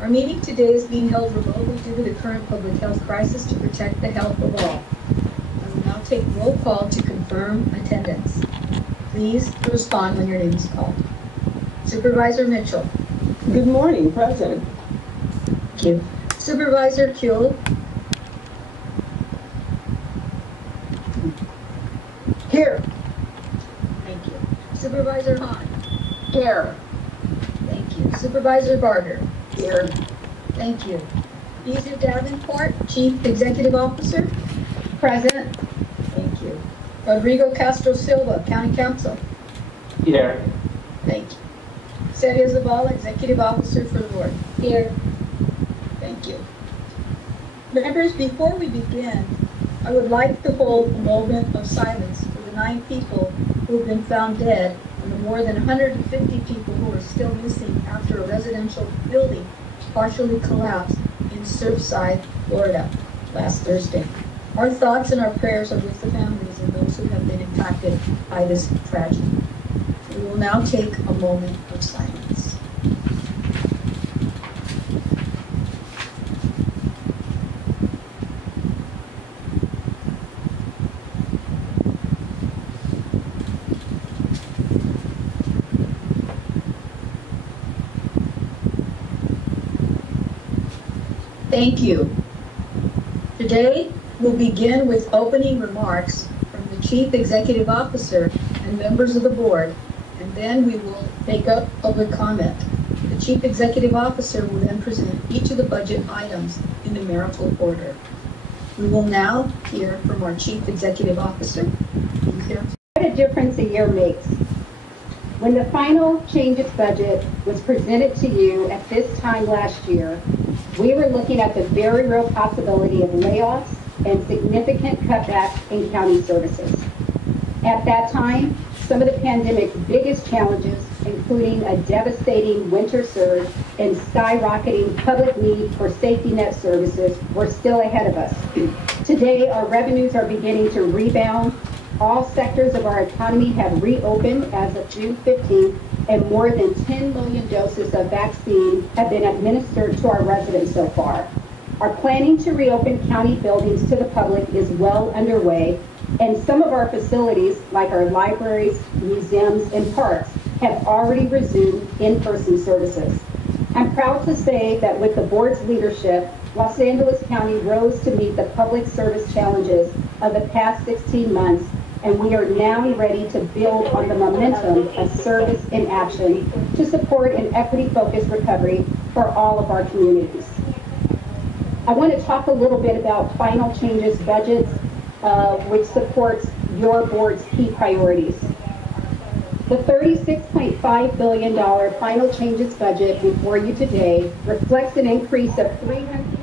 Our meeting today is being held remotely due to the current public health crisis to protect the health of all. I will now take roll call to confirm attendance. Please respond when your name is called. Supervisor Mitchell. Good morning, President. Thank you. Supervisor Kuel. Here. Thank you. Supervisor Hahn. Here. Thank you. Supervisor Barger. Here. Thank you. Davenport, Chief Executive Officer. Present. Thank you. Rodrigo Castro Silva, County Council. Here. Thank you. Celia Zavala, Executive Officer for the Board. Here. Thank you. Members, before we begin, I would like to hold a moment of silence for the 9 people who have been found dead and the more than 150 people who are still missing after a residential building partially collapsed in Surfside, Florida, last Thursday. Our thoughts and our prayers are with the families and those who have been impacted by this tragedy. We will now take a moment of silence. Thank you. Today, we'll begin with opening remarks from the Chief Executive Officer and members of the board, and then we will take up public comment. The Chief Executive Officer will then present each of the budget items in numerical order. We will now hear from our Chief Executive Officer. What a difference a year makes. When the final changes budget was presented to you at this time last year, we were looking at the very real possibility of layoffs and significant cutbacks in county services. At that time, some of the pandemic's biggest challenges, including a devastating winter surge and skyrocketing public need for safety net services, were still ahead of us. Today, our revenues are beginning to rebound. All sectors of our economy have reopened as of June 15th, and more than 10 million doses of vaccine have been administered to our residents so far. Our planning to reopen county buildings to the public is well underway, and some of our facilities, like our libraries, museums, and parks, have already resumed in-person services. I'm proud to say that with the board's leadership, Los Angeles County rose to meet the public service challenges of the past 16 months, and we are now ready to build on the momentum of service and action to support an equity-focused recovery for all of our communities. I want to talk a little bit about final changes budgets, which supports your board's key priorities. The $36.5 billion final changes budget before you today reflects an increase of $300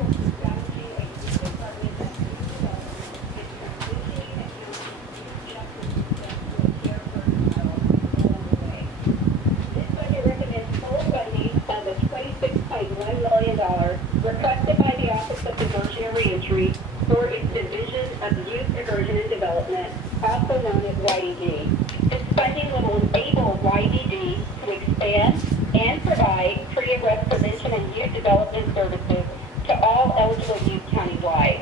requested by the Office of Diversion and Reentry for its Division of Youth Diversion and Development, also known as YDD. This funding will enable YDD to expand and provide pre-arrest prevention and youth development services to all eligible youth countywide.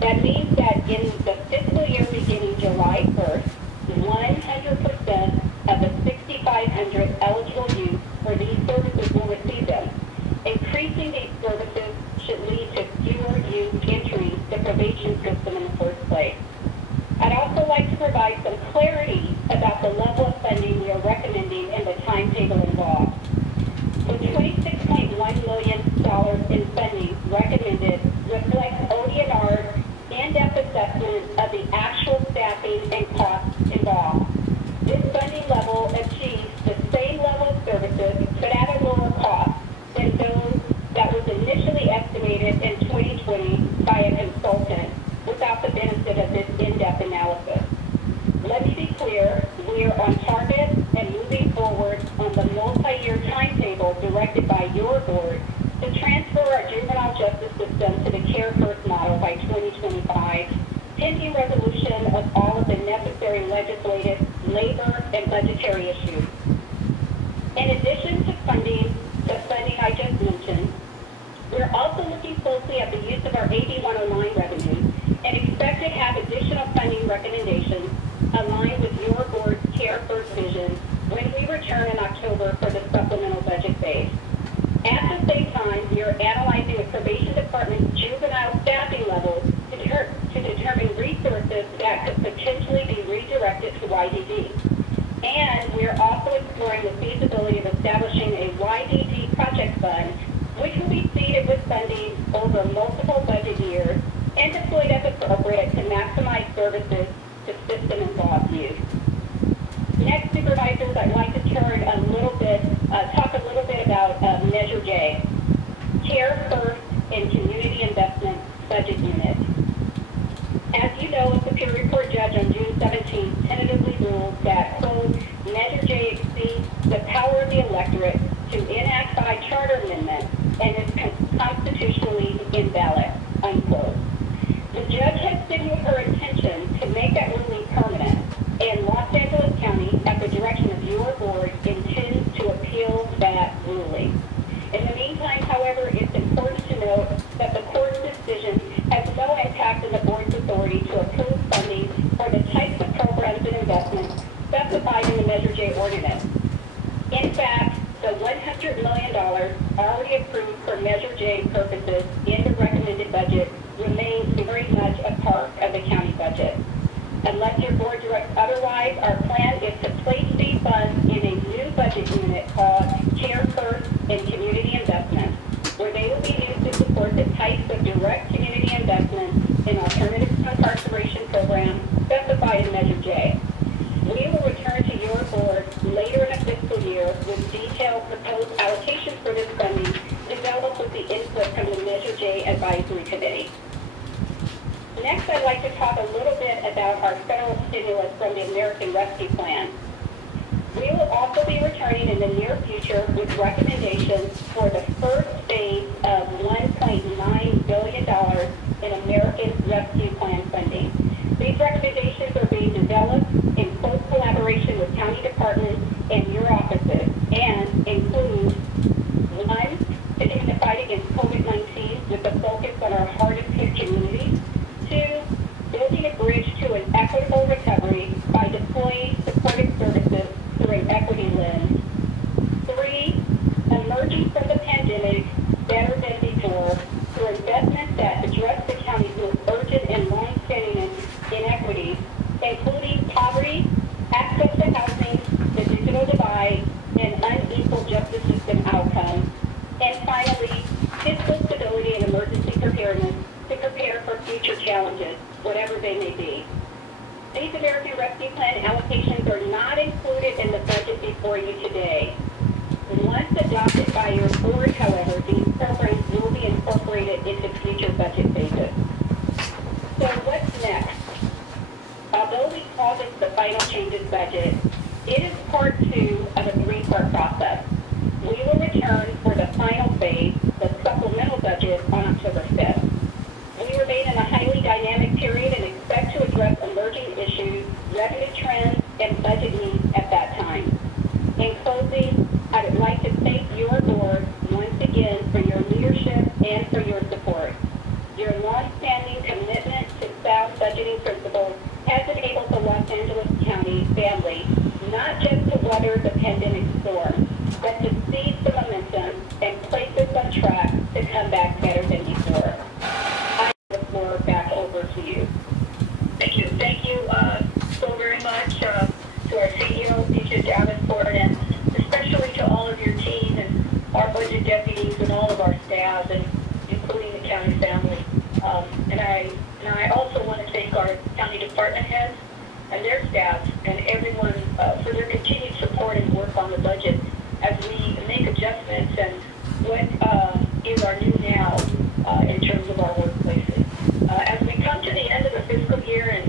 That means that in the fiscal year beginning July 1st, 100% of the 6,500 eligible youth for these services will receive them. Increasing these services should lead to fewer youth entering the probation system in the first place. I'd also like to provide some clarity about the level of funding we are recommending and the timetable involved. The $26.1 million in funding recommended reflects ODNR's in-depth assessment of the actual staffing and costs involved. This funding level achieves the same level of services but at a lower cost than those that was initially estimated in 2020 by a consultant without the benefit of this in-depth analysis. Let me be clear, we are on target and moving forward on the multi-year timetable directed by your board to transfer our juvenile justice system to the Care First model by 2025, pending resolution of all of the necessary legislative, labor, and budgetary issues. In addition to funding the funding I just mentioned, are also looking closely at the use of our AB 109 revenues and expect to have additional funding recommendations aligned with your board's Care First vision when we return in October for the supplemental budget phase. At the same time, we are analyzing the probation department's juvenile staffing levels to determine resources that could potentially be redirected to YDD. And we are also exploring the feasibility of establishing a YDD project fund, which will be seeded with funding over multiple budget years and deployed as appropriate to maximize services to system-involved youth. Next, supervisors, I'd like to turn talk a little bit about Measure J, Care First and Community Investment Budget Unit. As you know, a Superior Court judge on June 17th tentatively ruled that, quote, Measure J exceeds the power of the electorate to enact by charter amendment and is constitutionally invalid, unquote. The judge has signaled her intention to make that ruling permanent, and Los Angeles County, at the direction of your board, intends to appeal that ruling. In the meantime, however, it's important to note that the court's decision has no impact on the board's authority to approve funding for the types of programs and investments specified in the Measure J ordinance. In fact, the $100 million already approved for Measure J purposes in the recommended budget remains very much a part of the county budget. Unless your board directs otherwise, our plan is to place these funds in a new budget unit called Care First and Community Investment, where they will be used to support the types of direct community investments in alternative incarceration programs specified in Measure J. We will return to your board later in the fiscal year with detailed proposed allocations for this funding developed with the input from the Measure J Advisory Committee. Next, I'd like to talk a little bit about our federal stimulus from the American Rescue Plan. We will also be returning in the near future with recommendations for the first phase of $1.9 billion in American Rescue Plan funding. These recommendations are being developed in close collaboration with county departments and your offices and include, one, continuing the fight against COVID-19 with the focus on our hardest hit communities. Two, building a bridge to an equitable recovery by deploying supportive services through an equity lens. Three, emerging from the pandemic better than before through investments that address the county's most urgent and long-standing inequities, including poverty, access to housing, the digital divide, and unequal justice system outcomes. And finally, fiscal stability and emergency preparedness to prepare for future challenges, whatever they may be. These American Rescue Plan allocations are not included in the budget before you today. Once adopted by your board, however, these programs will be incorporated into future budget phases. So what's next? Although we call this the final changes budget, it is part two of a three-part process. We will return for the final phase, the supplemental budget, on October 5th. We remain in a highly dynamic period and expect to address emerging issues, revenue trends, and budget needs at that time. In closing, I would like to thank your board once again for your leadership and for your support. Your long-standing commitment to sound budgeting principles has enabled the Los Angeles County family not just to weather the pandemic storm, but to seize the momentum and place us on track to come back better than before. I give the floor back over to you. Thank you. Thank you so very much to our CEO, DJ Davenport, and especially to all of your team and our budget deputies and all of our staff, and including the county family. And I also want to thank our county department heads and their staff and everyone for their continued support and work on the budget as we make adjustments and what is our new now in terms of our workplaces. As we come to the end of the fiscal year in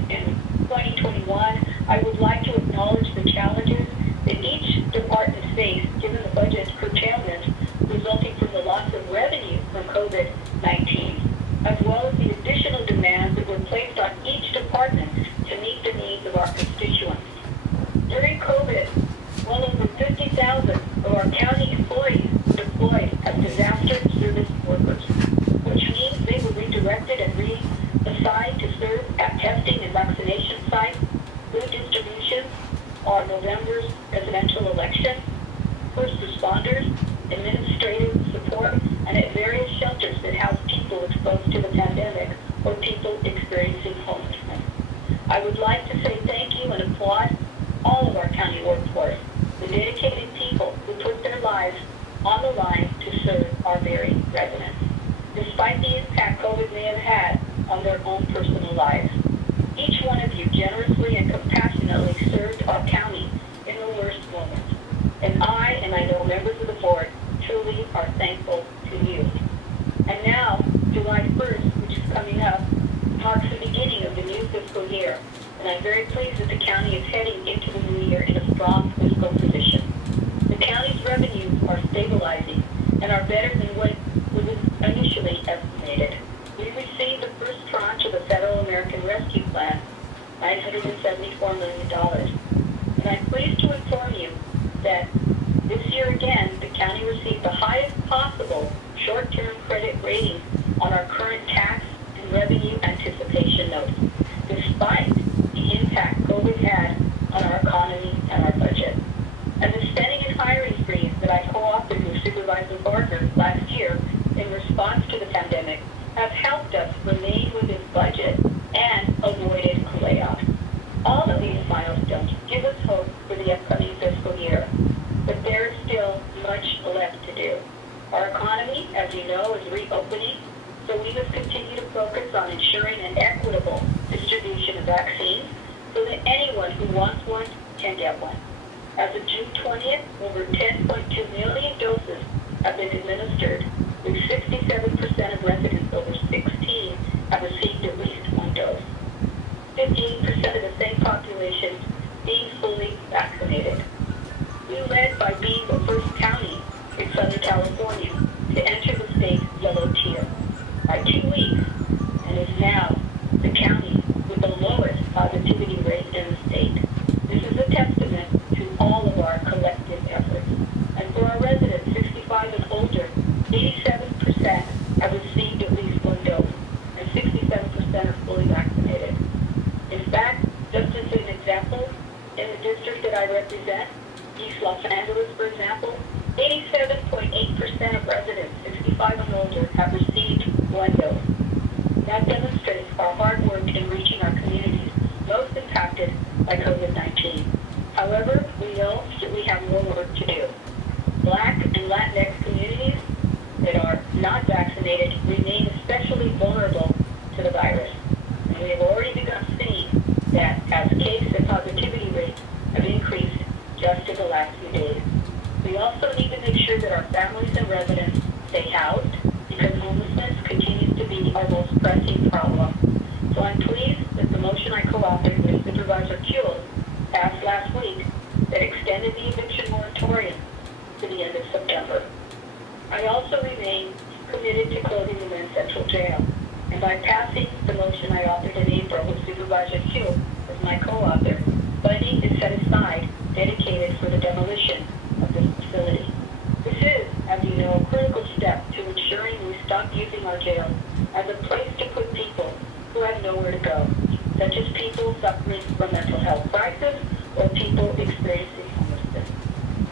2021, I would like to acknowledge the challenges that each department faced given the budget curtailment resulting from the loss of revenue from COVID-19, as well as the additional demands that were placed on each department to meet the needs of our constituents. During COVID, well over 50,000 of our county employees were deployed as disaster service workers. workers, which means they were redirected and reassigned to serve at testing and vaccination sites, food distribution, on November's presidential election, first responders, administrative support, and at various shelters that house people exposed to the pandemic or people experiencing homelessness. I would like to say thank you and applaud all of our county workforce, the dedicated people who put their lives on the line to serve our very residents, despite the impact COVID may have had on their own personal lives. Each one of you generously and compassionately served our county in the worst moments. And I know members of the board, truly are thankful to you. And now, July 1st, which is coming up, marks the beginning of the new fiscal year. And I'm very pleased that the county is heading into the new year in a strong fiscal position. The county's revenues are stabilizing and are better than what was initially estimated. We received the first tranche of the Federal American Rescue Plan, $974 million. And I'm pleased to inform you that this year again, the county received the highest possible short-term credit rating on our current tax and revenue anticipation notes, despite the impact COVID had on our economy and our budget. And the spending and hiring freeze that I co-authored with Supervisor Barger last year in response to the pandemic have helped us remain within budget and avoided layoffs. All of these milestones give us hope for the upcoming fiscal year, but there is still much left to do. Our economy, as you know, is reopening, so we must continue to focus on ensuring an equitable distribution of vaccines so that anyone who wants one can get one. As of June 20th, over 10.2 million doses have been administered, with 67% of residents over 16 have received at least one dose. 15% of the same population being fully vaccinated. We led by being the first county in Southern California to enter the state's yellow tier by 2 weeks, and is now the county with the lowest positivity rate in the state. This is a testament to all of our collective efforts. And for our residents 65 and older, 87% have received at least one dose, and 67% are fully vaccinated. In fact, just as an example, in the district that I represent, East Los Angeles, for example, 87.8% of residents 65 and older have received one dose. That demonstrates our hard work in reaching our communities most impacted by COVID-19. However, we know that we have more work to do. Black and Latinx communities that are not vaccinated remain especially vulnerable to the virus. And we have already begun seeing that as case and positivity rates have increased just in the last few days. We also need to make sure that our families and residents stay housed, because homelessness continues to be our most pressing problem. So I'm pleased that the motion I co-authored with Supervisor Kuel passed last week that extended the eviction moratorium to the end of September. I also remain committed to closing the Lynn Central Jail, and by passing the motion I authored in April with Supervisor Kuel as my co-author, funding is set aside dedicated for the demolition of this facility. This is, as you know, a critical step to ensuring we stop using our jails as a place to put people who have nowhere to go, such as people suffering from mental health crisis or people experiencing homelessness.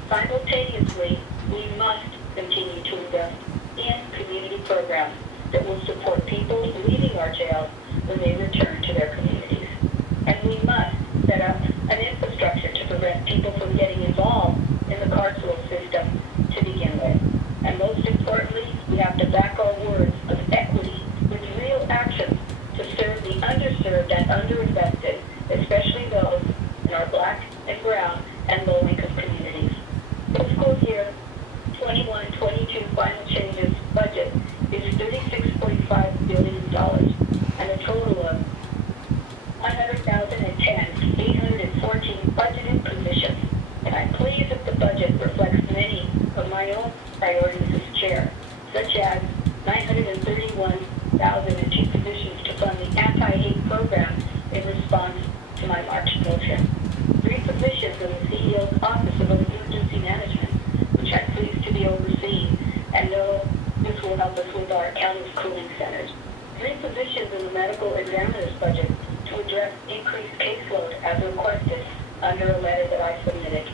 Simultaneously, we must continue to invest in community programs that will support people leaving our jails when they return to their communities. And we must set up an infrastructure to prevent people from getting involved in the carceral system to begin with. And most importantly, we have to back our words of equity with real actions to serve the underserved and underinvested, especially those in our Black and Brown and low-income communities. Fiscal year 21-22 final changes budget is $36.5 billion and a total of 814 budgeted positions. And I'm pleased that the budget reflects many of my own priorities as chair, such as 931,002 positions to fund the anti-hate program in response to my March motion, 3 positions in the CEO's Office of Emergency Management, which I'm pleased to be overseeing, and know this will help us with our county's cooling centers. 3 positions in the medical examiner's budget to address increased caseload as requested under a letter that I submitted.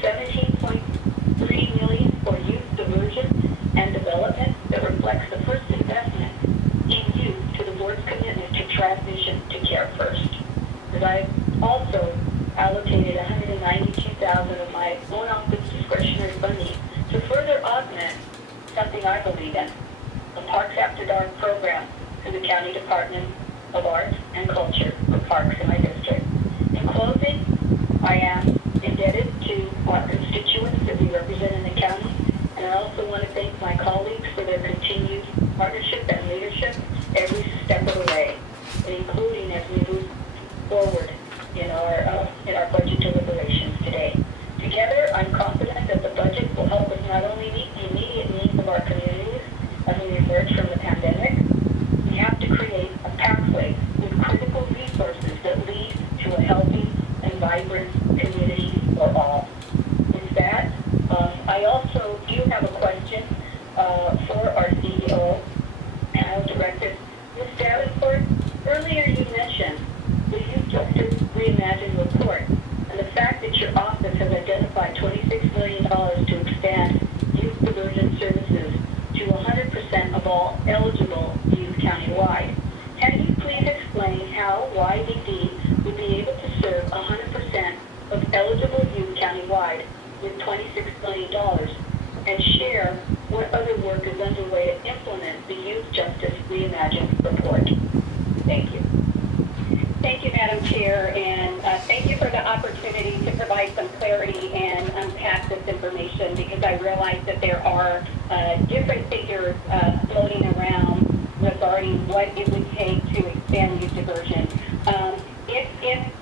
$17.3 million for youth diversion and development that reflects the first investment in youth to the board's commitment to transition to care first. As I also allocated $192,000 of my own office discretionary funding to further augment something I believe in, the Parks After Dark program through the County Department of Arts and Culture for parks in my district. In closing, I am indebted to our constituents that we represent in the county, and I also want to thank my colleagues for their continued partnership and leadership every step of the way, including as we move forward in our budget deliberations today. Together, I'm confident that the budget will help us not only meet the immediate needs of our communities as we emerge from the pandemic. We have to create a pathway with critical resources that lead to a healthy and vibrant community for all. With that, I also do have a question for our CEO, and I'll direct it. Ms. Davenport, earlier you mentioned the Youth Justice Reimagined report and the fact that your office has identified $26 million to expand youth diversion services to 100% of all eligible youth countywide. Can you please explain how YDD would be able to serve 100% of eligible youth countywide with $26 million, and share what other work is underway to implement the Youth Justice Reimagined report? Thank you. Thank you, Madam Chair, and thank you for the opportunity to provide some clarity and unpack this information, because I realize that there are different figures floating around regarding what it would take to expand youth diversion.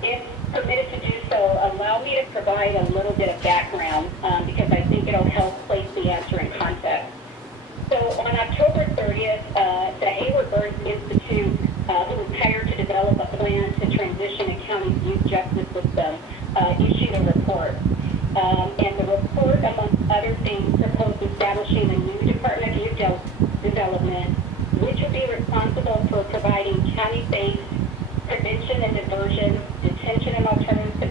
If permitted to do so, allow me to provide a little bit of background, because I think it'll help place the answer in context. So on October 30th, the Hayward Burns Institute, who was hired to develop a plan to transition a county's youth justice system, issued a report. And the report, among other things, proposed establishing a new Department of Youth Development, which would be responsible for providing county-based prevention and diversion, detention and alternatives to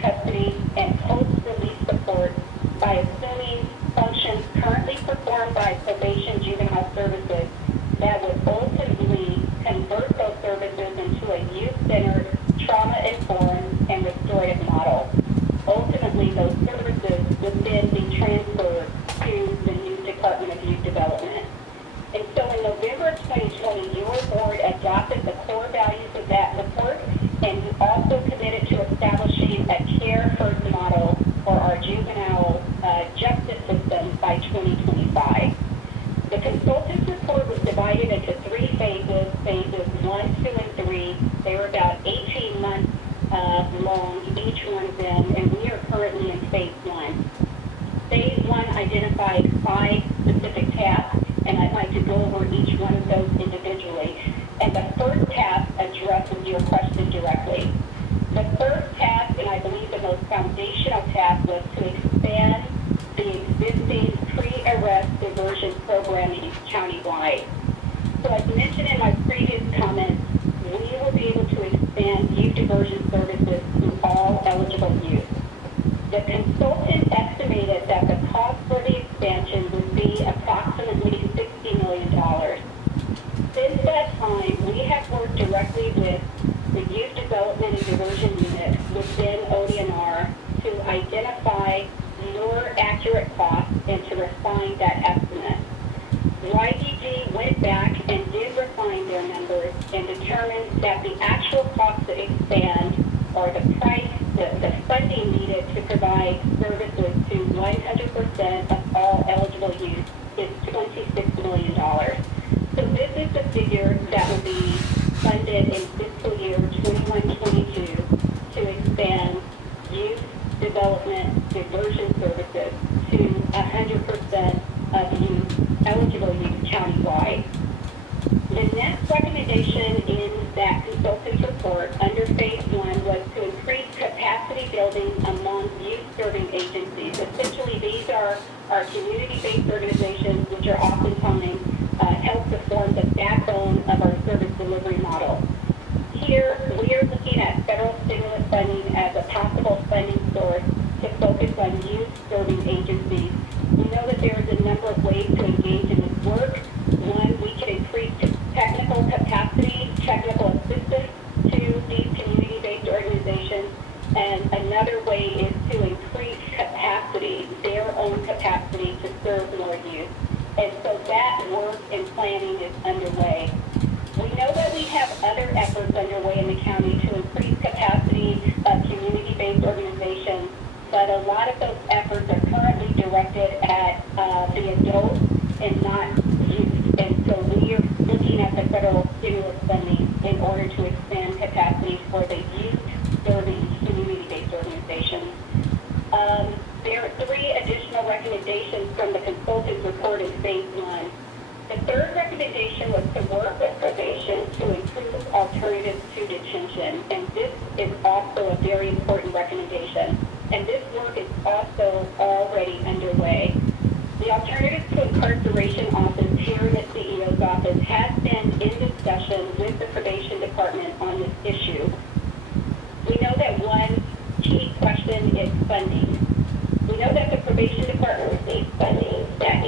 custody, and post-release support by assuming functions currently performed by probation juvenile services that would ultimately convert those services into a youth-centered, trauma-informed, and restorative model. Ultimately, those services would then be transferred to the new Department of Youth Development. And so in November 2020, your board adopted the core values of that report, and you also committed to establishing a care-first model for our juvenile justice system by 2025. The consultant's report was divided into 3 phases, phases 1, 2, and 3. They were about 18 months long, each one of them, and we are currently in phase 1. Phase 1 identified 5 specific tasks, and I'd like to go over each one of those individually. And the first task addresses your question directly. The first task, and I believe the most foundational task, was to expand the existing pre-arrest diversion programming countywide. So as mentioned in my previous comments, we will be able to expand youth diversion services to all eligible youth. The consultant estimated that the cost for the expansion would be approximately $60 million. Since that time, we have worked directly with the Youth Development and Diversion Unit within ODNR to identify more accurate costs and to refine that estimate. YDG went back and did refine their numbers and determined that the actual cost to expand, or the price, the funding needed to provide services to 100% of all eligible youth is $26 million. So this is the figure that will be funded in fiscal year 21-22 to expand youth development diversion services to 100% of youth, eligible youth countywide. The next recommendation in that consultant's report under phase 1 was to increase capacity building among youth-serving agencies. Essentially, these are our community-based organizations, which are oftentimes help to form the backbone of our service delivery model. Here, we are looking at federal stimulus funding as a possible funding source to focus on youth-serving agencies. We know that there is a number of ways to engage in this work. One, we can increase technical capacity, technical assistance to these community-based organizations. And another way is to increase capacity, their own capacity to serve more youth. And so that work and planning is underway. We know that we have other efforts underway in the county to increase capacity of community-based organizations, but a lot of those efforts are currently directed at the adults and not youth. And so we are looking at the federal stimulus funding in order to expand capacity for the youth-serving community-based organizations. There are 3 additional recommendations from the consultant's report in phase 1. The third recommendation was to work with probation to improve alternatives to detention, and this is also a very important recommendation. And this work is also already underway. The Alternatives to Incarceration Office here in the CEO's office has been in discussion with the probation department on this issue. We know that one key question is funding. We know that the probation department receives funding that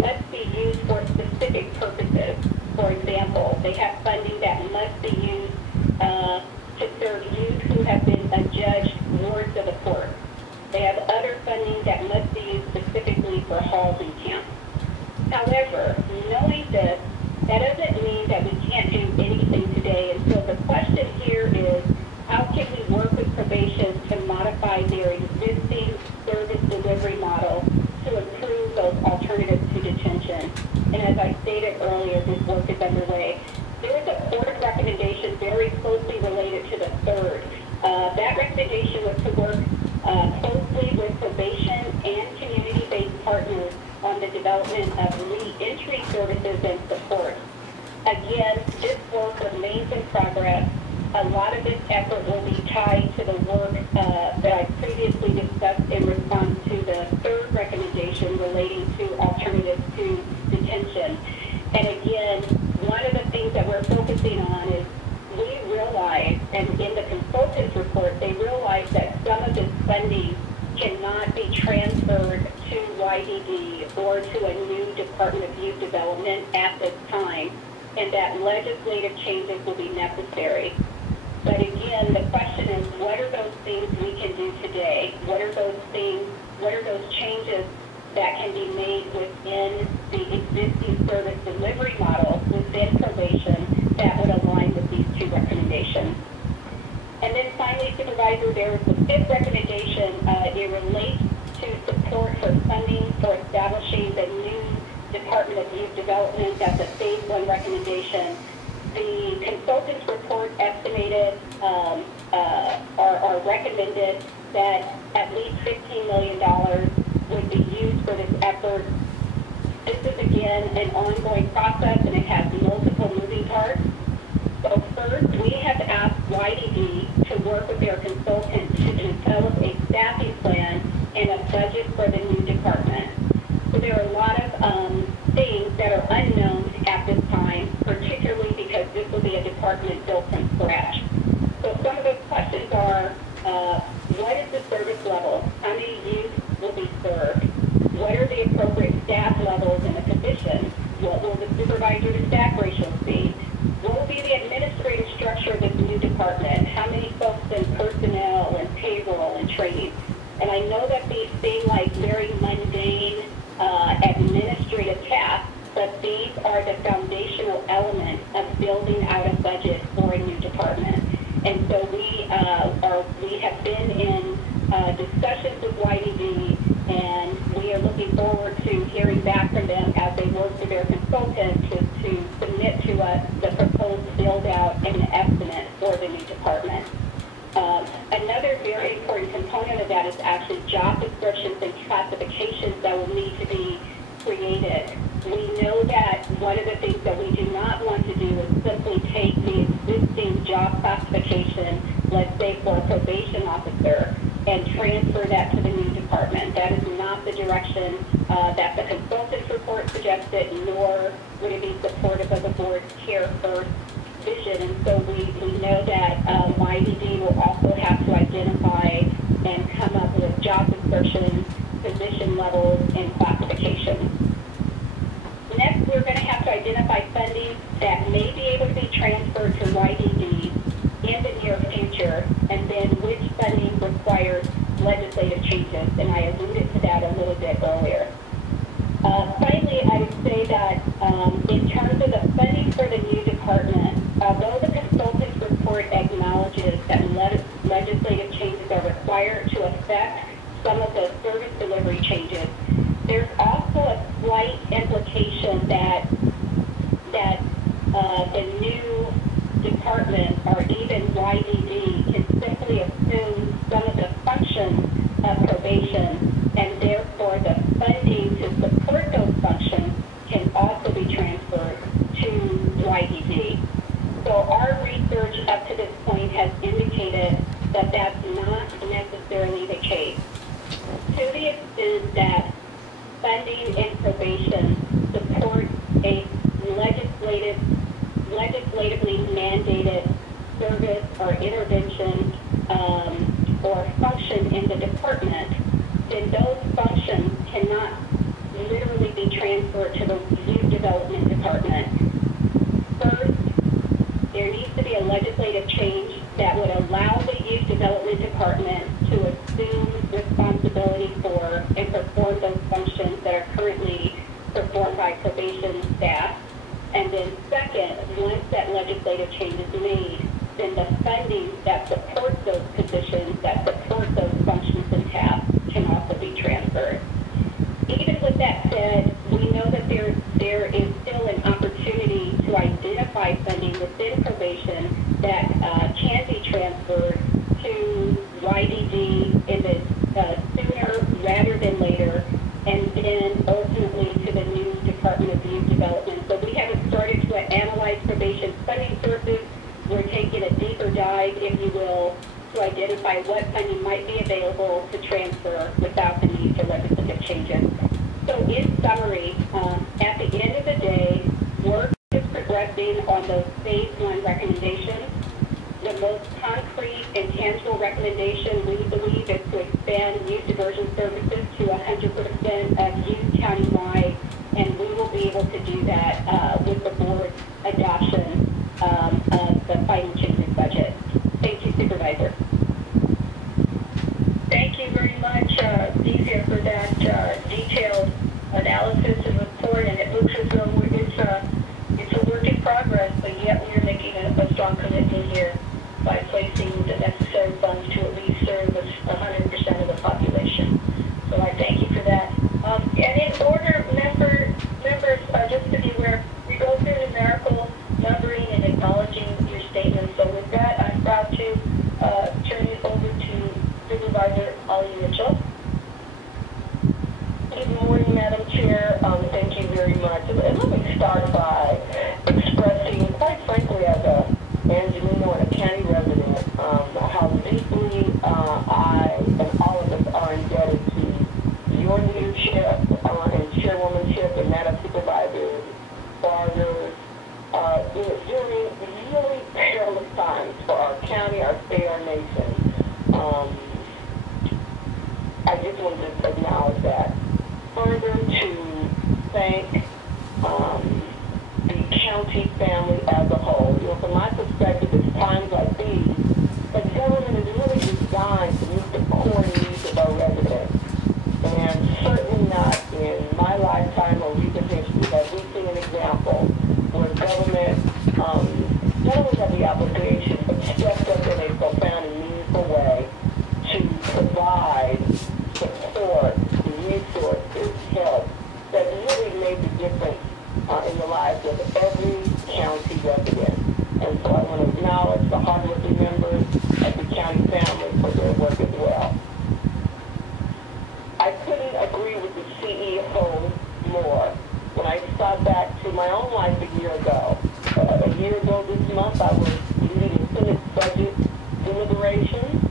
must be used for specific purposes. For example, they have funding that must be used to serve youth who have been adjudged wards of the court. They have other funding that must be used specifically for halls and camps. However, knowing this, that doesn't mean that we can't do anything today. And so the question here is, how can we work with probation to modify their existing service delivery model to improve those alternatives to detention? And as I stated earlier, this work is underway. There is a fourth recommendation very closely related to the third. That recommendation was to work closely with probation and community-based partners on the development of re-entry services and support. Again, this work remains in progress. A lot of this effort will be tied to the work that I previously discussed in response to the third recommendation relating to alternatives to detention. And again, one of the things that we're focusing on is we realize, and in the consultant's report, they realize that some of this funding cannot be transferred to YDD or to a new Department of Youth Development at this time, and that legislative changes will be necessary. But again, the question is, what are those things we can do today? What are those things, what are those changes that can be made within the existing service delivery model within probation that would align with these 2 recommendations? And then finally, Supervisor, there is the 5th recommendation. It relates to support for funding for establishing the new Department of Youth Development. That's a phase 1 recommendation. The consultant's report estimated or recommended that at least $15 million would be used for this effort. This is, again, an ongoing process, and it has multiple moving parts. So first, we have asked YDD to work with their consultant to develop a staffing plan and a budget for the new department. So there are a lot of things that are unknown at this time, particularly because this will be a department built from scratch. So some of those questions are, what is the service level? How many youth will be served? What are the appropriate staff levels in the position? What will the supervisor to staff ratios be? What will be the administrative structure of this new department? How many folks in personnel and payroll and training? And I know that these seem like very mundane administrative tasks, but these are the foundational elements of building out a budget for a new department. And so we have been in discussions with YDD, and we are looking forward to hearing back from them as they work with their consultant to submit to us the proposed build-out and the estimate for the new department. Another very important component of that is actually job descriptions and classifications that will need to be created. We know that one of the things that we do not want to do is simply take the existing job classification, let's say for a probation officer, and transfer that to the new department. That is not the direction that the consultant's report suggests it, nor would it be supportive of the board's care first vision. And so we know that YDD will also have to identify and come up with job descriptions, position levels, and classifications. Next, we're going to have to identify funding that may be able to be transferred to YDD in the near future, and then which funding requires legislative changes, and I alluded to that a little bit earlier. Finally, I would say that in terms of the funding for the new department, although the consultant's report acknowledges that legislative changes are required to affect some of the service delivery changes, there's also a slight implication that the new department, or even YDD, can simply assume some of the functions of probation, and therefore the funding to support those functions can also be transferred to YDD. So our research up to this point has indicated that that's not necessarily the case. To the extent that funding in probation supports a legislatively mandated service or intervention or function in the department, then those functions cannot literally be transferred to the youth development department. First, there needs to be a legislative change that would allow the youth development department to assume responsibility for and perform those functions that are currently performed by probation staff. And then second, once that legislative change is made, then the funding that supports those positions, that supports those functions and tasks, can also be transferred. Even with that said, we know that there is still an opportunity to identify funding within probation that can be transferred to YDD in the sooner rather than later, and then ultimately to the new Department of Youth Development. So we haven't started to analyze probation funding sources. We're taking a deeper dive, if you will, to identify what funding might be available to transfer without the need for legislative changes. So in summary, at the end of the day, work is progressing on those phase 1 recommendations. The most concrete and tangible recommendation, we believe, is to expand youth diversion services to 100% of youth countywide, and we will be able to do that with the board's adoption of the final changes budget. Thank you, Supervisor. Thank you very much, Decia, for that detailed analysis and report. And it looks as though it's a work in progress, but yet we are making a strong commitment here by placing the necessary funds to at least service 100% of the population. So I thank you for that. And in order, members, just to be aware, we go through numerical numbering and acknowledging your statements. So with that, I'm proud to turn it over to Supervisor Mitchell. Good morning, Madam Chair. Thank you very much. And let me start by expressing, quite frankly, as a Angelino and a county resident, how deeply I and all of us are indebted to your leadership and chairwomanship and that of Supervisor Barger during really perilous times for our county, our state, our nation. I just wanted to acknowledge that. Further, to thank the county family as a whole. You know, from my perspective, it's times like these that government is really designed to meet the core needs of our residents. And certainly not in my lifetime or recent history have we seen an example where government not only had the obligation, but stepped up in a profound and meaningful way to provide support, resources, help that really made the difference in the lives of every county resident. And so I want to acknowledge the hardworking members of the county family for their work as well. I couldn't agree with the CEO more. When I thought back to my own life a year ago this month, I was leading Senate budget deliberations,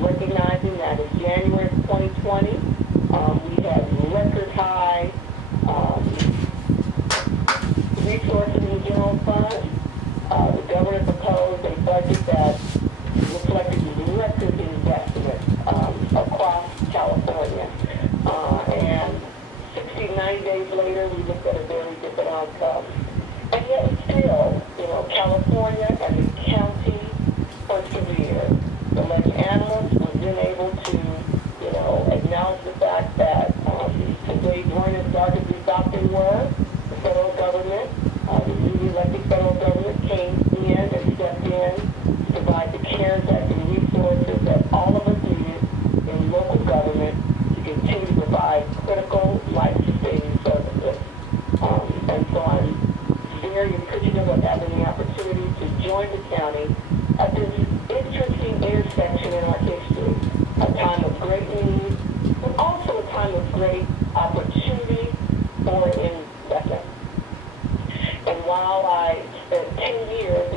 recognizing that in January of 2020, we had record high California and the county persevered. The lake analysts were then able to, acknowledge the fact that things weren't as dark as we thought they were. The federal government, the newly elected federal government came in and stepped in to provide the CARES Act and resources that all of us needed in local government to continue to provide critical life-sustaining services. And so I'm very appreciative of having the opportunity to join the county at this interesting intersection in our history, a time of great need, but also a time of great opportunity for investment. And while I spent 10 years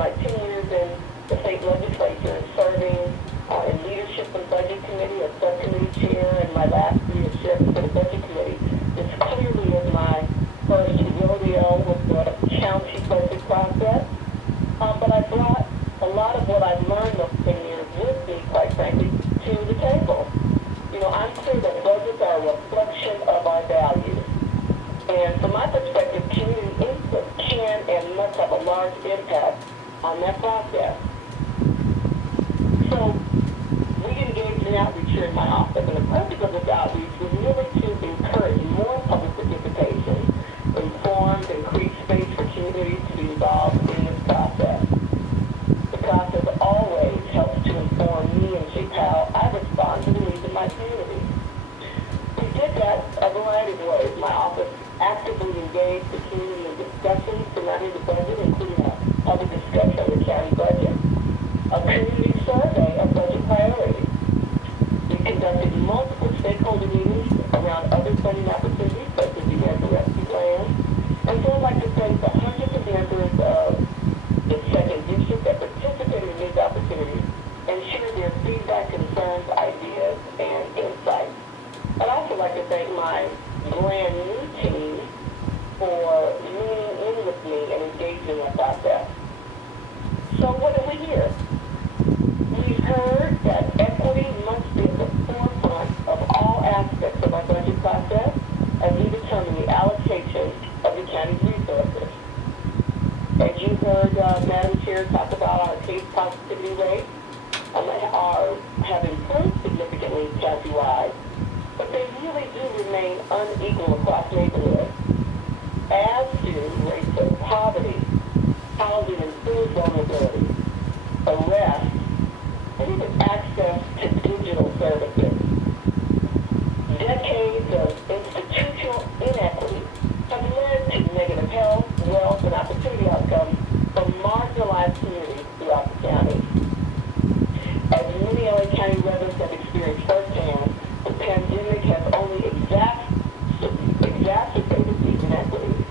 in the state legislature, serving in leadership and budget committee, as subcommittee chair, and my last leadership for the budget committee, this clearly is my first rodeo with the county budget process. But I brought a lot of what I've learned those 10 years with me, quite frankly, to the table. I'm clear that budgets are a reflection of our values. And from my perspective, community input can and must have a large impact on that process. So we engaged in outreach here in my office, and the purpose of this outreach was really to encourage more public participation, inform and create space for communities to be involved in this process. The process always helps to inform me and shape how I respond to the needs of my community. We did that a variety of ways. My office actively engaged the community in discussions surrounding the budget, including a public discussion of the county budget, a community survey of budget priorities. We conducted multiple stakeholder meetings around other funding opportunities, such as the American Rescue Plan. And so I'd like to thank the hundreds of members of the second district that participated in these opportunities and shared their feedback, concerns, ideas, and insights. I'd also like to thank my brand new team for leaning in with me and engaging in the process. So what did we hear? We heard that equity must be at the forefront of all aspects of our budget process as we determine the allocation of the county's resources. As you heard Madam Chair talk about our case positivity rates, have improved significantly county-wide, but they really do remain unequal across neighborhoods, as do rates of poverty, housing and food vulnerability, arrest, and even access to digital services. Decades of institutional inequity have led to negative health, wealth, and opportunity outcomes for marginalized communities throughout the county. As many LA County residents have experienced firsthand, the pandemic has only exacerbated these inequities.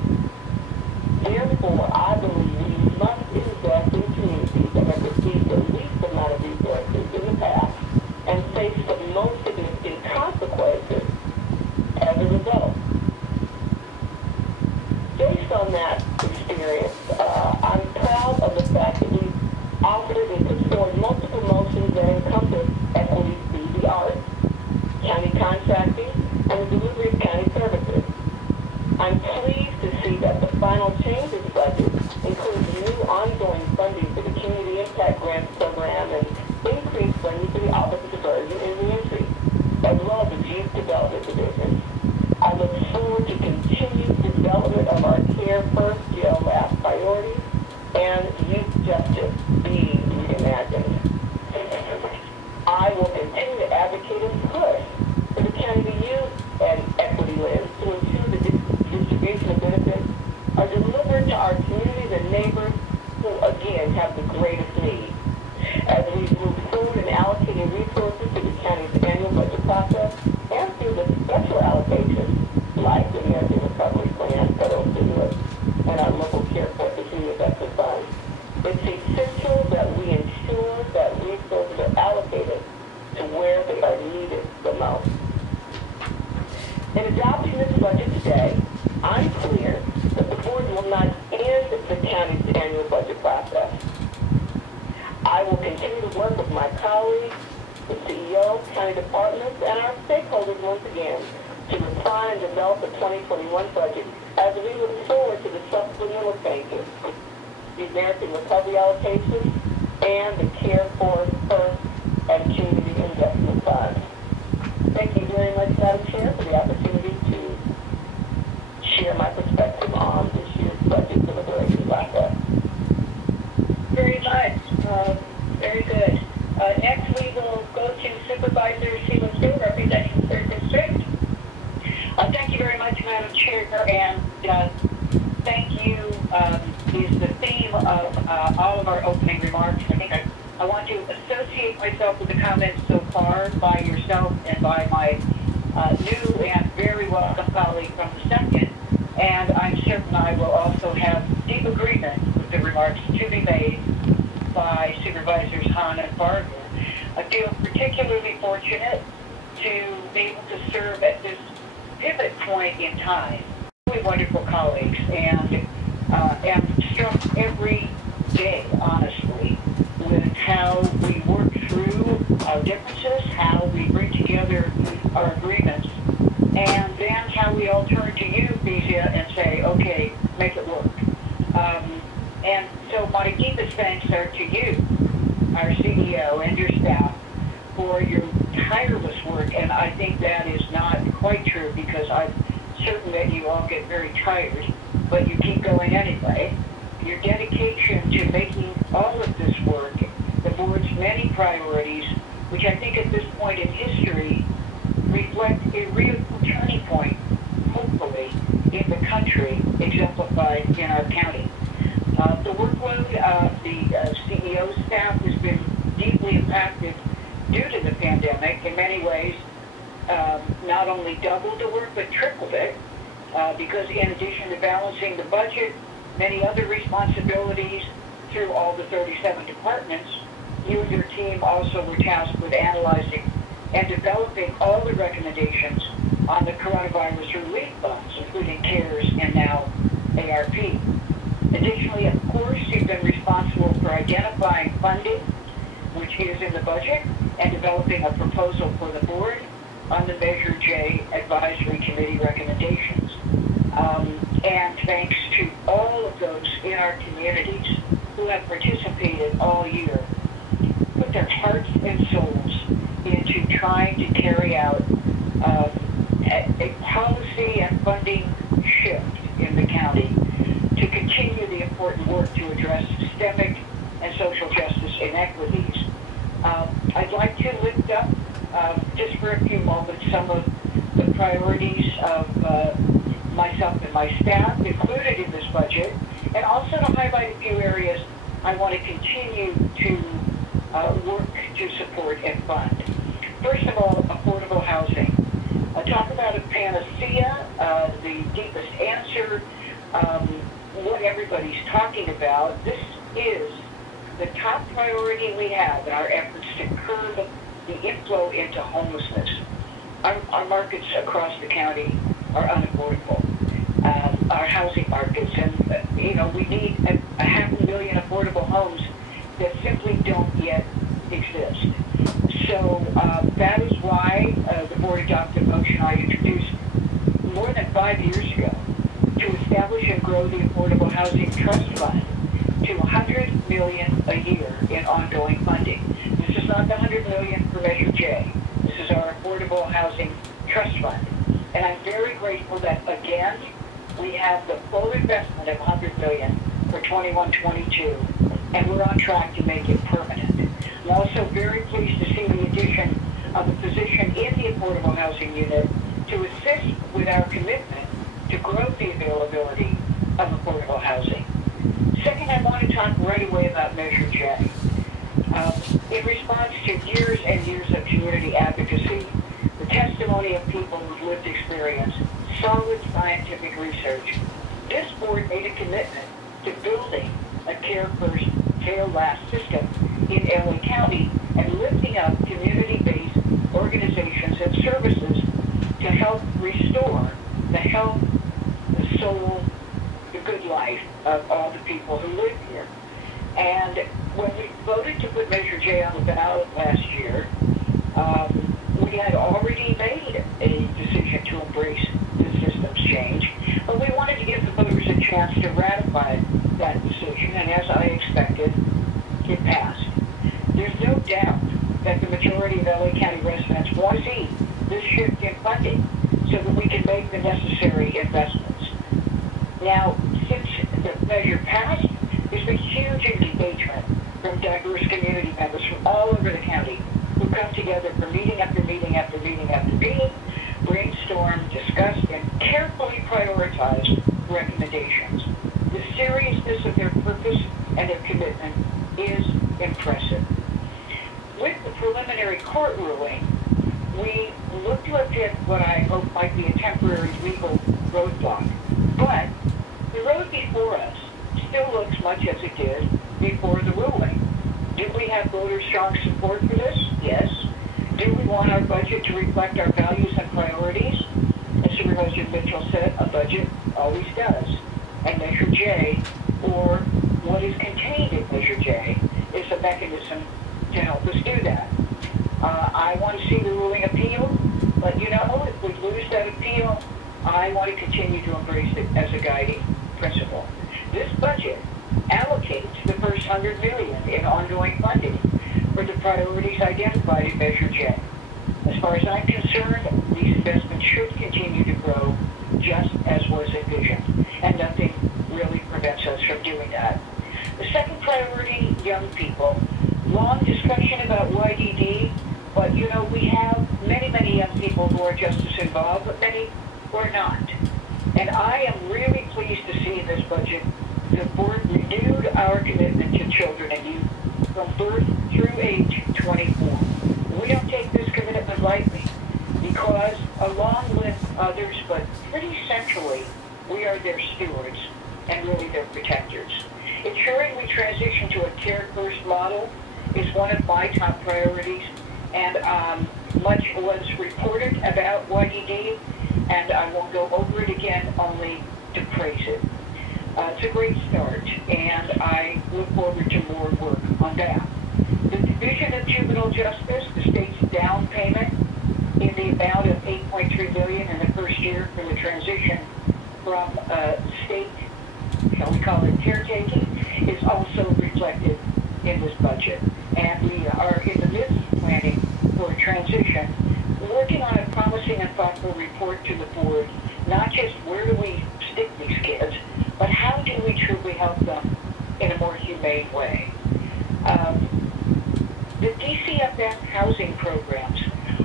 Therefore, I believe we must invest in communities that have received the least amount of resources in the past and face the most significant consequences as a result. Based on that experience, I'm proud of the fact that we've offered and put forward multiple motions that encompass equity through the arts, county contracting, and the delivery of county services. I'm pleased to see that the final changes budget includes new ongoing funding for the Community Impact Grants Program and increased funding for the Office of Diversion and Reentry, as well as the Youth Development Division. I look forward to continued development of our Care First Jail Last priorities and youth justice being reimagined. I will continue to advocate and push for the county to use an equity lens to ensure the distribution of benefits are delivered to our communities and neighbors who, again, have the greatest need. As we move forward in allocating resources to the county's annual budget process and through the special allocations like the American Recovery Plan, federal stimulus, and our local care court community investment fund, it's essential that we ensure that resources are allocated to where they are needed the most. In adopting this budget today, I'm clear that the board will not end the county's annual budget process. I will continue to work with my colleagues, the CEO, county departments, and our stakeholders once again to refine and develop the 2021 budget as we look forward to the supplemental changes the American Recovery Allocation, and the Care for First and Community Investment Fund. Thank you very much, Madam Chair, for the opportunity to share my perspective on this year's budget deliberation process. Very much. Very good. Next, we will go to Supervisor Kuel, representing the 3rd District. Thank you very much, Madam Chair, and thank you is the theme of all of our opening remarks. I think I want to associate myself with the comments so far by yourself and by my new and very welcome colleague from the 2nd, and I'm certain I will also have deep agreement with the remarks to be made by Supervisors Hahn and Barger. I feel particularly fortunate to be able to serve at this pivot point in time. Really wonderful colleagues, and am struck every day, honestly, with how we work through our differences, how we bring together our agreements, and then how we all turn to you, Beesia, and say, okay, make it work. And so my deepest thanks are to you, our CEO, and your staff for your tireless work, and I think that is not quite true because I'm certain that you all get very tired, but you keep going anyway. Your dedication to making all of this work, the board's many priorities, which I think at this point in history reflect a real turning point, hopefully, in the country, exemplified in our county. The workload of the CEO staff has been deeply impacted due to the pandemic. In many ways, not only doubled the work, but tripled it, because in addition to balancing the budget, many other responsibilities through all the 37 departments, you and your team also were tasked with analyzing and developing all the recommendations on the coronavirus relief funds, including CARES and now ARP. Additionally, of course, you've been responsible for identifying funding, which is in the budget, and developing a proposal for the board on the Measure J Advisory Committee recommendations. And thanks to all of those in our communities who have participated all year, put their hearts and souls into trying to carry out a policy and funding shift in the county to continue the important work to address systemic and social justice inequities. I'd like to lift up, just for a few moments, some of the priorities of myself and my staff included in this budget, and also to highlight a few areas I want to continue to work to support and fund. First of all, affordable housing. Talk about a panacea, the deepest answer, what everybody's talking about. This is the top priority we have in our efforts to curb the inflow into homelessness. Our markets across the county are unaffordable, our housing markets, and we need a 500,000 affordable homes that simply don't yet exist. So that is why the board adopted a motion I introduced more than 5 years ago to establish and grow the Affordable Housing Trust Fund to $100 million a year in ongoing funding. This is not the $100 million for Measure J. This is our Affordable Housing Trust Fund. And I'm very grateful that, again, we have the full investment of $100 million for 21-22, and we're on track to make it permanent. I'm also very pleased to see the addition of a position in the Affordable Housing Unit to assist with our commitment to grow the availability of affordable housing. Second, I want to talk right away about Measure J. In response to years and years of community advocacy, the testimony of people with lived experience, solid scientific research, this board made a commitment to building a Care First, Care Last system in LA County and lifting up community-based organizations and services to help restore the health, the soul, the good life of all the people who live here. And when we voted to put Measure J on the ballot last year, we had already made a decision to embrace the systems change. But we wanted to give the voters a chance to ratify that decision, and as I expected, it passed. There's no doubt that the majority of LA County residents want to see this shift in funding so that we can make the necessary investments. Now, since the measure passed, there's been huge engagement from diverse community members from all over the county who come together for meeting after meeting after meeting after meeting, brainstorm, discuss, and carefully prioritize recommendations. The seriousness of their purpose and their commitment is impressive. With the preliminary court ruling, we look to have hit what I hope might be a temporary legal roadblock. But the road before us still looks much as it did before the ruling. Do we have voters' strong support for this? Yes. Do we want our budget to reflect our values and priorities? As Supervisor Mitchell said, a budget always does. And Measure J, or what is contained in Measure J, is a mechanism to help us do that. I want to see the ruling appealed, but you know, if we lose that appeal, I want to continue to embrace it as a guiding principle. This budget allocates the first $100 million in ongoing funding for the priorities identified in Measure J. As far as I'm concerned, these investments should continue to grow just as was envisioned, and nothing really prevents us from doing that. The second priority, young people. Long discussion about YDD, but you know, we have many young people who are just as involved, but many who are not. And I am really pleased to see in this budget the board renewed our commitment to children and youth from birth through age 24. We don't take this commitment lightly because, along with others, but pretty centrally, we are their stewards and really their protectors. Ensuring we transition to a care-first model is one of my top priorities, and much was reported about YDD, and I won't go over it again, only to praise it. It's a great start, and I look forward to more work on that. The Division of Juvenile Justice, the state's down payment in the amount of $8.3 million in the first year for the transition from state, shall we call it caretaking, is also reflected in this budget. And we are in the midst of planning for a transition, working on a promising and thoughtful report to the board, not just where do we stick these kids, but how do we truly help them in a more humane way. The DCFS housing programs,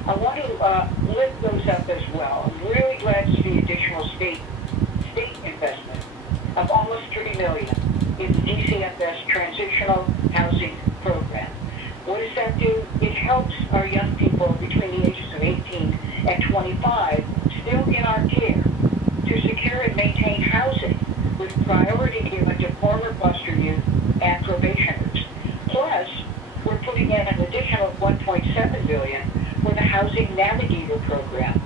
I want to lift those up as well. I'm really glad to see additional state investment of almost $3 million in the DCFS transitional housing program. What does that do? It helps our young people between the ages of 18 and 25 still in our care to secure and maintain housing with priority given to former foster youth and probationers. Plus, we're putting in an additional $1.7 billion for the Housing Navigator program,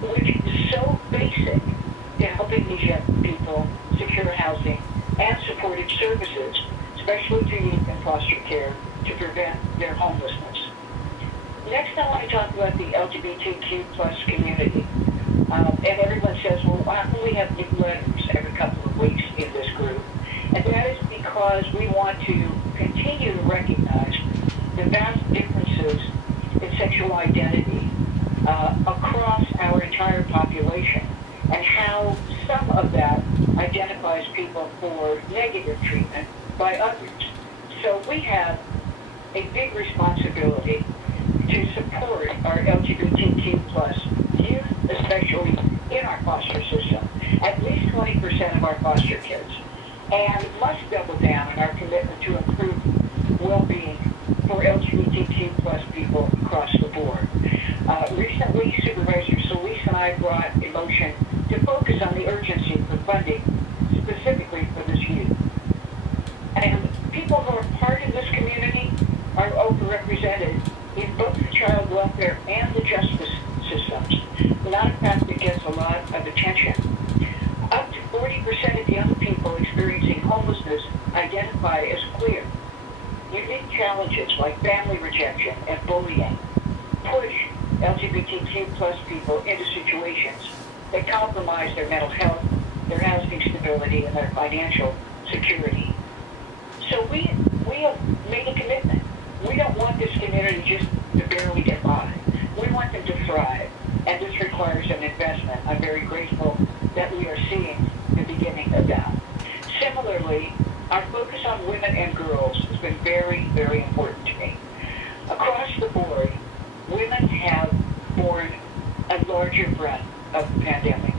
which is so basic to helping these young people secure housing and supportive services, especially to youth in foster care, to prevent their homelessness. Next, I want to talk about the LGBTQ plus community. And everyone says, well, why don't we have new letters every couple of weeks in this group? And that is because we want to continue to recognize the vast differences in sexual identity across our entire population, and how some of that identifies people for negative treatment by others. So we have a big responsibility to support our LGBTQ plus youth, especially in our foster system, at least 20% of our foster kids, and must double down on our commitment to improve well-being for LGBTQ plus people across the board. Recently, Supervisor Solis and I brought a motion to focus on the urgency for funding specifically for this youth. And people who are part of this community are overrepresented in both the child welfare and the justice systems, not a fact that gets a lot of attention. Up to 40% of young people experiencing homelessness identify as queer. Unique challenges like family rejection and bullying push LGBTQ plus people into situations that compromise their mental health their housing stability, and their financial security. So we have made a commitment. We don't want this community just to barely get by. We want them to thrive, and this requires an investment. I'm very grateful that we are seeing the beginning of that. Similarly, our focus on women and girls has been very, very important to me. Across the board, women have borne a larger brunt of the pandemic.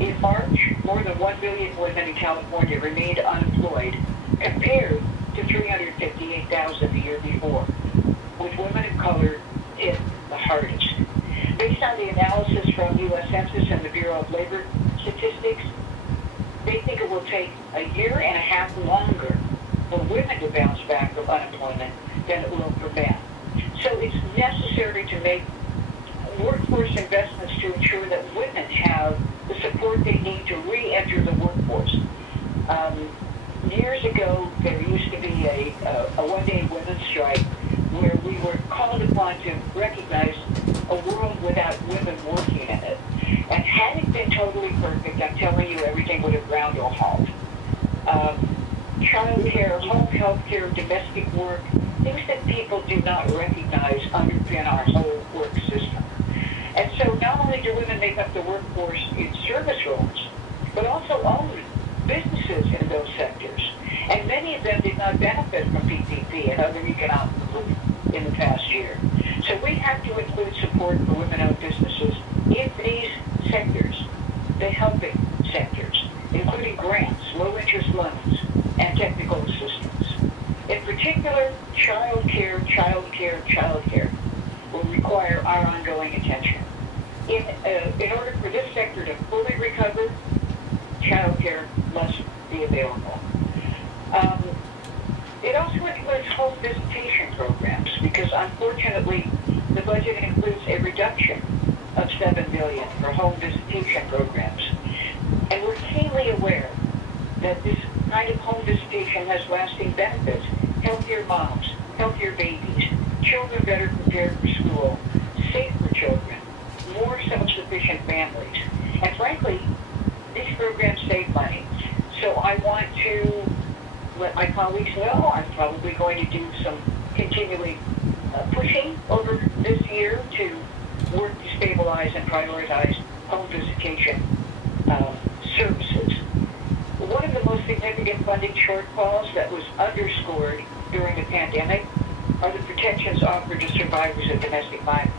In March, more than 1 million women in California remained unemployed, compared to 358,000 the year before, with women of color hit the hardest. Based on the analysis from U.S. Census and the Bureau of Labor Statistics, they think it will take a year and a half longer for women to bounce back from unemployment than it will for men. So it's necessary to make workforce investments to ensure that women have the support they need to re-enter the workforce. Years ago, there used to be a one-day women's strike where we were called upon to recognize a world without women working in it. And had it been totally perfect, I'm telling you, everything would have ground to a halt. Child care, home health care, domestic work, things that people do not recognize underpin our whole work system. And so not only do women make up the workforce in service roles, but also own businesses in those sectors. And many of them did not benefit from PPP and other economic relief in the past year. So we have to include support for women-owned businesses in these sectors, the helping sectors, including grants, low-interest loans, and technical assistance. In particular, child care will require our ongoing attention. In order for this sector to fully recover, child care must be available. It also includes home visitation programs because, unfortunately, the budget includes a reduction of $7 billion for home visitation programs. And we're keenly aware that this kind of home visitation has lasting benefits: healthier moms, healthier babies, children better prepared for school, safer children, more self-sufficient families. And frankly, these programs save money. So I want to let my colleagues know I'm probably going to do some continuing pushing over this year to work to stabilize and prioritize home visitation services. One of the most significant funding shortfalls that was underscored during the pandemic are the protections offered to survivors of domestic violence.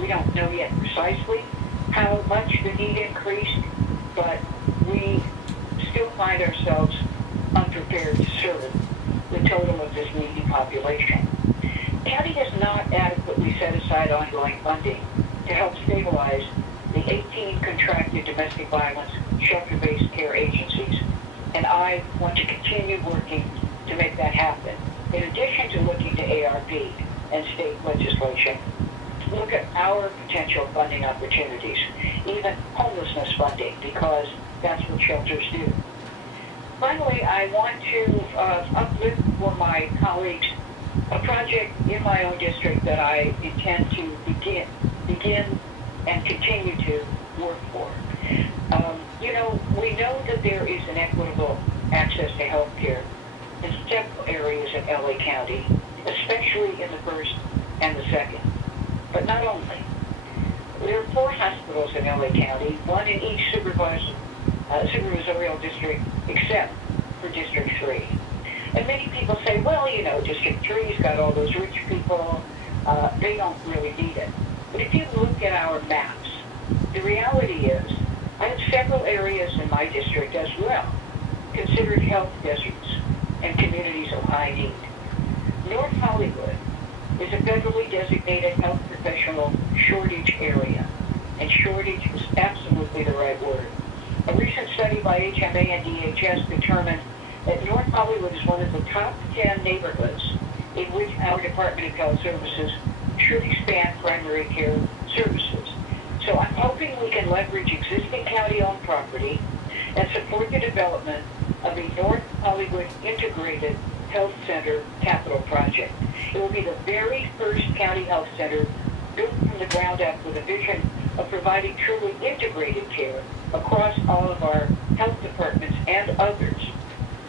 We don't know yet precisely how much the need increased, but we still find ourselves unprepared to serve the total of this needy population. County has not adequately set aside ongoing funding to help stabilize the 18 contracted domestic violence shelter-based care agencies, and I want to continue working to make that happen. In addition to looking to ARP and state legislation, look at our potential funding opportunities, even homelessness funding, because that's what shelters do. Finally, I want to uplift for my colleagues a project in my own district that I intend to begin and continue to work for. We know that there is inequitable access to health care in several areas in LA County, especially in the first and the second. But not only. There are 4 hospitals in LA County, one in each supervisorial district except for District 3. And many people say, well, District 3's got all those rich people, they don't really need it. But if you look at our maps, the reality is I have several areas in my district as well considered health deserts and communities of high need. North Hollywood is a federally designated health professional shortage area, and shortage is absolutely the right word. A recent study by HMA and DHS determined that North Hollywood is one of the top 10 neighborhoods in which our Department of Health Services should expand primary care services. So I'm hoping we can leverage existing county-owned property and support the development of a North Hollywood Integrated Health Center capital project. It will be the very first county health center built from the ground up with a vision of providing truly integrated care across all of our health departments and others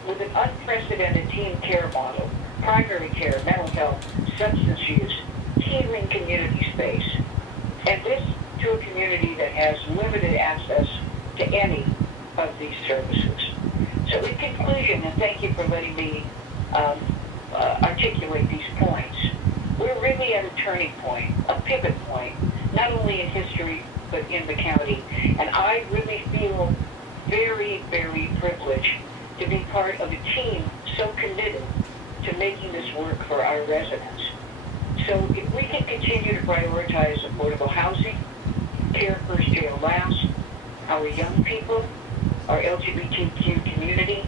with an unprecedented team care model, primary care, mental health, substance use, healing community space, and this to a community that has limited access to any of these services. So in conclusion, and thank you for letting me articulate these points, we're really at a turning point, a pivot point, not only in history, but in the county. And I really feel very, very privileged to be part of a team so committed to making this work for our residents. So if we can continue to prioritize affordable housing, care first, jail last, our young people, our LGBTQ community,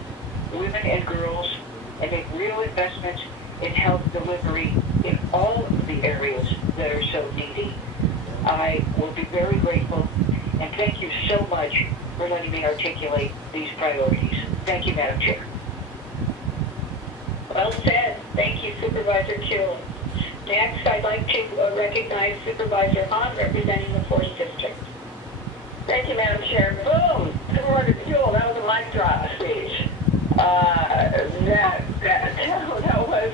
women and girls, and make real investments in health delivery in all of the areas that are so needy, I will be very grateful, and thank you so much for letting me articulate these priorities. Thank you, Madam Chair. Well said. Thank you, Supervisor Kuel. Next, I'd like to recognize Supervisor Hahn representing the 4th District. Thank you, Madam Chair. Boom! Supervisor Kuel, that was a mic drop speech. That was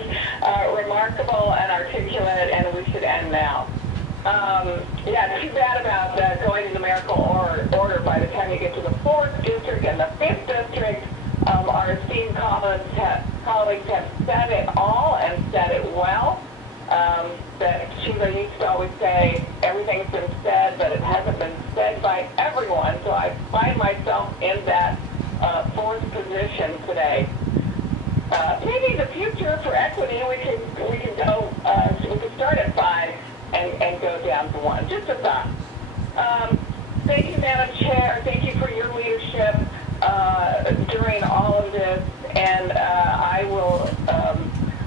remarkable and articulate, and we should end now. Yeah, too bad about going in numerical order. By the time you get to the 4th District and the 5th District, our esteemed colleagues have said it all and said it well. That Sheila used to always say, everything's been said, but it hasn't been said by everyone. So I find myself in that 4th position today. Maybe in the future for equity, we could go, we could start at 5 and go down to 1. Just a thought. Thank you, Madam Chair. Thank you for your leadership during all of this, and I will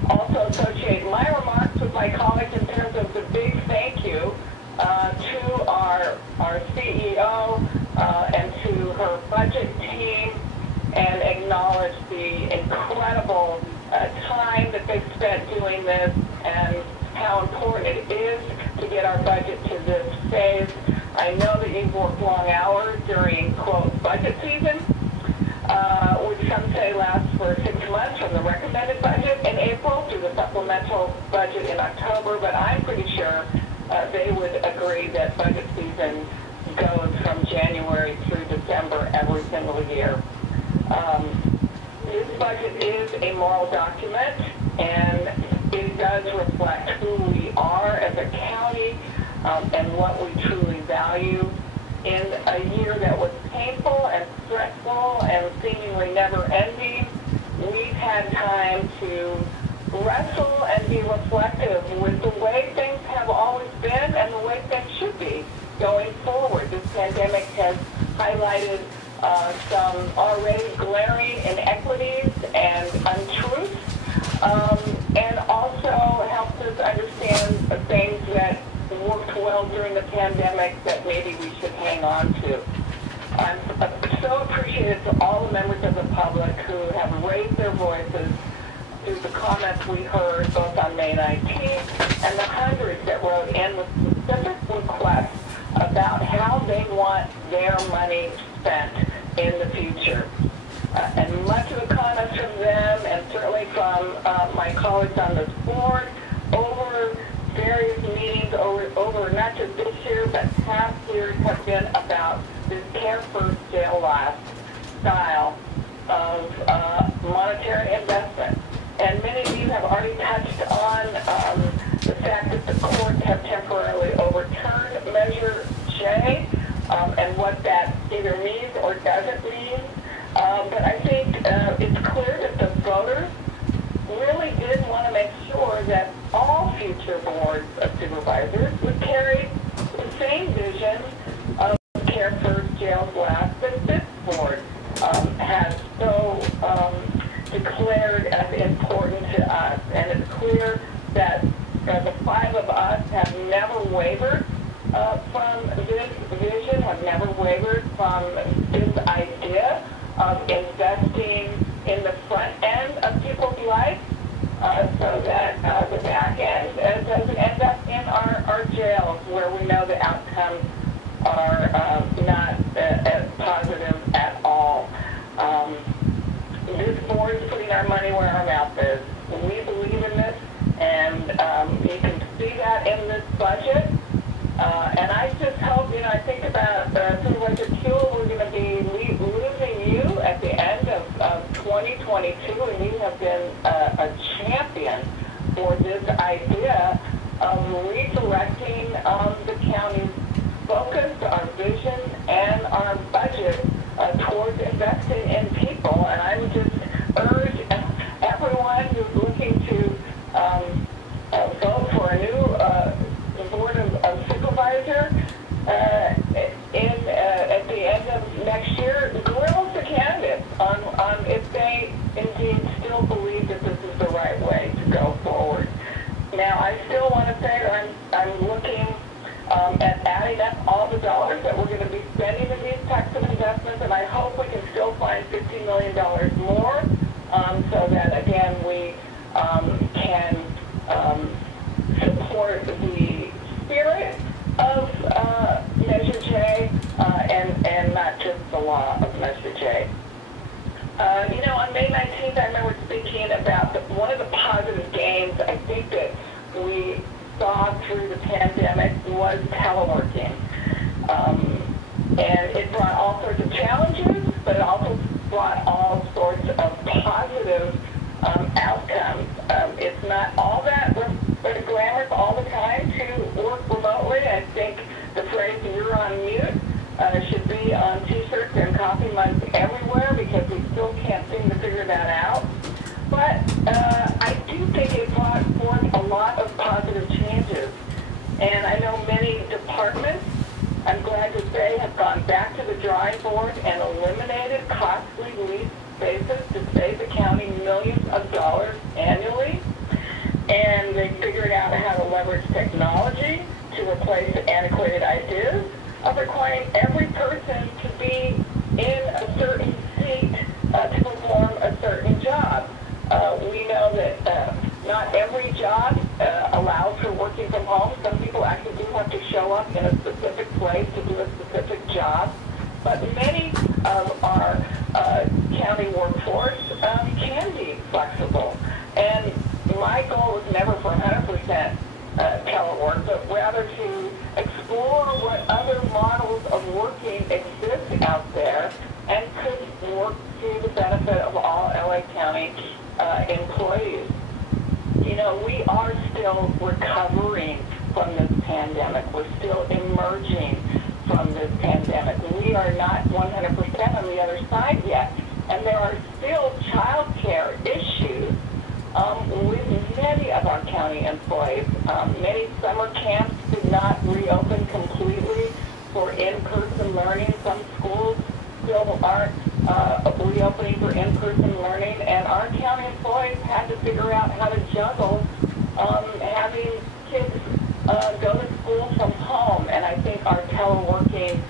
also associate my remarks with my colleagues in terms of the big thank you to our CEO and to her budget team, and acknowledge the incredible time that they've spent doing this and how important it is to get our budget to this phase. I know that you've worked long hours during, quote, budget season, which some say lasts for 6 months from the recommended budget in April through the supplemental budget in October, but I'm pretty sure they would agree that budget season goes from January through December every single year. This budget is a moral document, and it does reflect who we are as a county and what we truly value. In a year that was painful and stressful and seemingly never-ending, we've had time to wrestle and be reflective with the way things have always been and the way things should be going forward. This pandemic has highlighted some already glaring inequities and untruths, and also helped us understand the things that worked well during the pandemic that maybe we should hang on to. I'm so appreciative to all the members of the public who have raised their voices through the comments we heard both on May 19th and the hundreds that wrote in with specific requests about how they want their money spent in the future. And much of the comments from them, and certainly from my colleagues on this board, over various meetings, over not just this year, but past years, have been about this care first, jail last style of monetary investment. And many of you have already touched on the fact that the courts have temporarily overturned Measure J, and what that either means or doesn't mean. But I think it's clear that the voters really did want to make sure that all future boards of supervisors would carry the same vision of care first, jails last that this board has so declared as important to us. And it's clear that the 5 of us have never wavered from this vision, have never wavered from this idea of investing in the front end of people's lives so that the back end doesn't end up in our jails, where we know the outcomes where our mouth is. We believe in this, and you can see that in this budget. And I just hope, I think about Supervisor Kuel, we're going to be losing you at the end of 2022, and you have been a champion for this idea of redirecting the county's focus, our vision, and our budget towards investing in people. And I would just urge everyone who's looking to vote for a new board of supervisor at the end of next year, grill the candidates on if they indeed still believe that this is the right way to go forward. Now, I still want to say I'm looking at adding up all the dollars that we're going to be spending in these types of investments, and I hope we can still find $50 million more so that, again, we can support the spirit of Measure J and not just the law of Measure J. On May 19th, I remember speaking about one of the positive gains I think that we saw through the pandemic was teleworking. And it brought all sorts of challenges, but it also brought all sorts of positive outcomes. It's not all that glamorous all the time to work remotely. I think the phrase "you're on mute" should be on T-shirts and coffee mugs everywhere because we still can't seem to figure that out. But I do think it brought forth a lot of positive changes. And I know many departments, I'm glad to say, have gone back to the drawing board and eliminated costly lease spaces to save the county millions of dollars annually. And they figured out how to leverage technology to replace antiquated ideas of requiring every person to be in a certain seat to perform a certain job. We know that not every job allows for working from home. Some people actually do have to show up in a specific place to do a specific job. But many of our county workforce can be flexible. And my goal was never for 100% telework, but rather to explore what other models of working exist out there and could work to the benefit of all LA County employees. We are still recovering from this pandemic. We're still emerging from this pandemic. We are not 100% on the other side yet. And there are still child care issues with many of our county employees. Many summer camps did not reopen completely for in-person learning. Some schools still aren't reopening for in-person learning, and our county employees had to figure out how to juggle having kids go to school from home. And I think our teleworking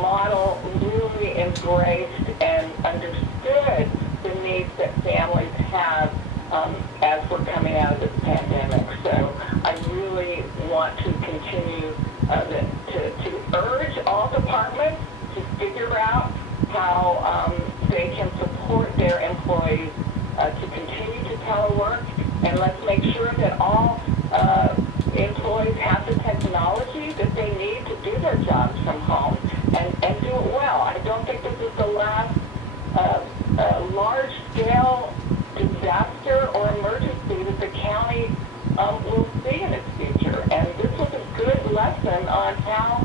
model really embraced and understood the needs that families have as we're coming out of this pandemic. So I really want to continue to urge all departments to figure out how they can support their employees to continue to telework, and let's make sure that all employees have the technology that they need to do their jobs from home and do it well. I don't think this is the last large-scale disaster or emergency that the county will see in its future. And this was a good lesson on how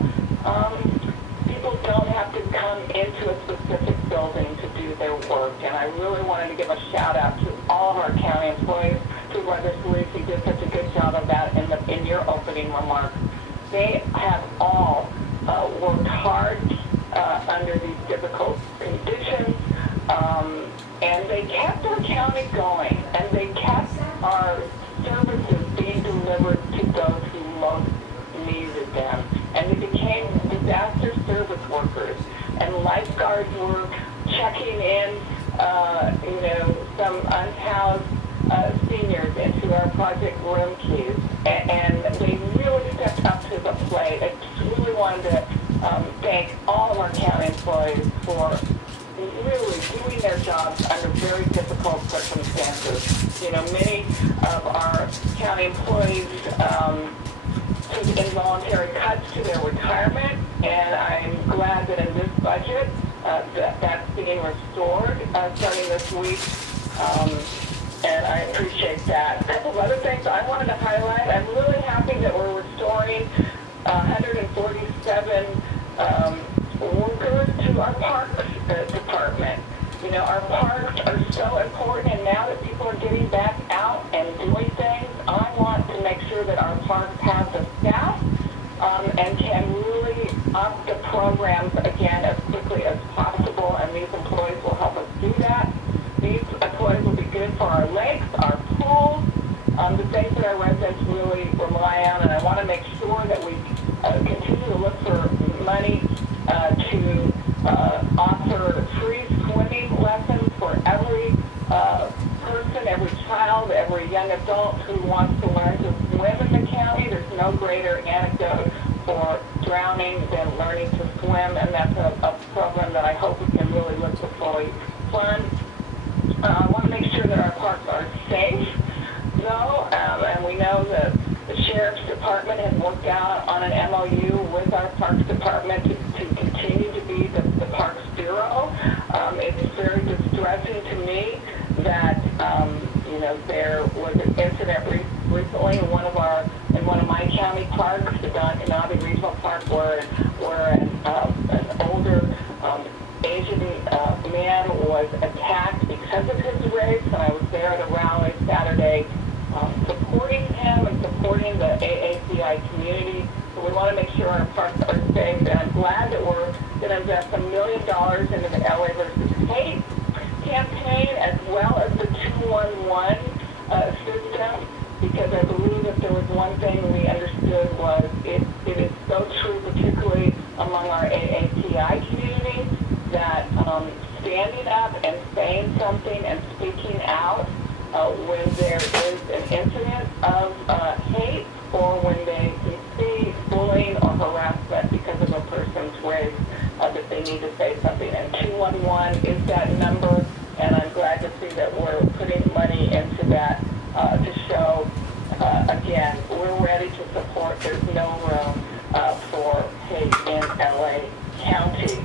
people don't have to come into a specific building to do their work. And I really wanted to give a shout-out to all of our county employees. Supervisor Solis, you did such a good job of that in your opening remarks. They have all worked hard under these difficult conditions, and they kept our county going, and they kept our services being delivered to those who most needed them. And they became disaster service workers, and lifeguards were checking in, some unhoused seniors into our project room keys, and they really stepped up to the plate. I just really wanted to thank all of our county employees for really doing their jobs under very difficult circumstances. You know, many of our county employees took involuntary cuts to their retirement, and I'm glad that in this budget that's being restored starting this week. And I appreciate that. A couple of other things I wanted to highlight. I'm really happy that we're restoring 147 workers to our parks department. You know, our parks are so important, and now that people are getting back out and doing things, I want to make sure that our parks have the staff and can really up the programs again as quickly as possible, and these employees will help us do that. These employees will be good for our lakes, our pools, the things that our residents really rely on, and I want to make sure that we continue to look for money to offer free swimming lessons for every person, every child, every young adult who wants to learn to swim in the county. There's no greater anecdote for drowning than learning to swim, and that's a program that I hope we can really look to fully fund. I want to make sure that our parks are safe, though, and we know that the Sheriff's Department has worked out on an MOU with our Parks Department to continue to be the Parks Bureau. It's very distressing to me that, you know, there was an incident recently in one of my county parks, the Navi Regional Park, where an older Asian man was attacked because of his race, and I was there at a rally Saturday supporting him and supporting the AACI community. So we want to make sure our parks are safe, and I'm glad that we're going to invest $1 million into the LA versus Hate campaign, as well as the 211 system, because I believe if there was one thing we understood was it is so true, particularly among our AACI community, that standing up and saying something and speaking out when there is an incident of hate, or when they can see bullying or harassment because of a person's race, that they need to say something. And 211 is that number, and I'm glad to see that we're putting money into that to show, again, we're ready to support. There's no room for hate in LA County.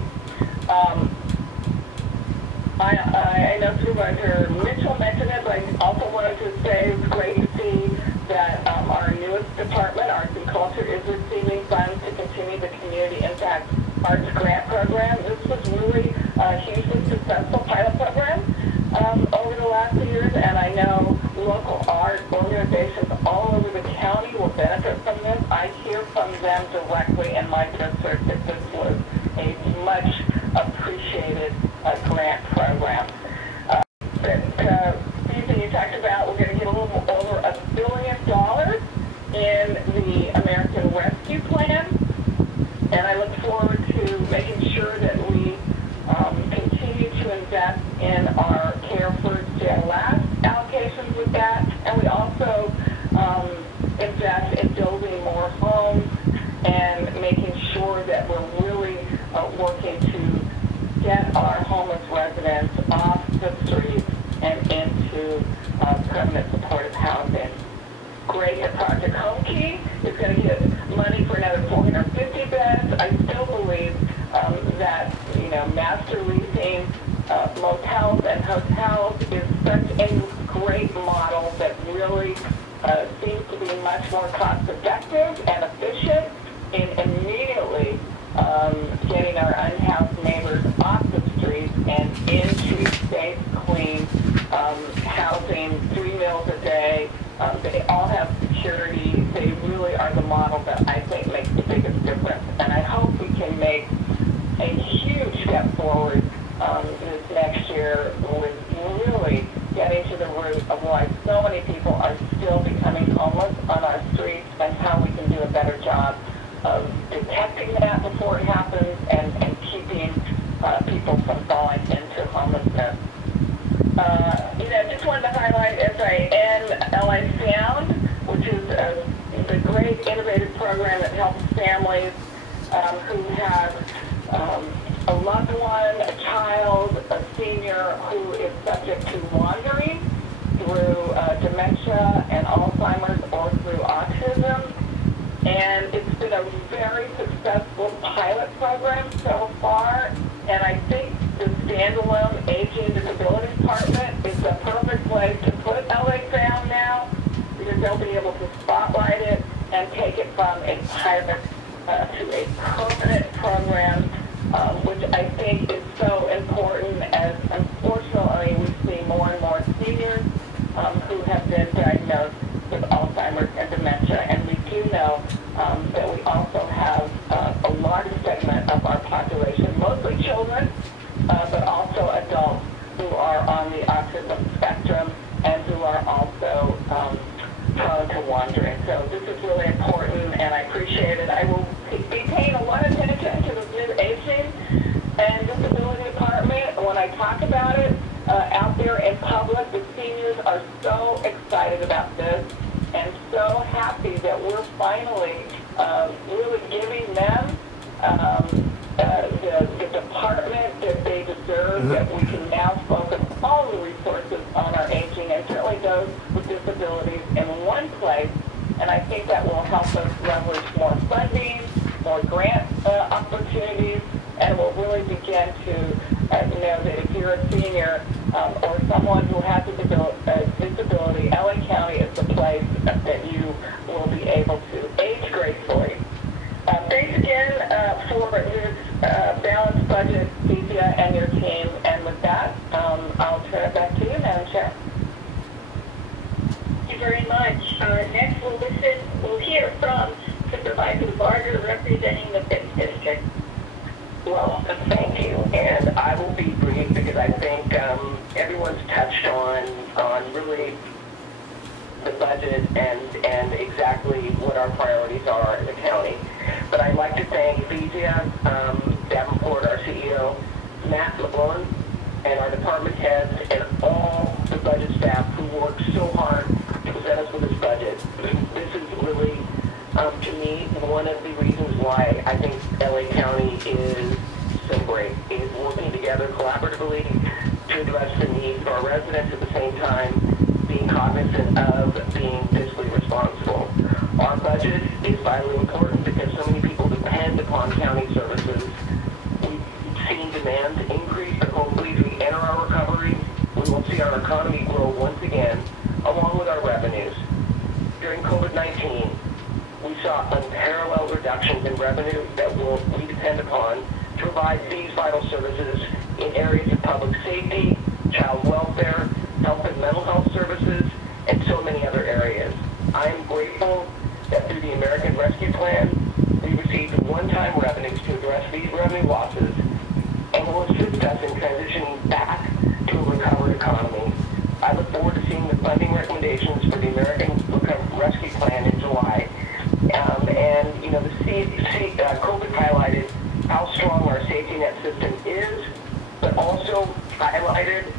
I know Supervisor Mitchell mentioned it, but I also wanted to say it's great to see that our newest department, Arts and Culture, is receiving funds to continue the Community Impact Arts Grant Program. This was really a hugely successful pilot program over the last few years, and I know local art organizations all over the county will benefit from this. I hear from them directly in my district that this was a much appreciated grant program. Steve, you talked about we're going to get a little over $1 billion in the American Rescue Plan, and I look forward to making sure that we continue to invest in our care first jail last allocations with that, and we also invest in building more homes and making sure that we're really working to get our homeless residents off the streets and into permanent supportive housing. Great at Project Home Key is going to get money for another 450 beds. I still believe that, you know, master leasing motels and hotels is such a great model that really seems to be much more cost effective and efficient in immediately getting our unhoused neighbors off the streets and into safe, clean housing, 3 meals a day. They all have security. They really are the model that I think makes the biggest difference. And I hope we can make a huge step forward this next year with really getting to the root of why so many people are still becoming homeless on our streets, and how we can do a better job of detecting that before it happens and keeping people from falling into homelessness. You know, just wanted to highlight as I end LA Sound, which is the great innovative program that helps families who have a loved one, a child, a senior who is subject to wandering through dementia and Alzheimer's or through autism. And it's been a very successful pilot program so far. And I think the standalone aging disability department is the perfect place to put LA Found now, because they'll be able to spotlight it and take it from a pilot to a permanent program, which I think is so important, as unfortunately we see more and more seniors who have been diagnosed with Alzheimer's and dementia. And we do know that we also have a large segment of our population, mostly children, but also adults who are on the autism spectrum and who are also prone to wandering. So this is really important, and I appreciate it. I will be paying a lot of attention to the new aging and disability department when I talk about it out there in public. The seniors are so excited about this and so happy that we're finally really giving them the department that they deserve, that we can now focus all the resources on our aging and certainly those with disabilities in one place. And I think that will help us leverage more funding, more grant opportunities, and we'll really begin to know that if you're a senior or someone who has a disability, LA County is the place that you will be able to age gracefully. Thanks again for this balanced budget, Cynthia and your team. And with that, I'll turn it back to you, Madam Chair. Thank you very much. Next, we'll hear from Supervisor Barger, representing the 5th District. Well, thank you, and I will be brief because I think everyone's touched on really the budget and exactly what our priorities are in the county. But I'd like to thank Kezia, Davenport, our CEO, Matt LeBlanc, and our department heads and all the budget staff who worked so hard to present us with this budget. This is really, to me, one of the reasons why I think LA County is so great, is working together collaboratively to address the needs of our residents at the same time being cognizant of being fiscally responsible. Our budget is vitally important because so many people depend upon county services. We've seen demand increase, but hopefully as we enter our recovery, we will see our economy grow once again, along with our revenues. During COVID-19, we saw unparalleled reductions in revenue that we depend upon to provide these vital services in areas of public safety, child welfare, health and mental health services, and so many other areas. I am grateful that through the American Rescue Plan, we received one-time revenues to address these revenue losses and will assist us in transitioning back to a recovered economy. I look forward to seeing the funding recommendations for the American Rescue Plan in July. And, you know, COVID highlighted how strong our safety net system is, but also highlighted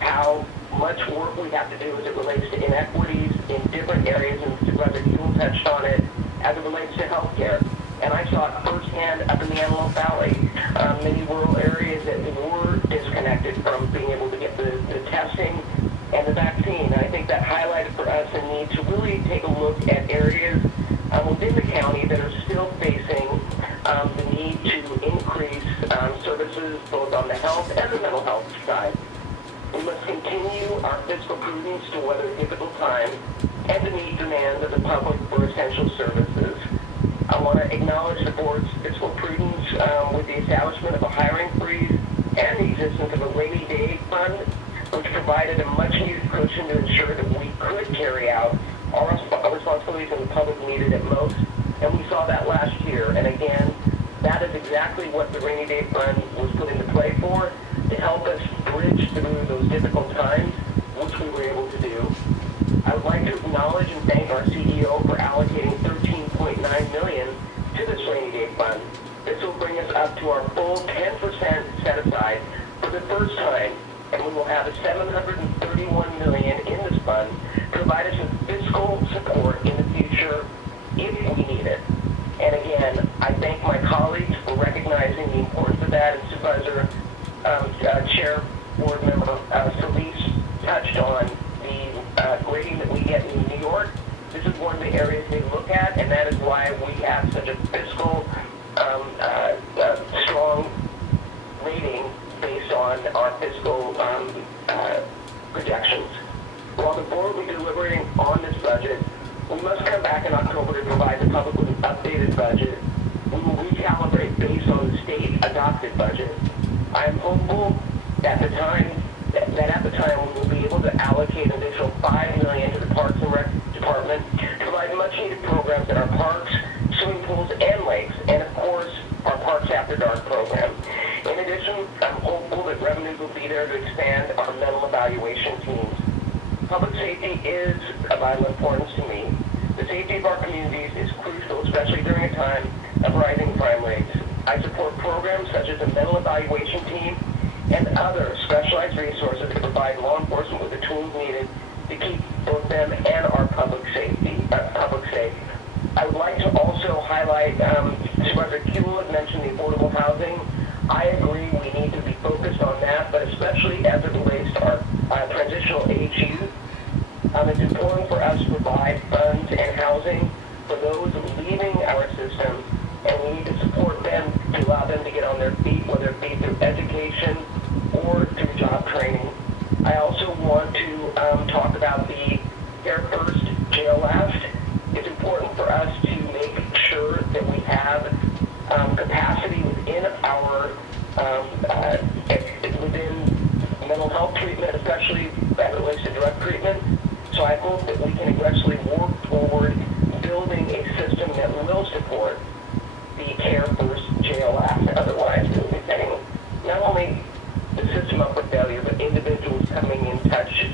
how much work we have to do as it relates to inequities in different areas, and Supervisor Kuel touched on it, as it relates to healthcare. And I saw it firsthand up in the Antelope Valley, many rural areas that were disconnected from being able to get the testing and the vaccine. And I think that highlighted for us a need to really take a look at areas within the county that are still facing the need to increase services both on the health and the mental health side. We must continue our fiscal prudence to weather difficult times and to meet demands of the public for essential services. I want to acknowledge the board's fiscal prudence with the establishment of a hiring freeze and the existence of a rainy day fund, which provided a much-needed cushion to ensure that we could carry out our responsibilities when the public needed it most. And we saw that last year. And again, that is exactly what the rainy day fund was put into play for, to help us bridge through those difficult times, which we were able to do. I would like to acknowledge and thank our CEO for allocating $13.9 million to this rainy day fund. This will bring us up to our full 10% set aside for the first time, and we will have a $731 million in this fund to provide us with fiscal support in the future if we need it. And again, I thank my colleagues for recognizing the importance of that, and Supervisor while the board will be deliberating on this budget, we must come back in October to provide the public with an updated budget. We will recalibrate based on the state-adopted budget. I am hopeful that at the time we will be able to allocate an additional $5 million to the Parks and Rec Department to provide much-needed programs in our parks, swimming pools, and lakes, and of course, our Parks After Dark program. In addition, I'm hopeful that revenues will be there to expand our mental evaluation teams. Public safety is of vital importance to me. The safety of our communities is crucial, especially during a time of rising crime rates. I support programs such as the mental evaluation team and other specialized resources to provide law enforcement with the tools needed to keep both them and our public safe. I would like to also highlight, Supervisor Kuel had mentioned the affordable housing. I agree we need to be focused on that, but especially as it relates to our transitional age youth. It's important for us to provide funds and housing for those leaving our system, and we need to support them to allow them to get on their feet, whether it be through education or through job training. I also want to talk about the Care First, Jail Last. It's important for us to make sure that we have capacity within our within mental health treatment, especially as it relates to drug treatment. So I hope that we can aggressively work toward building a system that will support the Care First, Jail Last. Otherwise, we'll be setting not only the system up for failure, but individuals coming in touch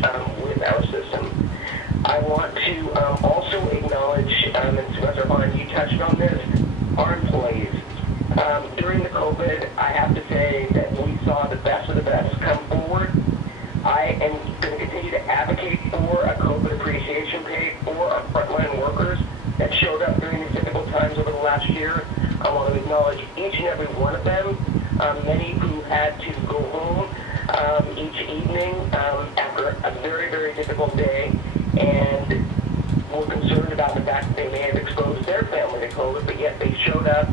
with our system. I want to also acknowledge, and Supervisor Hahn, you touched on this, our employees. During the COVID, I have to say that we saw the best of the best come forward. I am going to continue to advocate for a COVID appreciation pay for our frontline workers that showed up during these difficult times over the last year. I want to acknowledge each and every one of them, many who had to go home each evening after a very, very difficult day, and were concerned about the fact that they may have exposed their family to COVID, but yet they showed up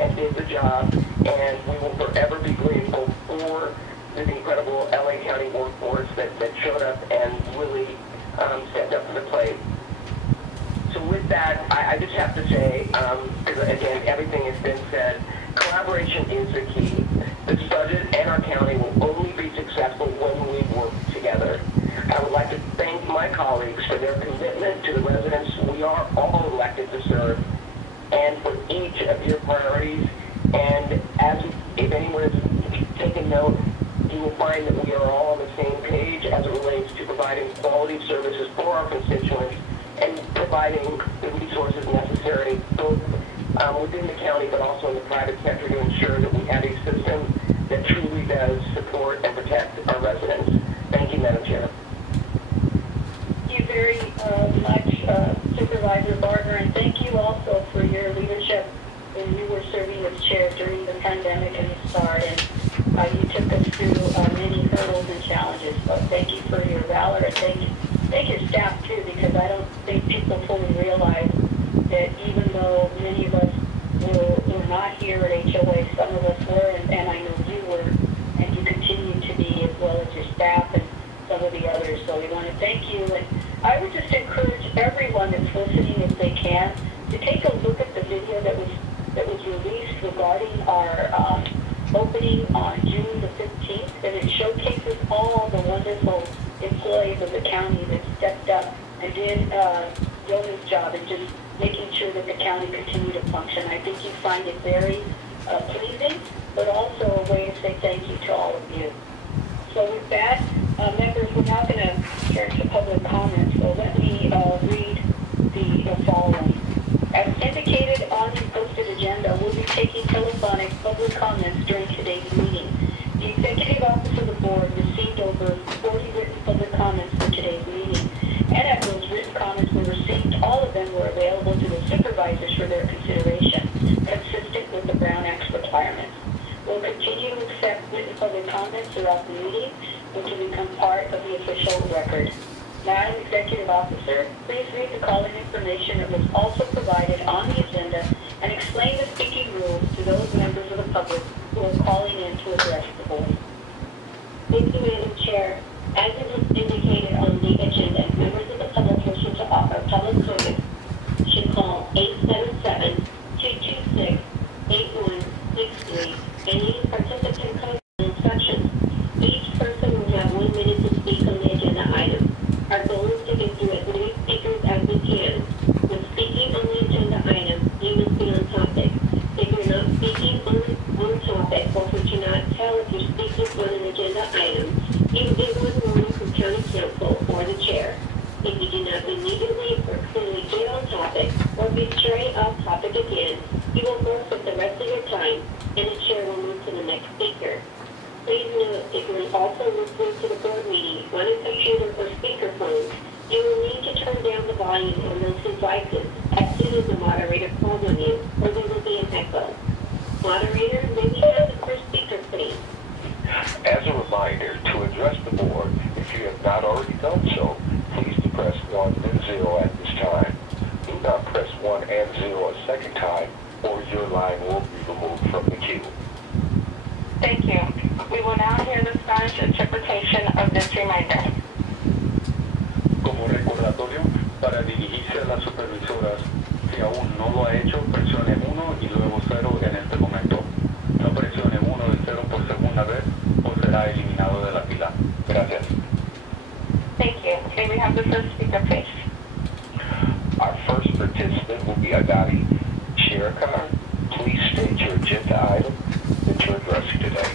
and did the job, and we will forever be grateful for the incredible LA County workforce that showed up and really stepped up to the plate. So with that, I just have to say, because again, everything has been said, collaboration is the key. This budget and our county will only be successful when we work together. I would like to thank my colleagues for their commitment to the residents we are all elected to serve, and for each of your priorities. And if anyone has taken note, you will find that we are all on the same page as it relates to providing quality services for our constituents and providing the resources necessary both within the county but also in the private sector to ensure that we have a system that truly does support and protect our residents. Thank you, Madam Chair. Thank you very much, Supervisor Barger, and thank you also for your leadership when you were serving as chair during the pandemic and the start, and you took us through many hurdles and challenges. So thank you for your valor, and thank your staff too, because I don't think people fully realize that even though many of us were not here at HOA, some of us were, and I know you were, and you continue to be, as well as your staff and some of the others. So we want to thank you, and I would just encourage everyone that's listening, if they can, to take a look at the video that was released regarding our opening on June the 15th, and it showcases all the wonderful employees of the county that stepped up and did Yoda's job and just making sure that the county continued to function. I think you find it very pleasing, but also a way to say thank you to all of you. So with that, members, we're now going to turn to public comments. So let me read the following. As indicated on the posted agenda, we'll be taking telephonic public comments during today's meeting. The Executive Office of the Board received over 40 written public comments for today's meeting, and as those written comments were received, all of them were available to the supervisors for their consideration, consistent with the Brown Act's requirements. We'll continue to accept written public comments throughout the meeting, which will become part of the official record. Madam Executive Officer, please read the call-in information that was also provided on the agenda and explain the speaking rules to those members of the public who are calling in to address the board. Thank you, Madam Chair. As it is indicated on the agenda, members of the public wishing to offer public service should call 877-226-8163. Any participant codes and instructions. Each person will have 1 minute to speak on the agenda item. Our goal is to get through as many speakers as we can. When speaking on the agenda item, you must be on topic. If you're not speaking on topic, or if you cannot tell if you're speaking on an agenda item, you will get one warning from County Council or the chair. If you do not immediately or clearly get on topic, or betray off topic again, you will forfeit the rest of your time, and the chair will move to the next speaker. Please note, if you are also listening to the board meeting on a computer or speakerphone, you will need to turn down the volume on those devices as soon as the moderator calls on you, or there will be an echo. Moderator, may we have the first speaker, please? As a reminder, to address the board, if you have not already done so, please press 1 and 0 at this time. Do not press 1 and 0 a second time, or your line will be removed from the queue. Thank you. We will now hear the Spanish interpretation of this reminder. Como recordatorio, para dirigirse a las supervisoras, si aún no lo ha hecho, presione 1 y luego 0 en este momento. No presione 1 y 0 por segunda vez o será eliminado de la fila. Gracias. Thank you. May we have the first speaker, please? Our first participant will be Agati Shirikar. Please state your agenda item that you're addressing today.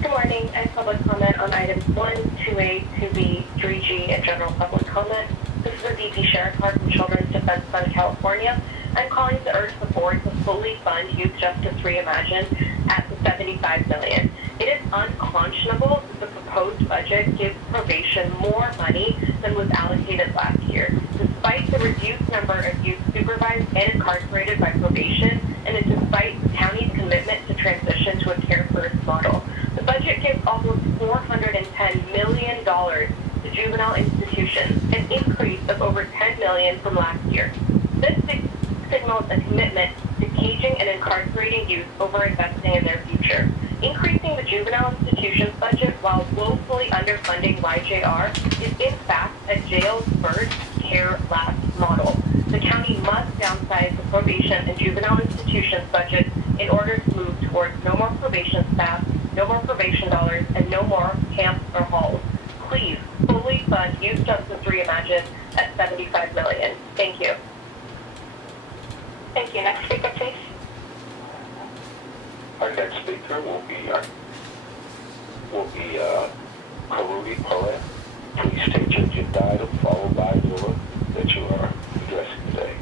Good morning, and public comment on items 1, 2A, 2B, 3G, and general public comment. This is a VP Shirikar from Children's Defense Fund, California. I'm calling to urge the board to fully fund Youth Justice Reimagined at the $75 million. It is unconscionable that the proposed budget gives probation more money than was allocated last year, despite the reduced number of youth supervised and incarcerated by probation, and despite the county's commitment to transition to a care-first model. The budget gives almost $410 million to juvenile institutions, an increase of over $10 million from last year. This signals a commitment to caging and incarcerating youth over investing in their future. Increasing the juvenile institutions budget while woefully underfunding YJR is in fact a jails-first, care-last model. The county must downsize the probation and juvenile institutions budget in order to move towards no more probation staff, no more probation dollars, and no more camps or halls. Please fully fund Youth Justice Reimagined at $75 million. Thank you. Thank you. Next speaker, please. Our next speaker will be Karudi Paret. Please state your agenda item followed by your that you are addressing today.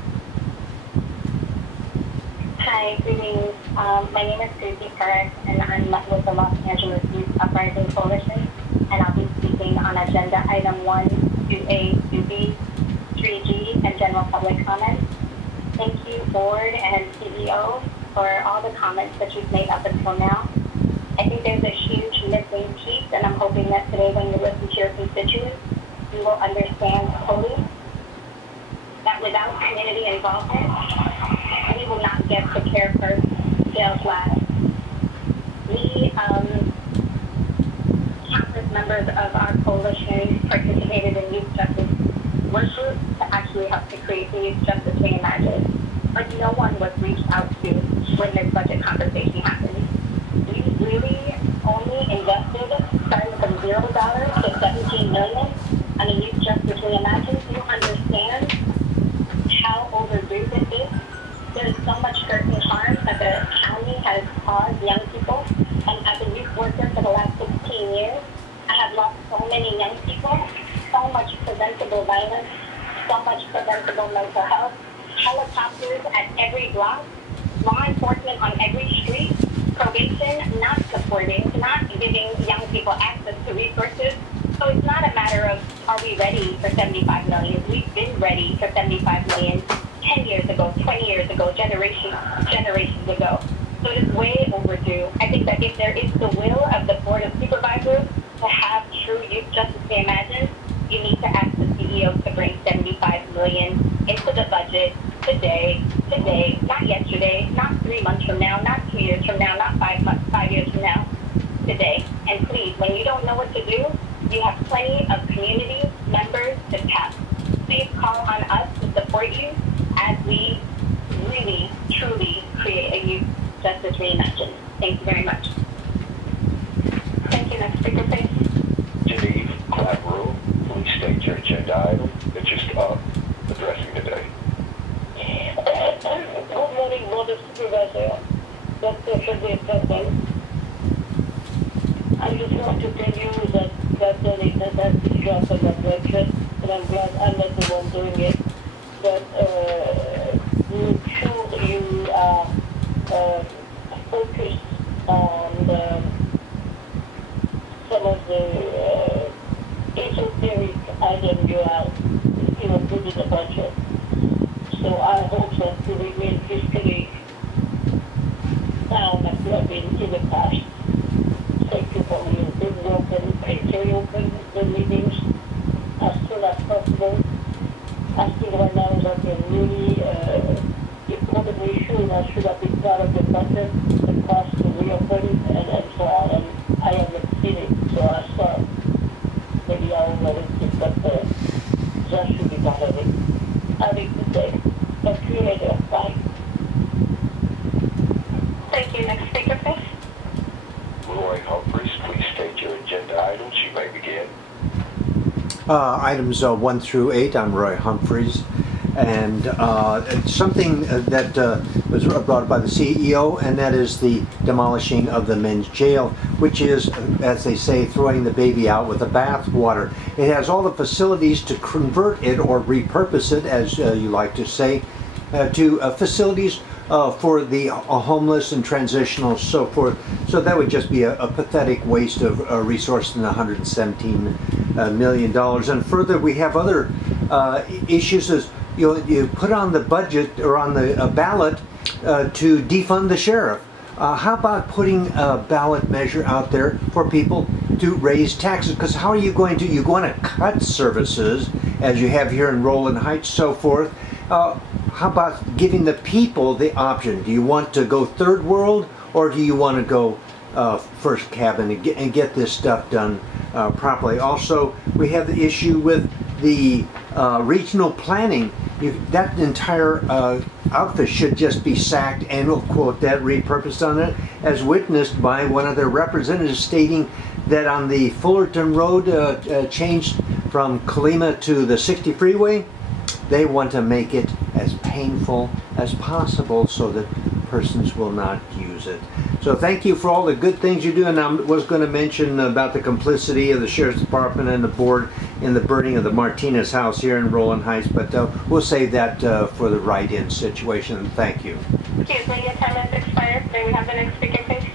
Hi, greetings. My name is Karudi Paret, and I'm with the Los Angeles Youth Uprising Coalition, and I'll be speaking on agenda item 1, 2A, 2B, 3G, and general public comments. Thank you, board and CEO, for all the comments that you've made up until now. I think there's a huge missing piece, and I'm hoping that today when you listen to your constituents, you will understand fully that without community involvement, we will not get to care first, jails last. We, countless members of our coalition participated in Youth Justice workshops to actually help to create the Youth Justice Reimagined. But no one was reached out to when this budget conversation happened. We really only invested, starting from $0 to $17 million on a Youth Justice Reimagined. You understand how overdue this is? There's so much hurt and harm that the county has caused young people. And as a youth worker for the last 16 years, I have lost so many young people, so much preventable violence, so much preventable mental health, helicopters at every block, law enforcement on every street, probation not supporting, not giving young people access to resources. So it's not a matter of, are we ready for $75 million? We've been ready for $75 million 10 years ago, 20 years ago, generations ago. So it is way overdue. I think that if there is the will of the Board of Supervisors to have true Youth Justice Reimagined, you need to ask the CEO to bring $75 million into the budget today, not yesterday, not 3 months from now, not 2 years from now, not 5 years from now, today. And please, when you don't know what to do, you have plenty of community members to test. Please call on us to support you as we really, truly create a youth justice reimagined. Thank you very much. Thank you. Next speaker, please. Genevieve Clapperell, please state your agenda item that you're addressing today. Good morning, Board of Supervisors. Dr. President. I just want to tell you that God done a fantastic job on that budget, and I'm glad I'm not the one doing it. But make sure you are focused on some of the esoteric items you have put in the budget. So I hope that you remain fiscally sound as you have been in the past. Thank you for your good work and stay open the meetings as soon as possible. I think right now is like a really important issue that should have been part of the budget, the cost to reopen and so on. And I haven't seen it, so I thought maybe I overlooked it, but that should be part of it. Have a good day. Talk to you later. Bye. Thank you. Next speaker, please. Roy Humphreys, please state your agenda items. You may begin. Items 1 through 8. I'm Roy Humphreys, and something that was brought up by the CEO, and that is the demolishing of the men's jail, which is, as they say, throwing the baby out with the bathwater. It has all the facilities to convert it or repurpose it, as you like to say, to facilities for the homeless and transitional, so forth. So that would just be a pathetic waste of resources in $117 million. And further, we have other issues. As you put on the budget or on the ballot to defund the sheriff. How about putting a ballot measure out there for people to raise taxes? Because how are you going to? You want to cut services, as you have here in Rowland Heights, so forth. How about giving the people the option? Do you want to go third world, or do you want to go first cabin and get this stuff done properly? Also, we have the issue with the regional planning. That entire outfit should just be sacked, and we'll quote that, repurposed on it, as witnessed by one of their representatives stating that on the Fullerton Road changed from Colima to the 60 freeway, they want to make it as painful as possible so that persons will not use it. So thank you for all the good things you do, and I was going to mention about the complicity of the Sheriff's Department and the board in the burning of the Martinez house here in Rowland Heights, but we'll save that for the write-in situation. Thank you. Excuse me, your time has expired. May we have the next speaker, please?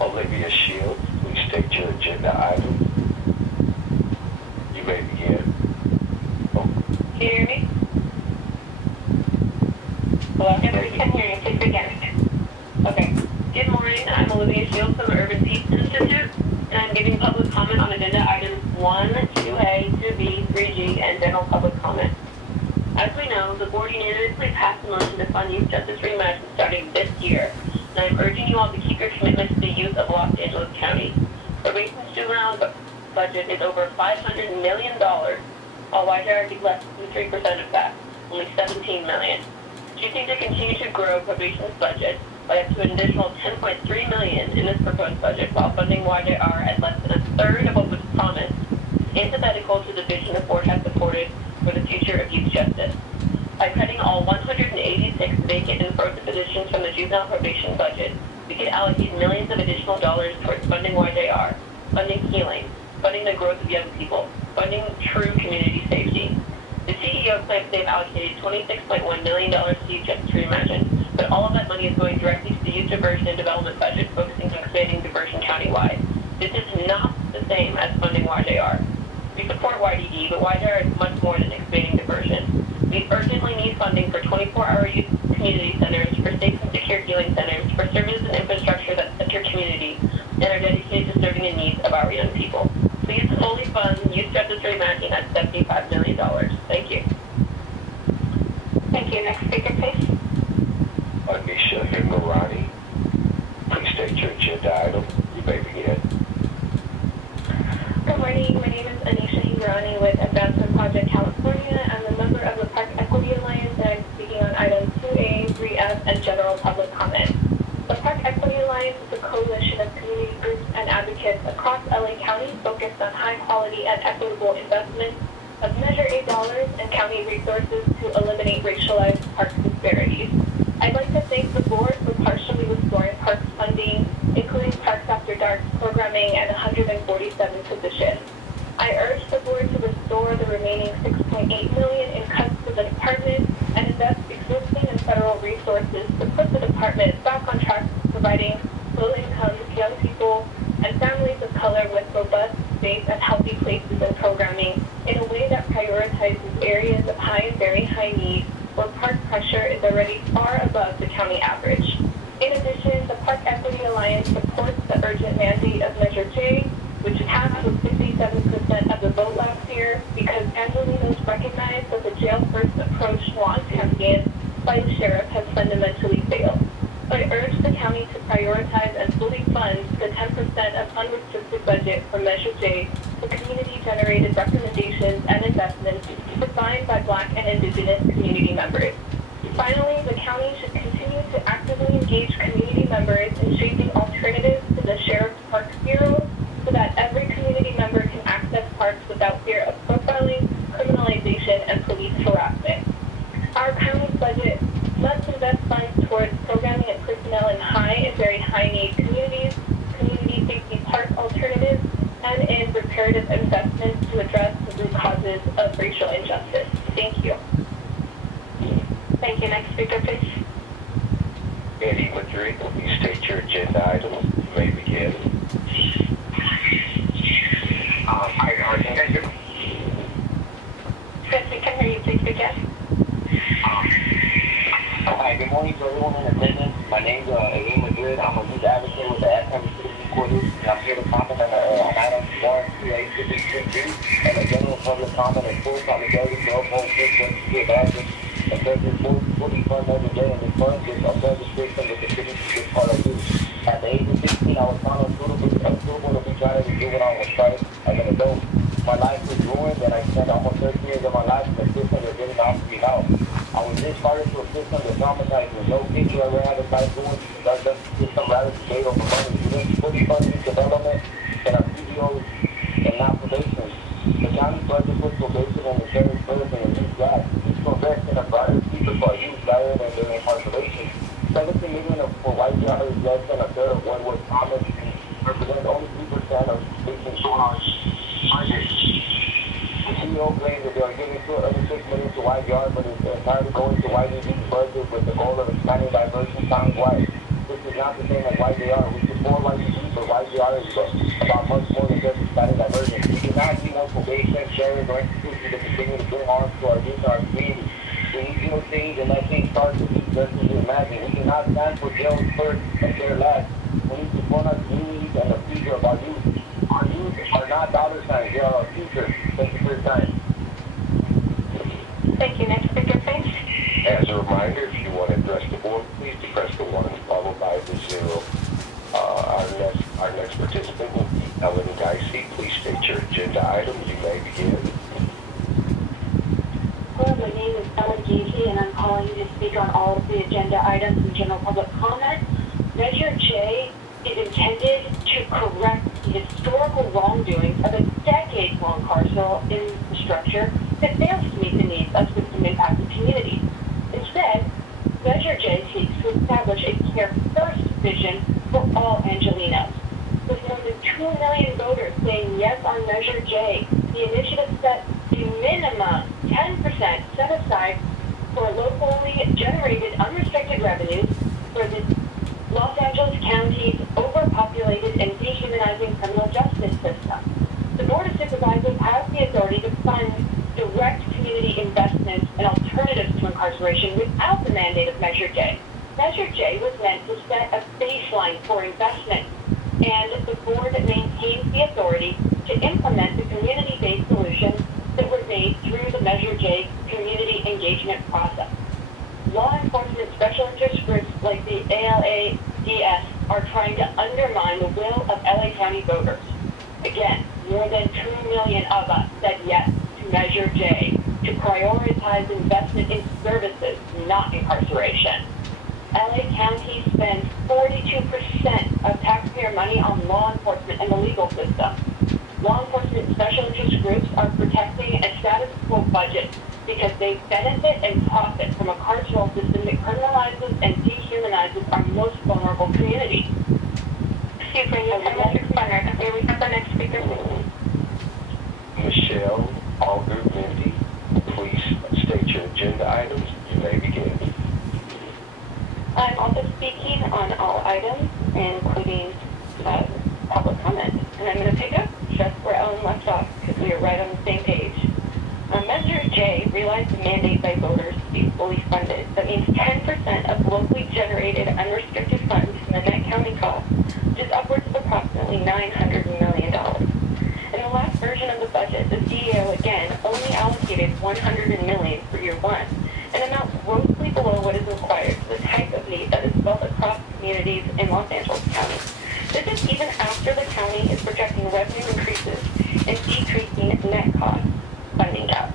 Olivia Shields, please state your agenda item. You may begin. Can you hear me? Hello? Yes, we can hear you. Please begin. Okay. Good morning. I'm Olivia Shields from the Urban Peace Institute, and I'm giving public comment on agenda items 1, 2A, 2B, 3G, and general public comment. As we know, the board unanimously passed a motion to fund Youth Justice Reimagined starting this year, and I'm urging you all to keep your commitment to the youth of Los Angeles County. Probation's juvenile budget is over $500 million, while YJR gets less than 3% of that, only $17 million. Choosing to continue to grow probation's budget by up to an additional $10.3 million in this proposed budget while funding YJR at less than a third of what was promised is antithetical to the vision the board has supported for the future of youth justice. By cutting all 186 vacant and frozen positions from the juvenile probation budget, we could allocate millions of additional dollars towards funding YJR, funding healing, funding the growth of young people, funding true community safety. The CEO claims they've allocated $26.1 million to Youth Justice Reimagined, but all of that money is going directly to the Youth Diversion and Development budget, focusing on expanding diversion countywide. This is not the same as funding YJR. We support YDD, but YJR is much more than expanding diversion. We urgently need funding for 24-hour youth community centers, for safe and secure healing centers, for services and infrastructure that center community and are dedicated to serving the needs of our young people. Please fully fund Youth Justice Reimagined at $75 million. Thank you. Thank you. Next speaker, please. Anisha Himrani, please state your agenda item. You may begin. investments of Measure A dollars and county resources to eliminate racialized park disparities. I'd like to thank the board for partially restoring parks funding, including Parks After Dark programming and 147 positions. I urge the board to restore the remaining $6.8 million in cuts to the department and invest existing and federal resources to put the department back on track for providing low-income young people and families of color with robust, safe, and healthy places and programming in a way that prioritizes areas of high and very high need where park pressure is already far above the county average. In addition, the Park Equity Alliance supports the urgent mandate of Measure J, which passed with 57% of the vote last year because Angelinos recognize that the jail-first approach long championed by the sheriff has fundamentally failed. I urge the county to prioritize and fully fund the 10% of unrestricted budget for Measure J for community-generated recommendations and investments defined by Black and Indigenous community members. Finally, the county should continue to actively engage community members in shaping alternatives to the Sheriff's Park Bureau so that every community member can access parks without fear of profiling, criminalization, and police harassment. Our county's budget must invest funds towards programming and personnel in high and very high-need communities, community safety park alternatives, and in reparative investments to address the root causes of racial injustice. Thank you. Thank you. Next speaker, please. Eddie Madrid, please state your agenda items. You may begin. Yes, we can hear you. Please begin. Hi, good morning to everyone in attendance. My name is Eddie Madrid. I'm a youth advocate with the Academy Citizen Quarters, and I'm here to comment on items 1, 2A, 2B, and a general public comment and full solidarity to uphold Supervisor Barger and President fully fund Measure J and refund this absurd system with the city to get part of youth. At the age of 16, I was found unsuitable to be tried as a juvenile was tried as an adult. My life was ruined, and I spent almost 13 years of my life in a system that didn't offer me help. I was discharged to a system that traumatized me. No kid you ever had a life doing does the system rather than pay over money. You didn't fully fund youth development and our PDOs and not probation. The county budget puts probation on the sheriff's first and the youth last. It's to invest in a broader future for our youth rather than their incarceration. 17 million for white jail is less than a third of what was promised and represents only 3% of patients on our budget. The CEO claims that they are giving $206 million to YGR, but it's entirely going to YDD's budget with the goal of expanding diversion town-wide. This is not the same as YJR. We support YDD, but YGR is about much more than just expanding diversion. We do not need more probation, sheriffs, or institutions to continue to bring harm to our youth and our community. We need real change, and that change starts with youth just as you imagine. We cannot stand for jails first and jail last. We need to fund our communities and the future of our youth. Our youth are not dollar signs, they are our future. Thank you for your time. Thank you. Next speaker, please. As a reminder, if you want to address the board, please press the 1 followed by the 0. Our next participant will be Ellen Dicey. Please state your agenda item. You may begin. Hello, my name is Ellen Dicey, and I'm calling to speak on all of the agenda items and general public comment. Measure J is intended to correct the historical wrongdoings of a decades-long carceral infrastructure that fails to meet the needs of system-impacted communities. Instead, Measure J seeks to establish a care-first vision for all Angelinos. With more than 2 million voters saying yes on Measure J, the initiative set a minimum 10% set aside for locally generated unrestricted revenues for the Los Angeles County's overpopulated and dehumanizing criminal justice system. The Board of Supervisors has the authority to fund direct community investments and alternatives to incarceration without the mandate of Measure J. Measure J was meant to set a baseline for investment, and the board maintains the authority to implement the community-based solutions that were made through the Measure J community engagement process. Law enforcement special interest groups like the ALADS are trying to undermine the will of LA County voters. Again, more than 2 million of us said yes to Measure J to prioritize investment in services, not incarceration. LA County spends 42% of taxpayer money on law enforcement and the legal system. law enforcement special interest groups are protecting a status quo budget because they benefit and profit from a cartel system that criminalizes and dehumanizes our most vulnerable community. Excuse me, your time has expired. May we have the next speaker, please? Michelle Alger Mindy, please state your agenda items. You may begin. I'm also speaking on all items, including public comment. And I'm going to pick up just where Ellen left off, because we are right on the same page. Measure J realized the mandate by voters to be fully funded. That means 10% of locally generated unrestricted funds from the net county cost, which is upwards of approximately $900 million. In the last version of the budget, the CEO again only allocated $100 million for year one, an amount grossly below what is required for the type of need that is felt across communities in Los Angeles County. This is even after the county is projecting revenue increases and decreasing net cost funding gaps.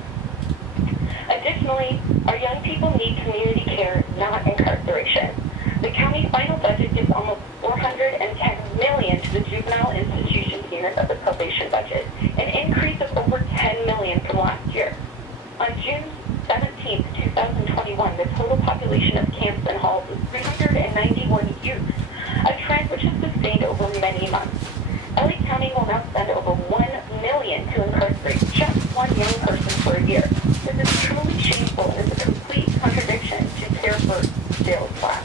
Additionally, our young people need community care, not incarceration. The county's final budget gives almost $410 million to the juvenile institutions unit of the probation budget, an increase of over $10 million from last year. On June 17, 2021, the total population of camps and halls was 391 youth, a trend which has sustained over many months. LA County will now spend over $1 million to incarcerate just one young person per year. This is truly shameful and is a complete contradiction to Care First sales class.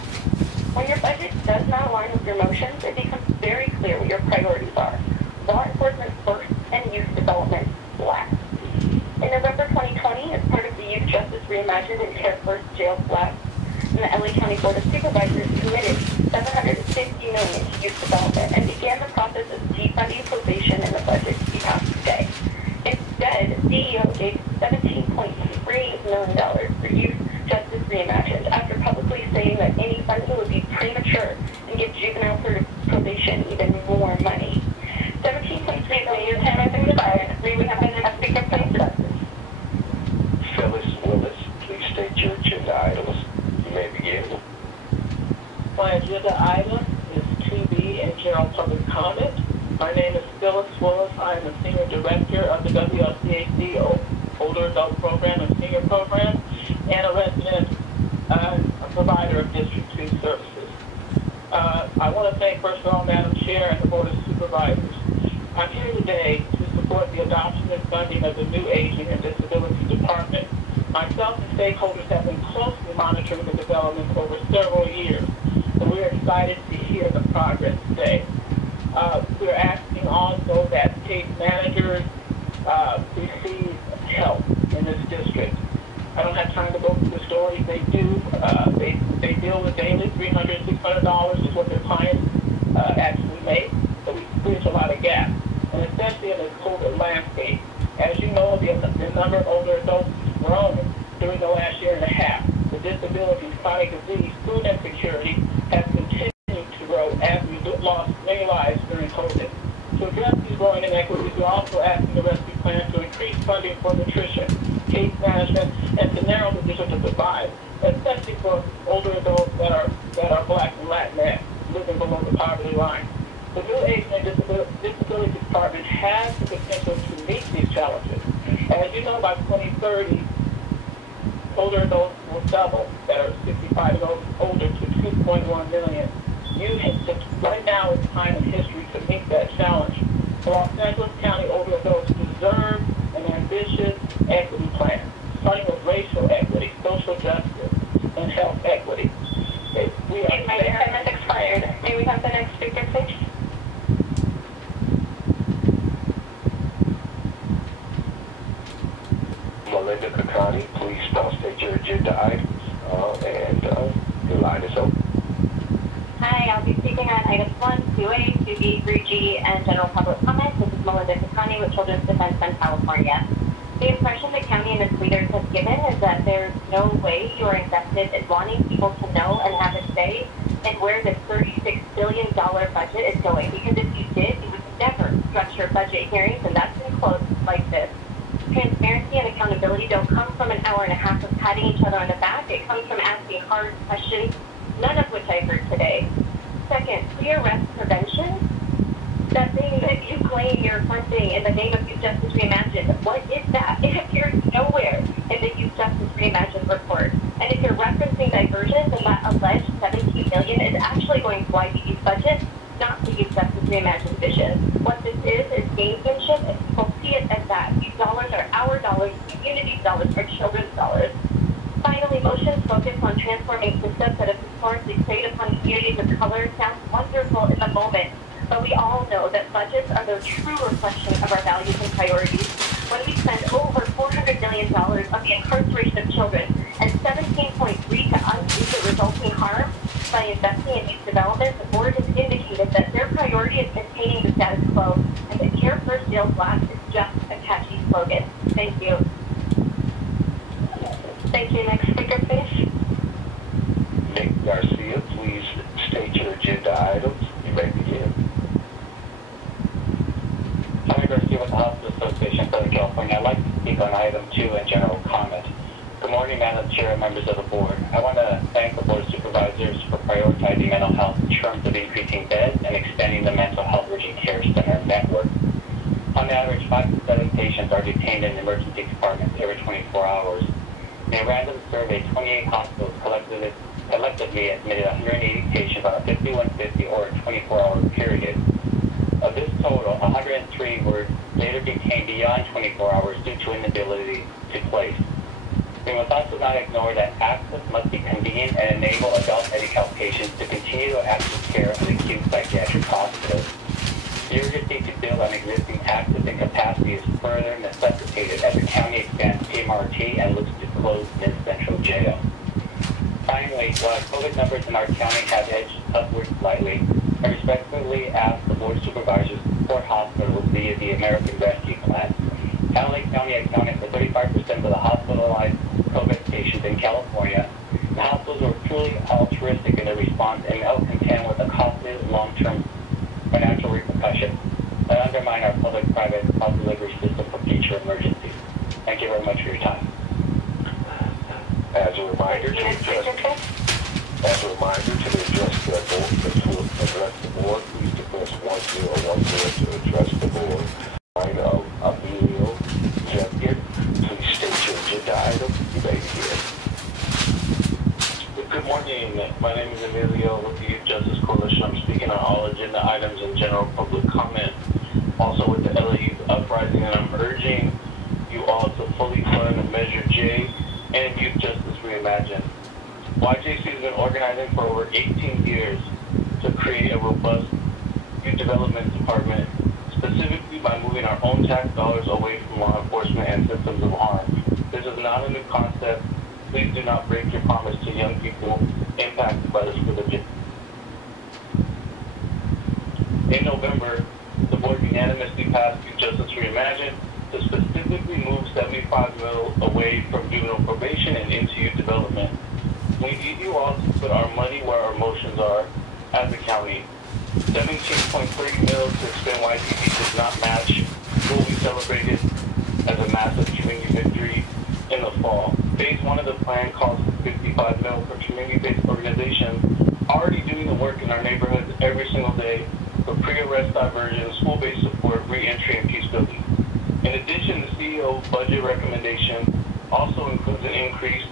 When your budget does not align with your motions, it becomes very clear what your priorities are. Law enforcement first and youth development last. In November 2020, as part of the Youth Justice Reimagined and Care First jails last, and the LA County Board of Supervisors committed $750 million to youth development and began the process of defunding probation in the budget to be passed today. Instead, CEO gave $17.3 million for Youth Justice Reimagined after publicly saying that any funding would be premature and give juvenile probation even more money. $17.3 million, your time has expired. May we have the next speaker, please? Phyllis Willis, please state your agenda items. You may begin. My agenda item is 2B in general public comment. My name is Phyllis Willis. I am the Senior Director of the WLCAC Older Adult Program and Senior Program and a resident provider of District 2 services. I want to thank, first of all, Madam Chair and the Board of Supervisors. I'm here today to support the adoption and funding of the new Aging and Disability Department. Myself and stakeholders have been closely monitoring the development over several years, and we're excited to hear the progress today. We're asking also that case managers receive help in this district. I don't have time to go through the stories they do. They deal with daily $300, $600 is what their clients actually make. So we bridge a lot of gaps, and especially in this COVID landscape. As you know, the number of older adults has grown during the last year and a half. The disabilities, chronic disease, food insecurity have continued to grow as we lost many lives during COVID. To address these growing inequities, we're also asking the rescue plan to increase funding for nutrition, case management, and to narrow the digital divide, especially for older adults that are Black and Latinx living below the poverty line. The new Aging and Disability Department has the potential to meet these challenges. As you know, by 2030, older adults will double that are 65 and older to 2.1 million. Right now is time in history to meet that challenge. The Los Angeles County older adults deserve an ambitious equity plan, starting with racial equity, social justice, and health equity. My time has expired. May we have the next speaker, please? Melinda Kakani, please state your agenda items, and your line is open. Hi, I'll be speaking on items 1, 2A, 2B, 3G, and general public comment. This is Melinda Kakani with Children's Defense Fund California. The impression the county and its leaders have given is that there's no way you are invested in wanting people to know and have a say in where this $36 billion budget is going. Because if you did, you would never structure budget hearings, and that's in quotes like this. Transparency and accountability don't come from an hour and a half of patting each other on the back. It comes from asking hard questions, none of which I heard today. Second, pre-arrest prevention. That thing that you claim you're funding in the name of Youth Justice Reimagined. What is that? It appears nowhere in the Youth Justice Reimagined report. And if you're referencing diversion, then that alleged $17 million is actually going to YBD's budget, not the Youth Justice Reimagined vision. What this is gamesmanship, and people see it as that. These dollars are our dollars, community dollars, our children's dollars. Finally, motions focused on transforming systems that have historically preyed upon communities of color sounds wonderful in the moment, but we all know that budgets are the true reflection of our values and priorities. When we spend over $400 million on the incarceration of children and $17.3 to undo the resulting harm by investing in youth development, the board has indicated that their priority is maintaining the status quo, and that Care First Jails Last is just a catchy slogan. Thank you. Thank you. Next speaker, please. Nick Garcia, please state your agenda items. You may begin. Tommy Garcia with the Hospital Association of Southern California. I'd like to speak on item 2 in general comment. Good morning, Madam Chair and members of the board. I want to thank the Board of Supervisors for prioritizing mental health in terms of increasing beds and expanding the mental health urgent care center network. On average, 5 to 7 patients are detained in emergency departments every 24 hours. In a random survey, 28 hospitals collectively admitted 180 patients on a 5150 or a 24-hour period. Of this total, 103 were later detained beyond 24 hours due to inability to place. We must also not ignore that access must be convenient and enable adult Medi-Cal patients to continue to access care at acute psychiatric hospitals. The urgency to build on existing access and capacity is further necessitated as the county expands PMRT and looks to close Mid-Central Jail. Finally, while COVID numbers in our county have edged upward slightly, I respectfully ask the Board of Supervisors to support hospitals via the American Rescue Plan. LA County accounted for 35% of the hospitalized COVID patients in California. The hospitals were truly altruistic in their response and now contend with the costly long-term financial repercussions that undermine our public-private health delivery system for future emergencies. Thank you very much for your time. As a reminder to address the board, please press 1010 to address the board. Line of Emilio Jenkins, please state your agenda item. You may begin. Good morning. My name is Emilio with the Youth Justice Coalition. I'm speaking on all agenda items and general public comment. Also with the LA Youth Uprising, and I'm urging you all to fully fund Measure J and Youth Justice Reimagined. YJC has been organizing for over 18 years to create a robust youth development department, specifically by moving our own tax dollars away from law enforcement and systems of harm. This is not a new concept. Please do not break your promise to young people impacted by this religion. In November, the board unanimously passed Youth Justice Reimagined to specifically move $75 million away from juvenile probation and into youth development. We need you all to put our money where our emotions are as a county. $17.3 million to expand YPD does not match what we celebrated as a massive community victory in the fall. Phase 1 of the plan calls for $55 million for community-based organizations already doing the work in our neighborhoods every single day for pre-arrest diversion, school-based support, re-entry, and peace building. In addition, the CEO budget recommendation also includes an increase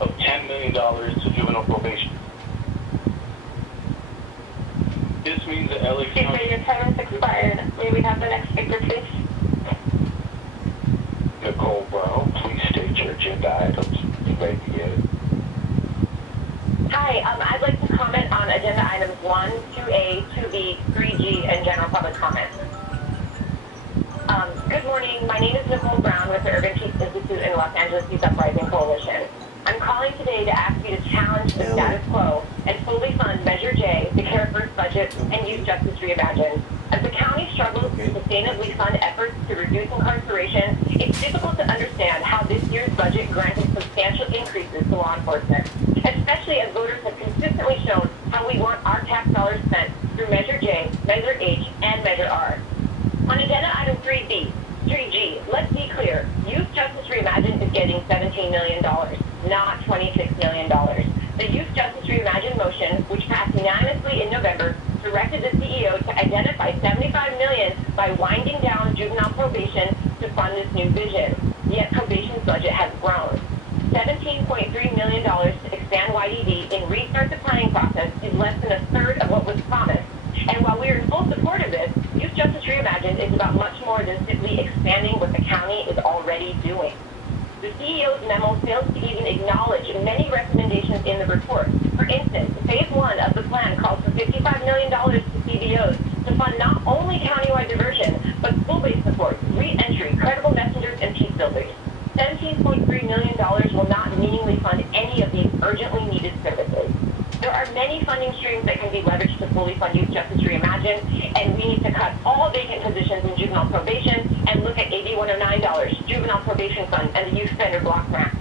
of $10 million to juvenile probation. This means that LA County... Your time has expired. May we have the next speaker, please? Nicole Brown, please state your agenda items. You may begin. Hi, I'd like to comment on agenda items 1, 2A, 2B, 3G, and general public comment. Good morning. My name is Nicole Brown with the Urban Peace Institute in Los Angeles Youth Uprising Coalition. I'm calling today to ask you to challenge the status quo and fully fund Measure J, the Care First budget, and Youth Justice Reimagined. As the county struggles to sustainably fund efforts to reduce incarceration, it's difficult to understand how this year's budget granted substantial increases to law enforcement, especially as voters have consistently shown how we want our tax dollars spent through Measure J, Measure H, and Measure R. On agenda item 3G, let's be clear. Youth Justice Reimagined is getting $17 million, not $26 million. The Youth Justice Reimagined motion, which passed unanimously in November, directed the CEO to identify $75 million by winding down juvenile probation to fund this new vision. Yet probation's budget has grown. $17.3 million to expand YDD and restart the planning process is less than a third of what was promised. And while we are in full support of this, Youth Justice Reimagined is about much more than simply expanding what the county is already doing. The CEO's memo fails to even acknowledge many recommendations in the report. For instance, phase 1 of the plan calls for $55 million to CBOs to fund not only countywide diversion, but school-based support, re-entry, credible messengers, and peace builders. $17.3 million will not meaningfully fund any of these urgently needed services. There are many funding streams that can be leveraged to fully fund Youth Justice Reimagined, and we need to cut all vacant positions in juvenile probation and look at AB 109 Juvenile Probation Fund, and the Youth Offender Block Grant.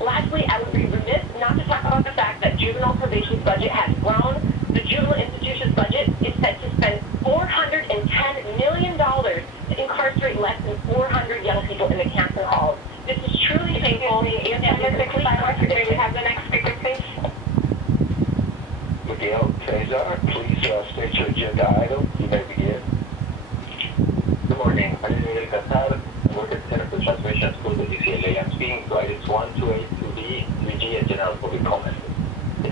Lastly, I would be remiss not to talk about the fact that juvenile probation's budget has grown. The juvenile institution's budget is set to spend $410 million to incarcerate less than 400 young people in the camps and halls. This is truly shameful. We have the next speaker, please. Miguel Cesar, please state your agenda item. You may begin. Good morning. My name is Miguel Cesar. I work at the Center for Transformation Schools at UCLA. I'm speaking to items 1, 2A, 2B, 3G, and general public comment.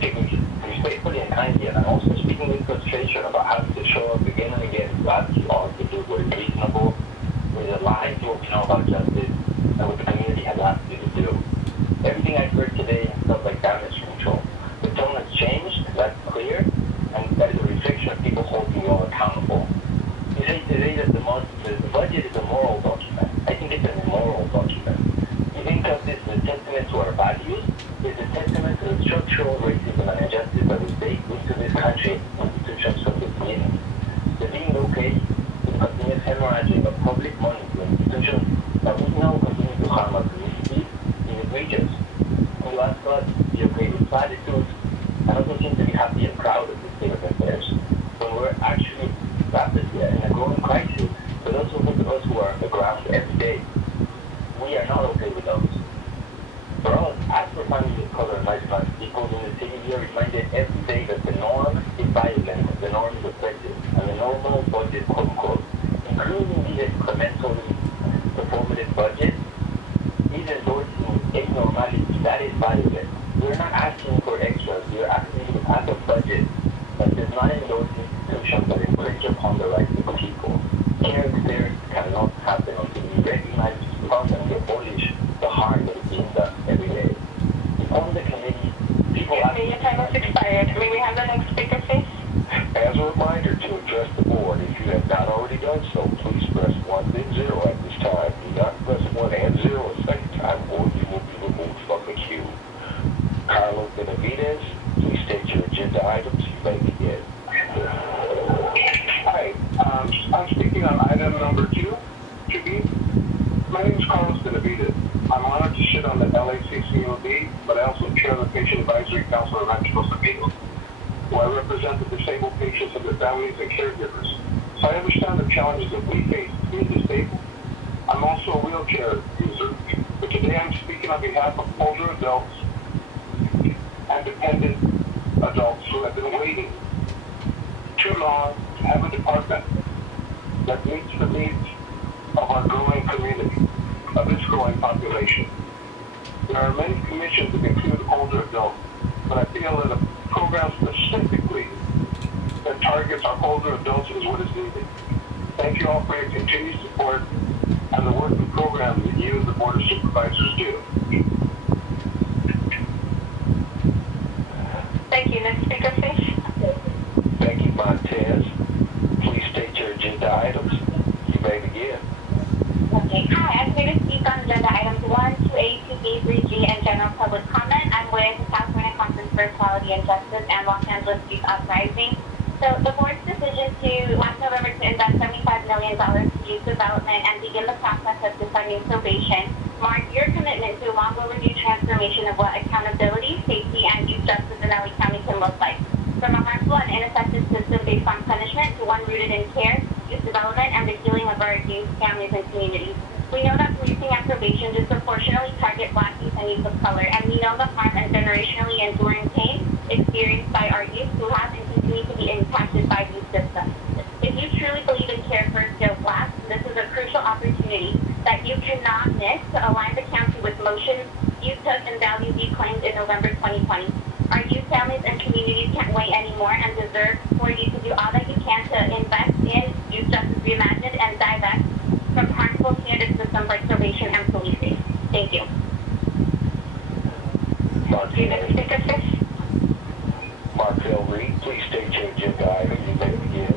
Take me respectfully and kindly, and I'm also speaking with frustration about having to show up again and again to ask you all to do what is reasonable, what is aligned to what we know about justice, and what the community has asked you to do. Everything I've heard today felt like damage control. The tone has changed, that's clear, and that is a reflection of people holding you all accountable. You say today that the budget is a moral document. I think it's an immoral document. You think of this as a testament to our values, it's a testament to the structural racism and injustice that was baked into this country institutions from the beginning. The being okay with the continuous hemorrhaging of public money to institutions that we now continue to harm our communities is egregious. When you ask us to be okay with platitudes, and also seem to be happy and proud of the state of affairs, when we're actually rapidly in a growing crisis, but also for those who are on the ground every day, we are not okay with those. For us, as for families of color and marginalized people in the city, we are reminded every day that the norm is violent, the norm is oppressive, and the normal budget, quote-unquote, including the incrementally performative budget, is endorsing a normality that is violent. We're not asking for extras, we're asking to pass a budget that does not endorse institutions that infringe upon the rights of people. Care cannot happen until we recognize, confront, and abolish the harm that is being done every day. On the committee, people ask... Your time has expired. May we have the next speaker, please? As a reminder to address the board, if you have not already done so, please press 1 then 0 at this time. Do not press 1 and 0 a second time, or you will be removed from the queue. Carlos Benavides, please state your agenda items. You may begin. Hi, I'm speaking on item number 2B. My name is Carlos Benavides. I'm honored to sit on the LACCOD, but I also chair the Patient Advisory Council of Ranchos Amigos, where I represent the disabled patients and their families and caregivers. So I understand the challenges that we face being disabled. I'm also a wheelchair user, but today I'm speaking on behalf of older adults and dependent adults who have been waiting too long to have a department that meets the needs of our growing community, of this growing population. There are many commissions that include older adults, but I feel that a program specifically that targets our older adults is what is needed. Thank you all for your continued support and the work and programs that you and the Board of Supervisors do. Thank you. Next speaker, please. Thank you, Montez. Please state your agenda items. You may begin. Okay. Hi, I'm here to speak on agenda items 1, 2A, 2B, 3G, and general public comment. I'm with the California Conference for Equality and Justice and Los Angeles Youth Uprising. So the board's decision to last November to invest $75 million to youth development and begin the process of defining probation marked your commitment to a long overdue transformation of what accountability, safety, and youth justice in LA County can look like. From a harmful and ineffective system based on punishment to one rooted in care, youth development, and the healing of our youth, families, and communities. We know that policing and probation disproportionately target Black youth and youth of color, and we know the harm and generationally enduring pain experienced by our youth who have and continue to be impacted by these systems. If you truly believe in care for Joe Black, this is a crucial opportunity that you cannot miss to align the county with motions you took and value you claimed in November 2020. Our youth families and communities can't wait anymore and deserve for you to do all that you can to invest in Youth Justice Reimagined and divest from harmful standard systems like probation and policing. Thank you. Markel Reed, please state your agenda item. You may begin.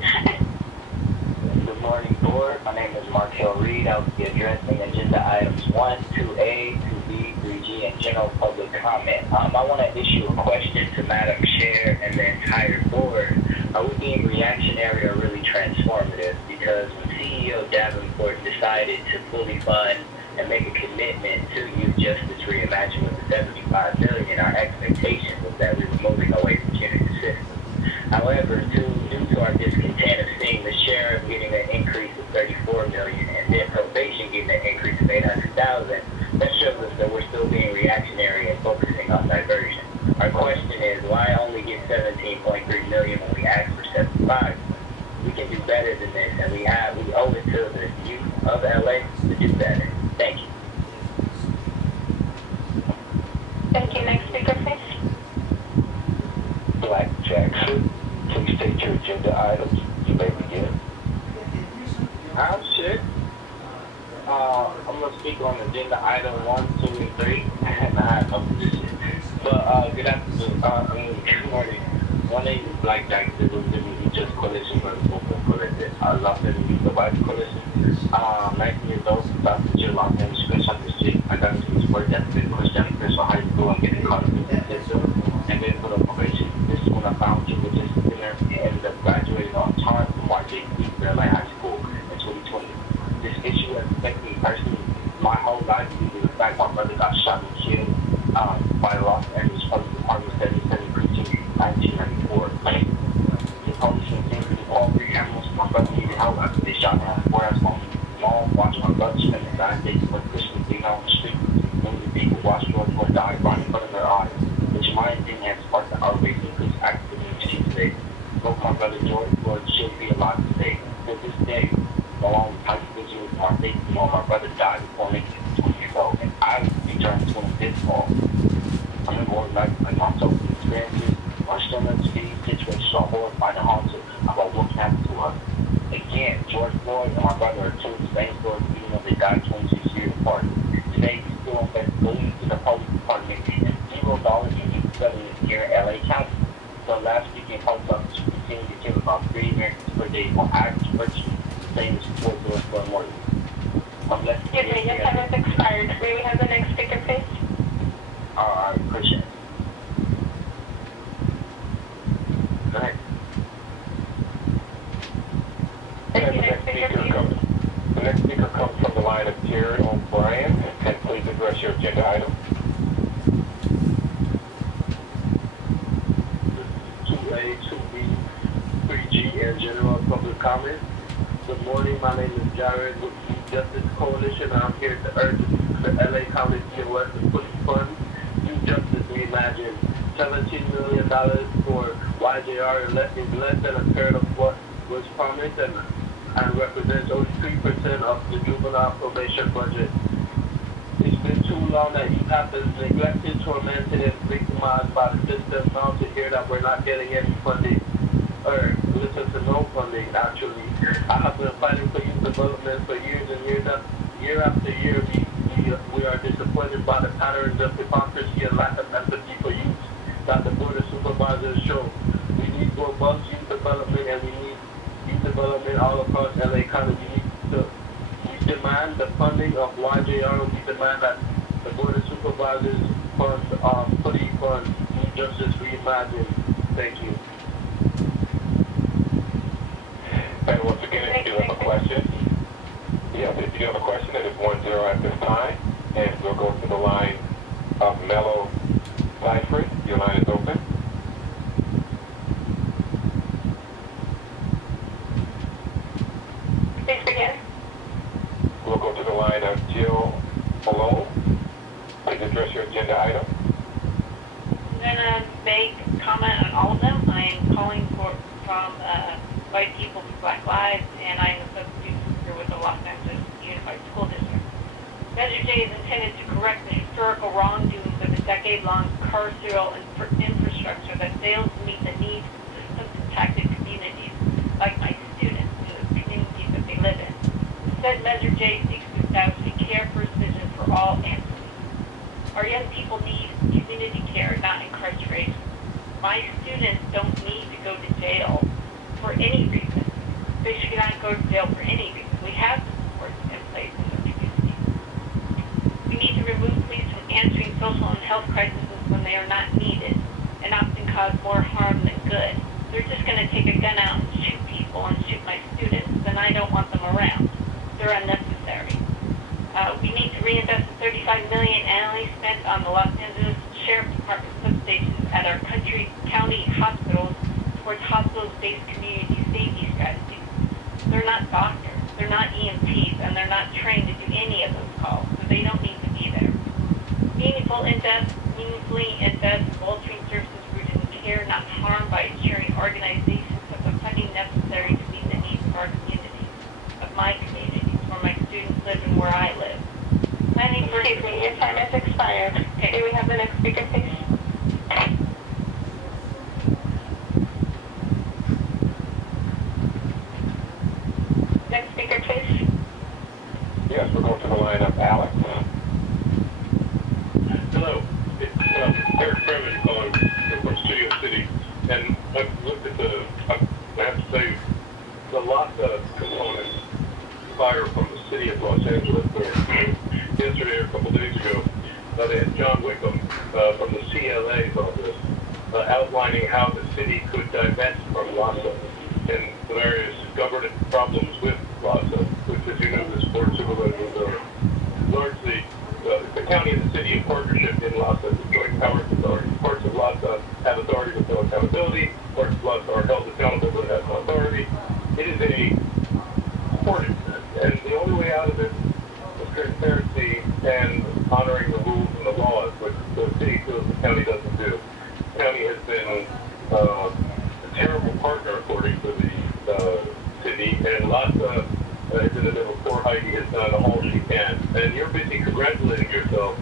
Good morning, board. My name is Markel Reed. I'll be addressing agenda items 1, 2A, 2B, 3G, and general public comment. I want to issue a question to Madam Chair and the entire board. Are we being reactionary or really transformative? Because when CEO Davenport decided to fully fund and make a commitment to Youth Justice Reimagined with the $75 million, our expectation was that we were moving away from punitive systems. However, due to our discontent of seeing the sheriff getting an increase of $34 million and then probation getting an increase of $800,000, that shows us that we're still being reactionary and focusing on diversion. Our question is, why only get $17.3 million when we ask for $75? We can do better than this, and we owe it to the youth of LA to do better. Thank you. Thank you. Next speaker, please. Black Jackson, please state your agenda items. You may begin. I'm sure. I'm going to speak on agenda item 1, 2, and 3, and I have no position. But good afternoon. Good morning. My name is Black Jackson with the Youth Justice Coalition for the Movement Coalition. I Los Angeles Supervisor Coalition. 19 years old, South Virginia, Los Angeles, Special District. I got into this work that's been pushed down Crystal High School and getting caught up in the system. And then for the probation, this is when I found you with this dinner and ended up graduating on time from YJC, Fairlight High School in 2020. This issue has affected me personally my whole life due to the fact my brother got shot and killed by the Los Angeles Police Department 77 Precinct 1994. The police seemed to do all 3 animals. My brother needed help after they shot him. Whereas my mom watched my brother spend the 9 days for Christmas being out on the street. Many people watched George Floyd die right in front of their eyes, which in my opinion has sparked the outrage and police activism we see today. Both my brother George Floyd should be alive today. To this day, along with tight visuals in my face, my brother died before making 20 years old, and I returned to him this fall. I'm involved in my social experiences, our similar to these situations are horrifying and haunted about what happened to us. Again, George Floyd and my brother are 2 of the same stories, even though they died 26 years apart. Today, we still invest billions in the police department and $0 in youth settlements here in LA County. So last weekend, police officers continued to kill about 3 Americans per day on average, virtually the same as 4 George Floyd murders. Excuse me, your time has expired. May we have the next speaker, please? I appreciate it. Go ahead. Thank you. Next speaker, please. The next speaker comes from the line of Terry O'Brien, and please address your agenda item. 2A, 2B, 3G, and general public comment. Good morning. My name is Jared with the Youth Justice Coalition. I'm here to urge the LA County DOS to fully fund Youth Justice Reimagined. $17 million for YJR is less than a third of what was promised and represents only 3% of the juvenile probation budget. It's been too long that youth have been neglected, tormented, and victimized by the system. Now to hear that we're not getting any funding, or listen to no funding, actually. I have been fighting for youth development for years and years. Year after year, we are disappointed by the patterns of hypocrisy and lack of empathy for youth that the Board of Supervisors show. We need robust youth development, and we need youth development all across LA County. We demand the funding of YJR, and we demand that the Board of Supervisors fully fund Youth Justice Reimagined. Thank you. And once again, if you have a question, if you have a question, it is 1-0 at this time. And we'll go to the line of Mello Lyford. Your line is open. Please begin. We'll go to the line of Jill Malone. Please address your agenda item. I'm going to make comment on all of them. I am calling from White People for Black Lives, and I am a substitute teacher with the Los Angeles Unified School District. Measure J is intended to correct the historical wrongdoings of a decade-long carceral infrastructure that fails to meet the needs of systems-impacted communities, like my students in the communities that they live in. Instead, Measure J seeks to establish a care-first vision for all entities. Our young people need community care, not incarceration. My students don't need to go to jail for any reason. They should not go to jail for any reason. We have supports in place in the community. We need to remove police from answering social and health crises when they are not needed and often cause more harm than good. They're just going to take a gun out and shoot people and shoot my students, and I don't want them around. They're unnecessary. We need to reinvest the $35 million annually spent on the Los Angeles Sheriff Department substations at our county hospitals towards hospitals-based community safety strategies. They're not doctors, they're not EMTs, and they're not trained to do any of those calls, so they don't need to be there. Meaningfully invest in bolstering services rooted in care, not harm, by ensuring organizations have the funding necessary to meet the needs of our communities, of my communities, where my students live and where I live. Planning for... Excuse me, your time has expired. Okay. May we have the next speaker, please? Next speaker, please. Yes, we're going to the line of Alex. Hello, it's Eric Freeman calling from Studio City, and I've looked at I have to say, the LASA component fire from the city of Los Angeles, where yesterday or a couple days ago, they had John Wickham from the CLA's office outlining how the city could divest from LASA and the various governance problems with LASA, which, as you know, the board of supervisors are largely the county and the city in partnership in LASA, the joint powers authority. Parts of LASA have authority with no accountability, parts of LASA are held accountable but have no authority. It is a supported, and the only way out of it is transparency and honoring the rules and the laws, which the city feels the county doesn't do. The county has been a terrible partner, according to the city, and LASA is in the middle. Poor Heidi has done all she can, and you're busy congratulating yourself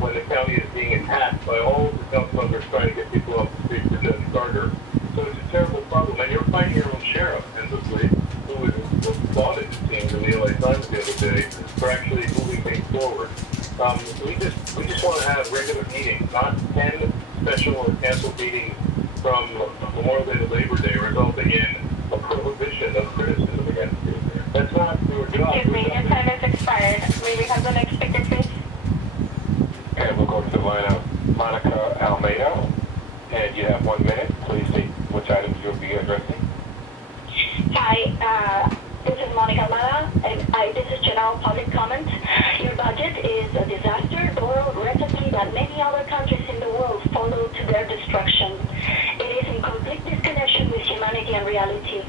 when the county is being attacked by all the council members trying to get people off the street for Judge Barger. So it's a terrible problem, and you're fighting your own sheriff, endlessly, who was applauded, it seems, in the LA Times the other day for actually moving things forward. We just want to have regular meetings, not 10 special or canceled meetings from Memorial Day to Labor Day, resulting in a prohibition of criticism against you. That's not your job. Excuse me, your time has expired. May we have the next speaker, please? Okay, we'll go to the line of Monica Almeida, and you have 1 minute. Please state which items you'll be addressing. Hi, this is Monica Almeida, and this is general public comment. Your budget is a disaster or recipe that many other countries in the world follow to their destruction. It is in complete disconnection with humanity and reality.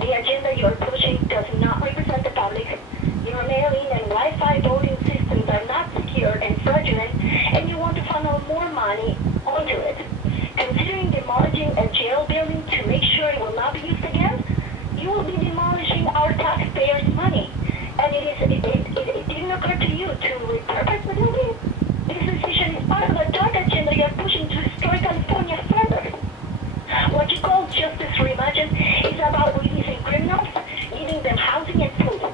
The agenda you are pushing does not represent the public. Your mail-in and Wi-Fi voting systems are not secure and fraudulent, and you want to funnel more money onto it. Considering demolishing a jail building to make sure it will not be used again, you will be demolishing our taxpayers' money. And it didn't occur to you to repurpose the building? This decision is part of the dark agenda you are pushing to destroy California further. What you call justice reimagined is about releasing criminals, giving them housing and food.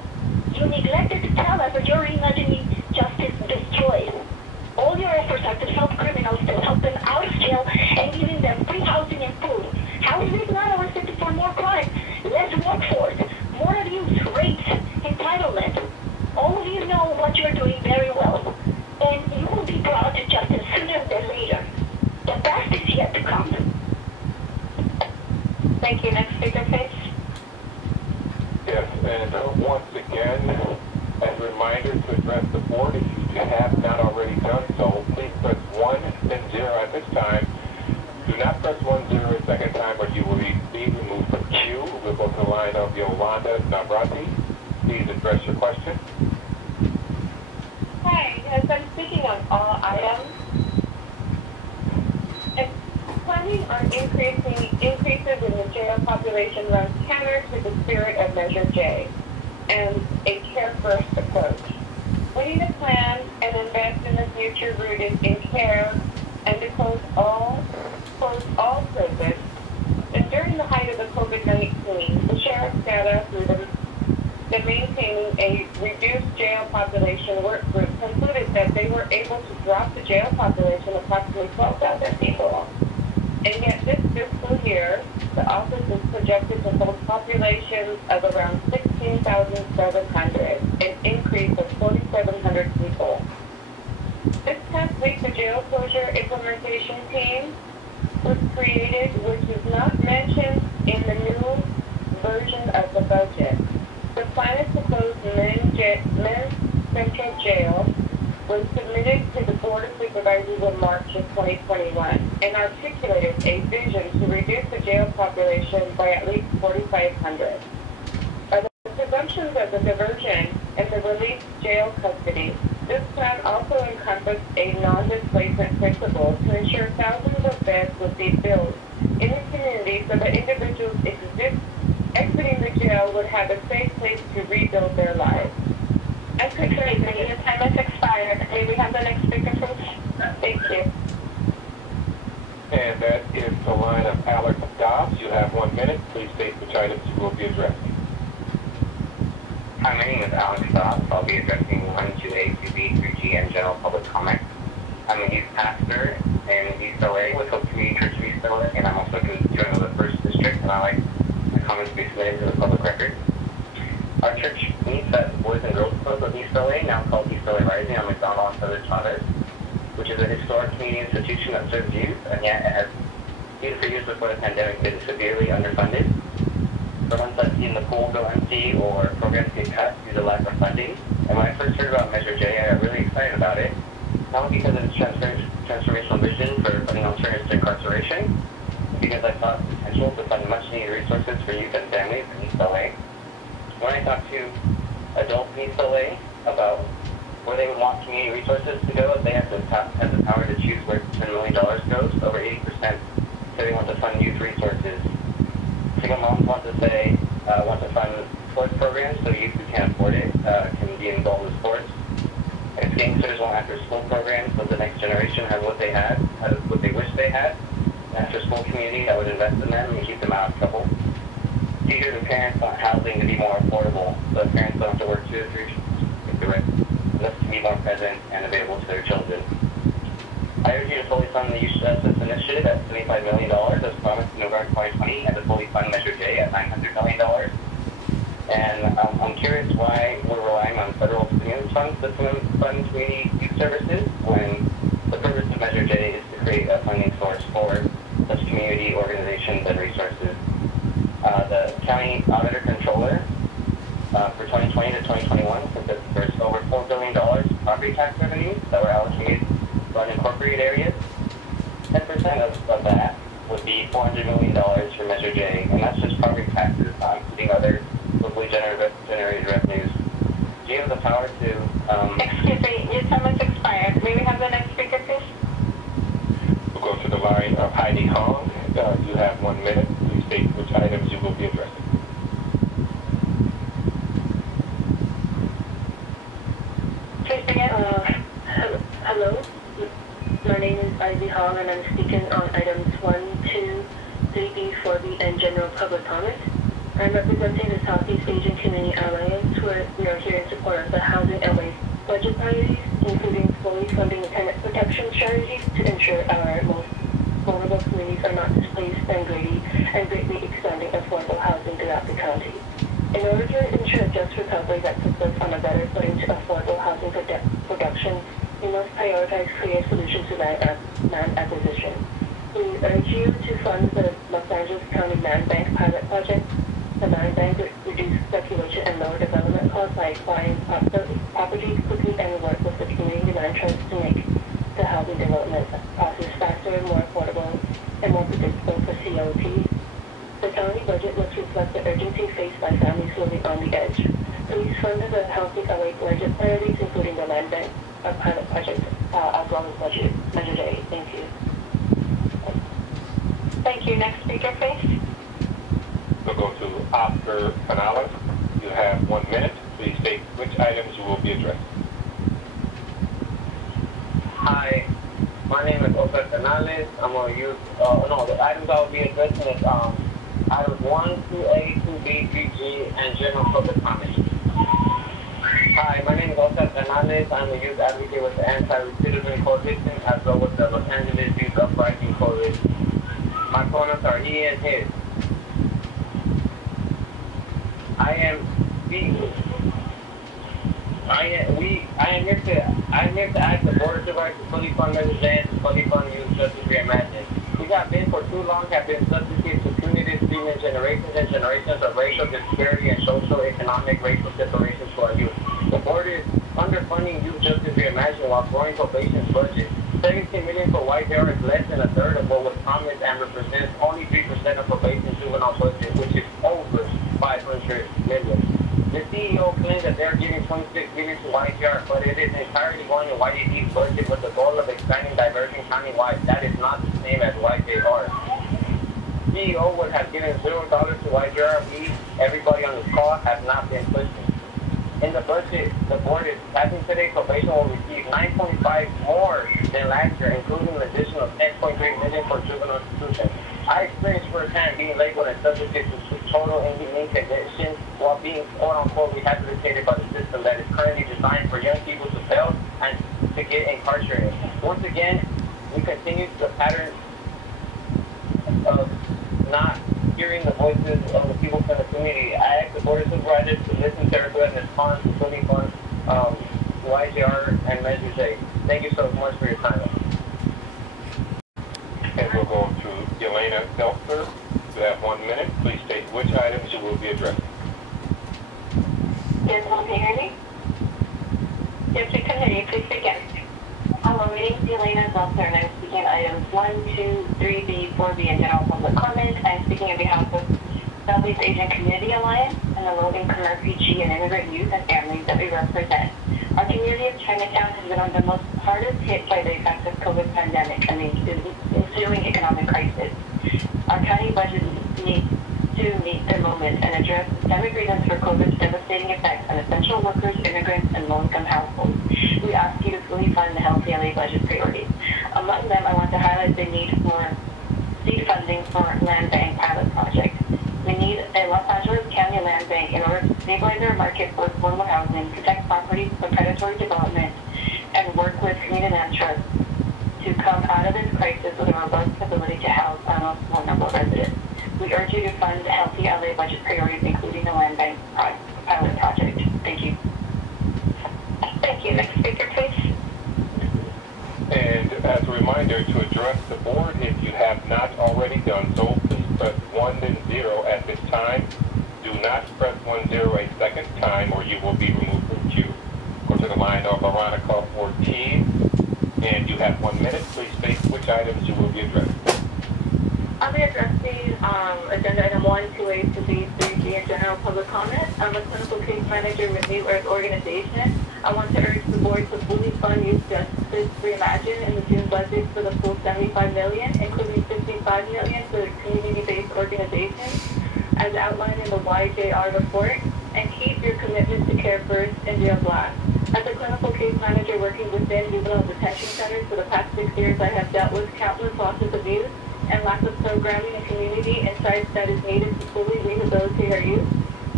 You neglected to tell us that you're reimagining justice destroys. All your efforts are to help criminals, to help them out of jail, and giving them free housing and food. How is this not a recipe for more crime, less workforce, more abuse, rapes, entitlement? All of you know what you're doing very well, and you will be brought to justice sooner than later. The best is yet to come. Thank you. Next speaker, please. Yes, and once again, as a reminder to address the board, if you have not already done so, please press 1 then 0 at this time. Do not press 1 0 a second time, or you will be removed from queue. We'll go to the line of Yolanda Navrati. Please address your question. Hi, yes, I'm speaking on all items. And planning on increases in the jail population runs counter to the spirit of Measure J and a care-first approach. We need a plan and invest in the future rooted in care and to close all prisons. And during the height of the COVID-19, the sheriff's data through the Maintaining a Reduced Jail Population Work Group concluded that they were able to drop the jail population approximately 12,000 people. And yet this fiscal year, the office is projected to hold populations of around 16,700, an increase of 4,700 people. This past week, the jail closure implementation team was created, which is not mentioned in the new version of the budget. The plan is to close men's central jail was submitted to the Board of Supervisors in March of 2021 and articulated a vision to reduce the jail population by at least 4,500. By the presumptions of the diversion and the released jail custody, this plan also encompassed a non-displacement principle to ensure thousands of beds would be built in the community so that individuals exiting the jail would have a safe place to rebuild their lives. Excuse me, your time has expired. May we have the next speaker, please? Thank you. And that is the line of Alex Dobbs. You have 1 minute. Please state which items you will be addressing. Hi, my name is Alex Dobbs. I'll be addressing 1, 2A, 2B, 3G, and general public comment. I'm a youth pastor in East LA with Hope Community Church of East LA, and I'm also a constituent of the 1st District, and I like my comments to be submitted to the public record. Our church meets at the Boys and Girls Club of East LA, now called East LA Rising on McDonald and Southern Chavez, which is a historic community institution that serves youth, and yet it has, even for years before the pandemic, been severely underfunded. For months I've seen the pool go empty or programs get cut due to lack of funding. And when I first heard about Measure J, I got really excited about it, not only because of its transformational vision for funding alternatives to incarceration, but because I saw its potential to fund much-needed resources for youth and families in East LA. When I talked to adults in East LA about where they would want community resources to go, they have the power to choose where $10 million goes. Over 80% say they want to fund youth resources. Single moms want to fund sports programs so youth who can't afford it can be involved with sports. If gangsters want after-school programs so the next generation has what they had, what they wish they had, an after-school community that would invest in them and keep them out of trouble. Teachers and parents want housing to be more affordable so that parents don't have to work 2 to 3 jobs to be more present and available to their children. I urge you to fully fund the Youth Justice Initiative at $75 million as promised in November 2020 and to fully fund Measure J at $900 million. And I'm curious why we're relying on federal stimulus funds to fund community youth services when the purpose of Measure J is to create a funding source for such community organizations and resources. The County Auditor Controller for 2020 to 2021 said that there's over $4 billion in property tax revenues that were allocated to unincorporated areas. 10% of that would be $400 million for Measure J, and that's just property taxes, not including other locally generated revenues. Do you have the power to... Excuse me, your time has expired. May we have the next speaker, please? We'll go to the line of Heidi Hahn. You have 1 minute. Please state which items you will be addressing. Please begin. Hello. My name is Ivy Hall, and I'm speaking on items 1, 2, 3B, 4B, and general public comment. I'm representing the Southeast Asian Community Alliance, where we are here in support of the Housing LA budget priorities, including fully funding the tenant protection strategies to ensure our most vulnerable communities are not displaced and greatly expanding affordable housing throughout the county. In order to ensure a just recovery that puts us on a better footing to affordable housing production, we must prioritize creative solutions to land acquisition. We urge you to fund the Los Angeles County Land Bank pilot project. The land bank would reduce speculation and lower development costs by acquiring properties quickly and work with the community land trusts to make the housing development process faster and more affordable and more predictable for COP. The county budget must reflect the urgency faced by families living on the edge. Please fund the Housing LA budget priorities, including the land bank pilot project, as well as Measure J. Thank you. Thank you. Next speaker, please. Oscar Canales. You have 1 minute. Please state which items you will be addressing. Hi, my name is Oscar Canales. I'm going to use, the items I will be addressing is items 1, 2A, 2B, 3G, and general public comment. Hi, my name is Oscar Canales. I'm a youth advocate with the Anti-Recidivism Coalition as well as the Los Angeles Youth Uprising Coalition. My pronouns are he and his. I am here to ask the Board of Supervisors to fully fund measures and to fully fund youth justice reimagined. We have been for too long been substitutes to punitive treatment generations and generations of racial disparity and social, economic, racial separations to our youth. The board is underfunding youth justice reimagined while growing probation's budget. 17 million for YJR is less than a third of what was promised and represents only 3% of probation's juvenile budget, which is over 500 million. The CEO claims that they're giving 26 million to YJR, but it is entirely going to YJD's budget with the goal of expanding diversion countywide. That is not the same as YJR. CEO would have given $0 to YJR. We, everybody on this call, have not been pushing. In the budget, the board is passing today. Probation will receive 9.5 more than last year, including an additional 10.3 million for juvenile institutions. I experienced firsthand being labeled and subjected to total inhumane conditions while being quote-unquote rehabilitated by the system that is currently designed for young people to fail and to get incarcerated. Once again, we continue the pattern of not hearing the voices of the people from the community. I ask the Board of Supervisors to listen carefully and respond to fully fund YJR and Measure J. Thank you so much for your time. And we'll go to Elena Delfer. You have 1 minute. Please state which items you will be addressing. Yes, can you hear me? Yes, we can hear you. Please begin. Hello, my name is Elena Delfer, and I'm speaking on items 1, 2, 3B, 4B, and general public comment. I'm speaking on behalf of Southeast Asian Community Alliance and the low-income refugee and immigrant youth and families that we represent. Our community of Chinatown has been one of the most hardest hit by the effects of COVID pandemic and the ensuing economic crisis. Our county budget needs to meet their moment and address systemic reasons for COVID's devastating effects on essential workers, immigrants, and low-income households. We ask you to fully fund the Healthy LA budget priorities. Among them, I want to highlight the need for seed funding for land bank pilot project. We need a Los Angeles County land bank in order to stabilize our market for affordable housing, protect properties from predatory development, and work with community land trusts to come out of this crisis with a robust ability to house a small number of residents. We urge you to fund the Healthy LA budget priorities, including the land bank pilot project. Thank you. Thank you. Next speaker, please. And as a reminder, to address the board, if you have not already done so, please press 1 then 0 at this time. Do not press 1 0 a second time or you will be removed from queue. Go to the line of Veronica 14, and you have 1 minute. Please state which items you will be addressing. I'll be addressing agenda item 1, 2A, 2B, 3G, and general public comment. I'm a clinical case manager with New Earth Organization. I want to urge the board to fully fund Youth Justice Reimagined in the June budget for the full $75 million, including $55 million for community-based organizations, as outlined in the YJR report, and keep your commitment to care first and jail black. As a clinical case manager working within juvenile detention centers for the past 6 years, I have dealt with countless losses of youth and lack of programming and community insights that is needed to fully rehabilitate our youth.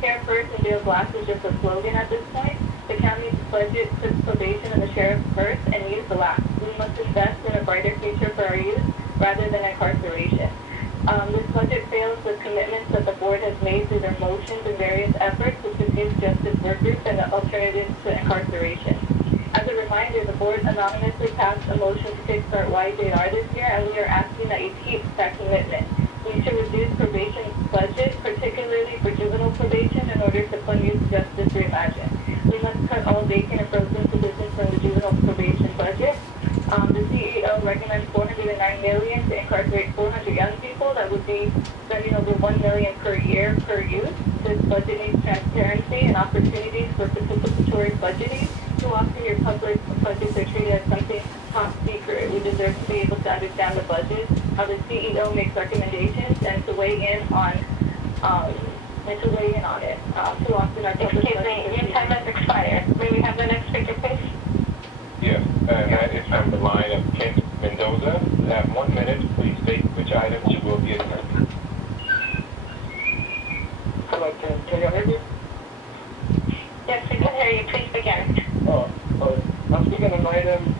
Care first and jail black is just a slogan at this point. The county's budget puts probation and the sheriff first and youth last. We must invest in a brighter future for our youth rather than incarceration. This budget fails the commitments that the board has made through their motions and various efforts to produce justice workers and the alternatives to incarceration. As a reminder, the board anonymously passed a motion to kickstart YJR this year, and we are asking that you keep that commitment. We should reduce probation budget, particularly for juvenile probation, in order to fund Youth Justice Reimagined. We must cut all vacant and frozen positions from the juvenile probation budget. The CEO recommends $409 million to incarcerate 400 young people. That would be spending over $1 million per year per youth. This budget needs transparency and opportunities for participatory budgeting. Too often your public budgets are treated as something top secret. We deserve to be able to understand the budget, how the CEO makes recommendations, and to weigh in on and to weigh in on it. Too often our public... Excuse me, your time has expired. May we have the next speaker, please? Yes, and that is from the line of Kent Mendoza. You have 1 minute. Please state which items you will be addressing. Hello, can you hear me? Yes, we can hear you. Please begin. I'm speaking on item,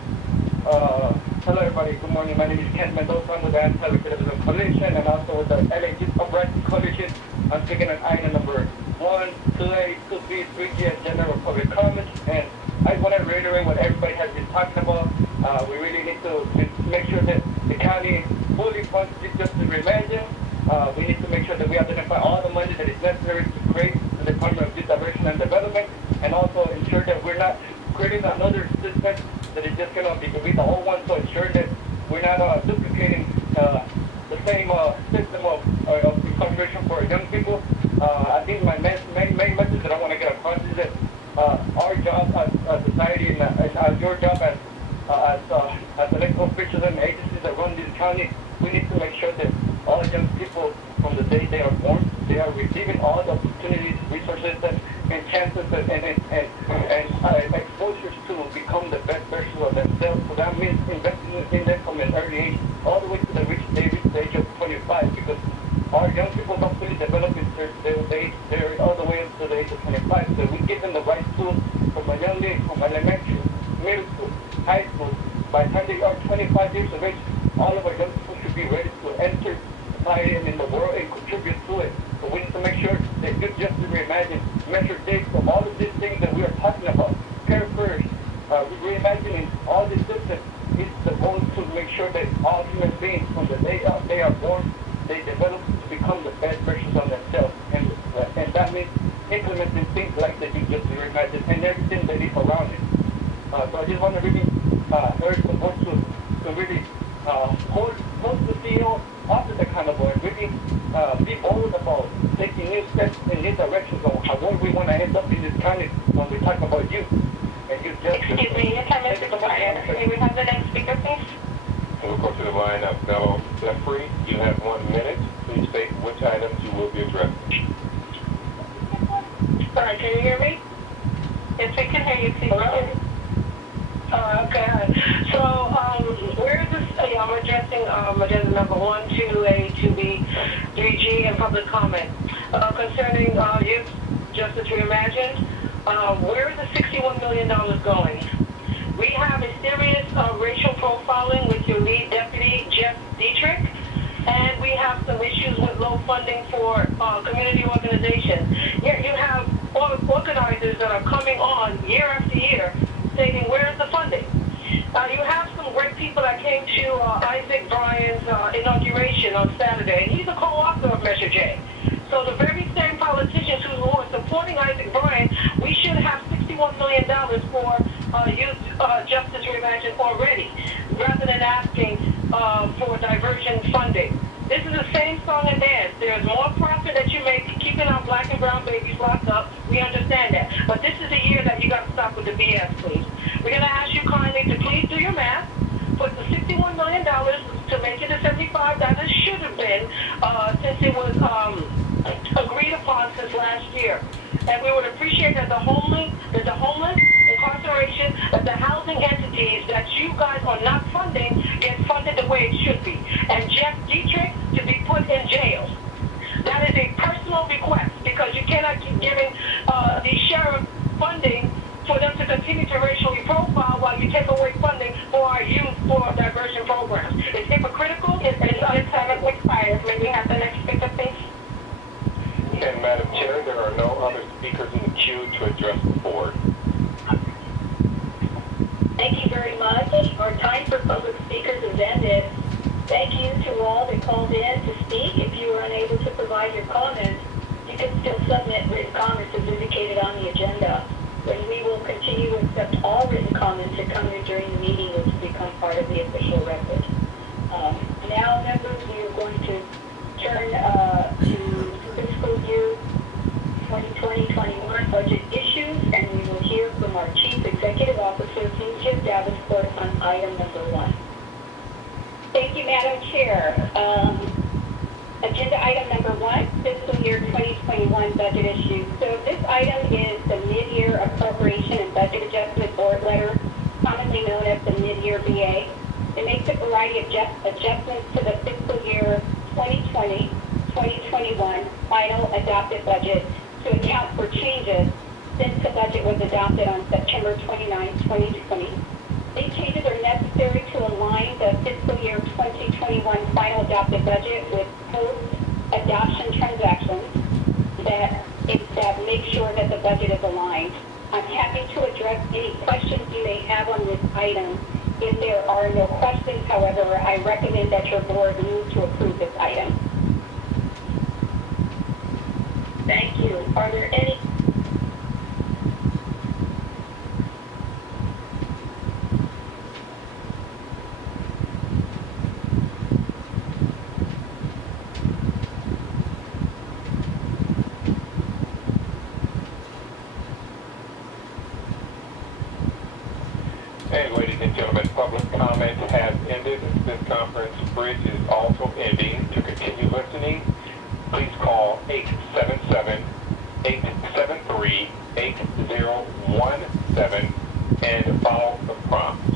hello everybody, good morning. My name is Kent Mendoza. I'm with the Anti-Recidivism Coalition and also with the LA Youth Uprising Coalition. I'm speaking on item number 1, 2A, 2B, 3G, and general public comment. And I want to reiterate what everybody has been talking about. We really need to make sure that the county fully funds youth justice reimagining. We need to make sure that we identify all the money that is necessary to create the Department of Youth Diversion and Development, and also ensure that we're not creating another system that is just going to be the whole one, so ensure that we're not duplicating the same system of incarceration for young people. I think my main message that I want to get across is that our job as society and your job as elected officials and agencies that run this county, we need to make sure that all young people from the day they are born, they are receiving all the opportunities, resources, and chances and exposures to become the best version of themselves. So that means investing in them from an early age, all the way to the age of 25, because our young people don't fully develop in they're all the way up to the age of 25. So we give them the right tools from a young age, from elementary, middle school, high school. By the time they are 25 years of age, all of our young people should be ready to enter society and in the world and contribute to it. So we need to make sure that Youth Justice Reimagined measure dates from all of these things that we are talking about. Care first, reimagining all these systems is the goal to make sure that all human beings, from the day they are born, they develop to become the best versions of themselves. And that means implementing things like the Youth Justice Reimagined and everything that is around it. So I just want to really urge the board to really hold the CEO office accountable and really be bold about taking new steps in new directions on where we want to end up in this county when we talk about youth and youth justice. Excuse me, your time is expired. May we have the next speaker, please? We'll go to the line of Mello Jeffrey. You have 1 minute. Please state which items you will be addressing. Sorry, can you hear me? Yes, we can hear you. Please. Hello? Okay. So, where is this? I'm addressing agenda number 1, 2A, 2B, 3G, and public comment concerning Youth Justice Reimagined. Where is the $61 million going? We have a serious racial profiling with your lead deputy, Jeff Dietrich, and we have some issues with low funding for community organizations. Yet you have organizers that are coming on year after year stating, where is the funding? You have some great people that came to Isaac Bryan's inauguration on Saturday, and he's a co-author of Measure J. So the very same politicians who are supporting Isaac Bryan, we should have $61 million for Youth Justice Reimagined already, rather than asking for diversion funding. This is the same song and dance. There's more profit that you make keeping our black and brown babies locked up. We understand that. But this is the year that you got to stop with the BS, please. We're going to ask you kindly to please do your math. Put the $61 million to make it the 75 that it should have been since it was agreed upon since last year. And we would appreciate that the homeless, incarceration, that the housing entities that you guys are not funding get funded the way it should be. And Jeff Dietrich to be put in jail. That is a personal request, because you cannot keep giving the sheriff funding for them to continue to racially profile while you take away funding for our youth for diversion programs. It's hypocritical. It's untitled expired. May we have the next speaker, please? And Madam Chair, there are no other speakers in the queue to address the board. Thank you very much. Our time for public speakers has ended. Thank you to all that called in to speak. If you were unable to provide your comments, you can still submit written comments as indicated on the agenda. When we will continue to accept all written comments that come in during the meeting, which will become part of the official record. Now, members, we are going to turn to fiscal year 2020-21 budget issues, and we will hear from our Chief Executive Officer, Jim Davenport, on item number 1. Thank you, Madam Chair. Agenda item number 1, fiscal year 2021 budget issue. So this item is the mid-year appropriation and budget adjustment board letter, commonly known as the mid-year BA. It makes a variety of adjustments to the fiscal year 2020-2021 final adopted budget to account for changes since the budget was adopted on September 29, 2020. These changes are necessary to align the fiscal year 2021 final adopted budget with post-adoption transactions that make sure that the budget is aligned. I'm happy to address any questions you may have on this item. If there are no questions, however, I recommend that your board move to approve this item. Thank you. Are there any? And ladies and gentlemen, public comment has ended. This conference bridge is also ending. To continue listening, please call 877-873-8017 and follow the prompts.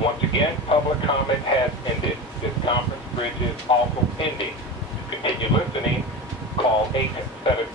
Once again, public comment has ended. This conference bridge is also ending. To continue listening, call 877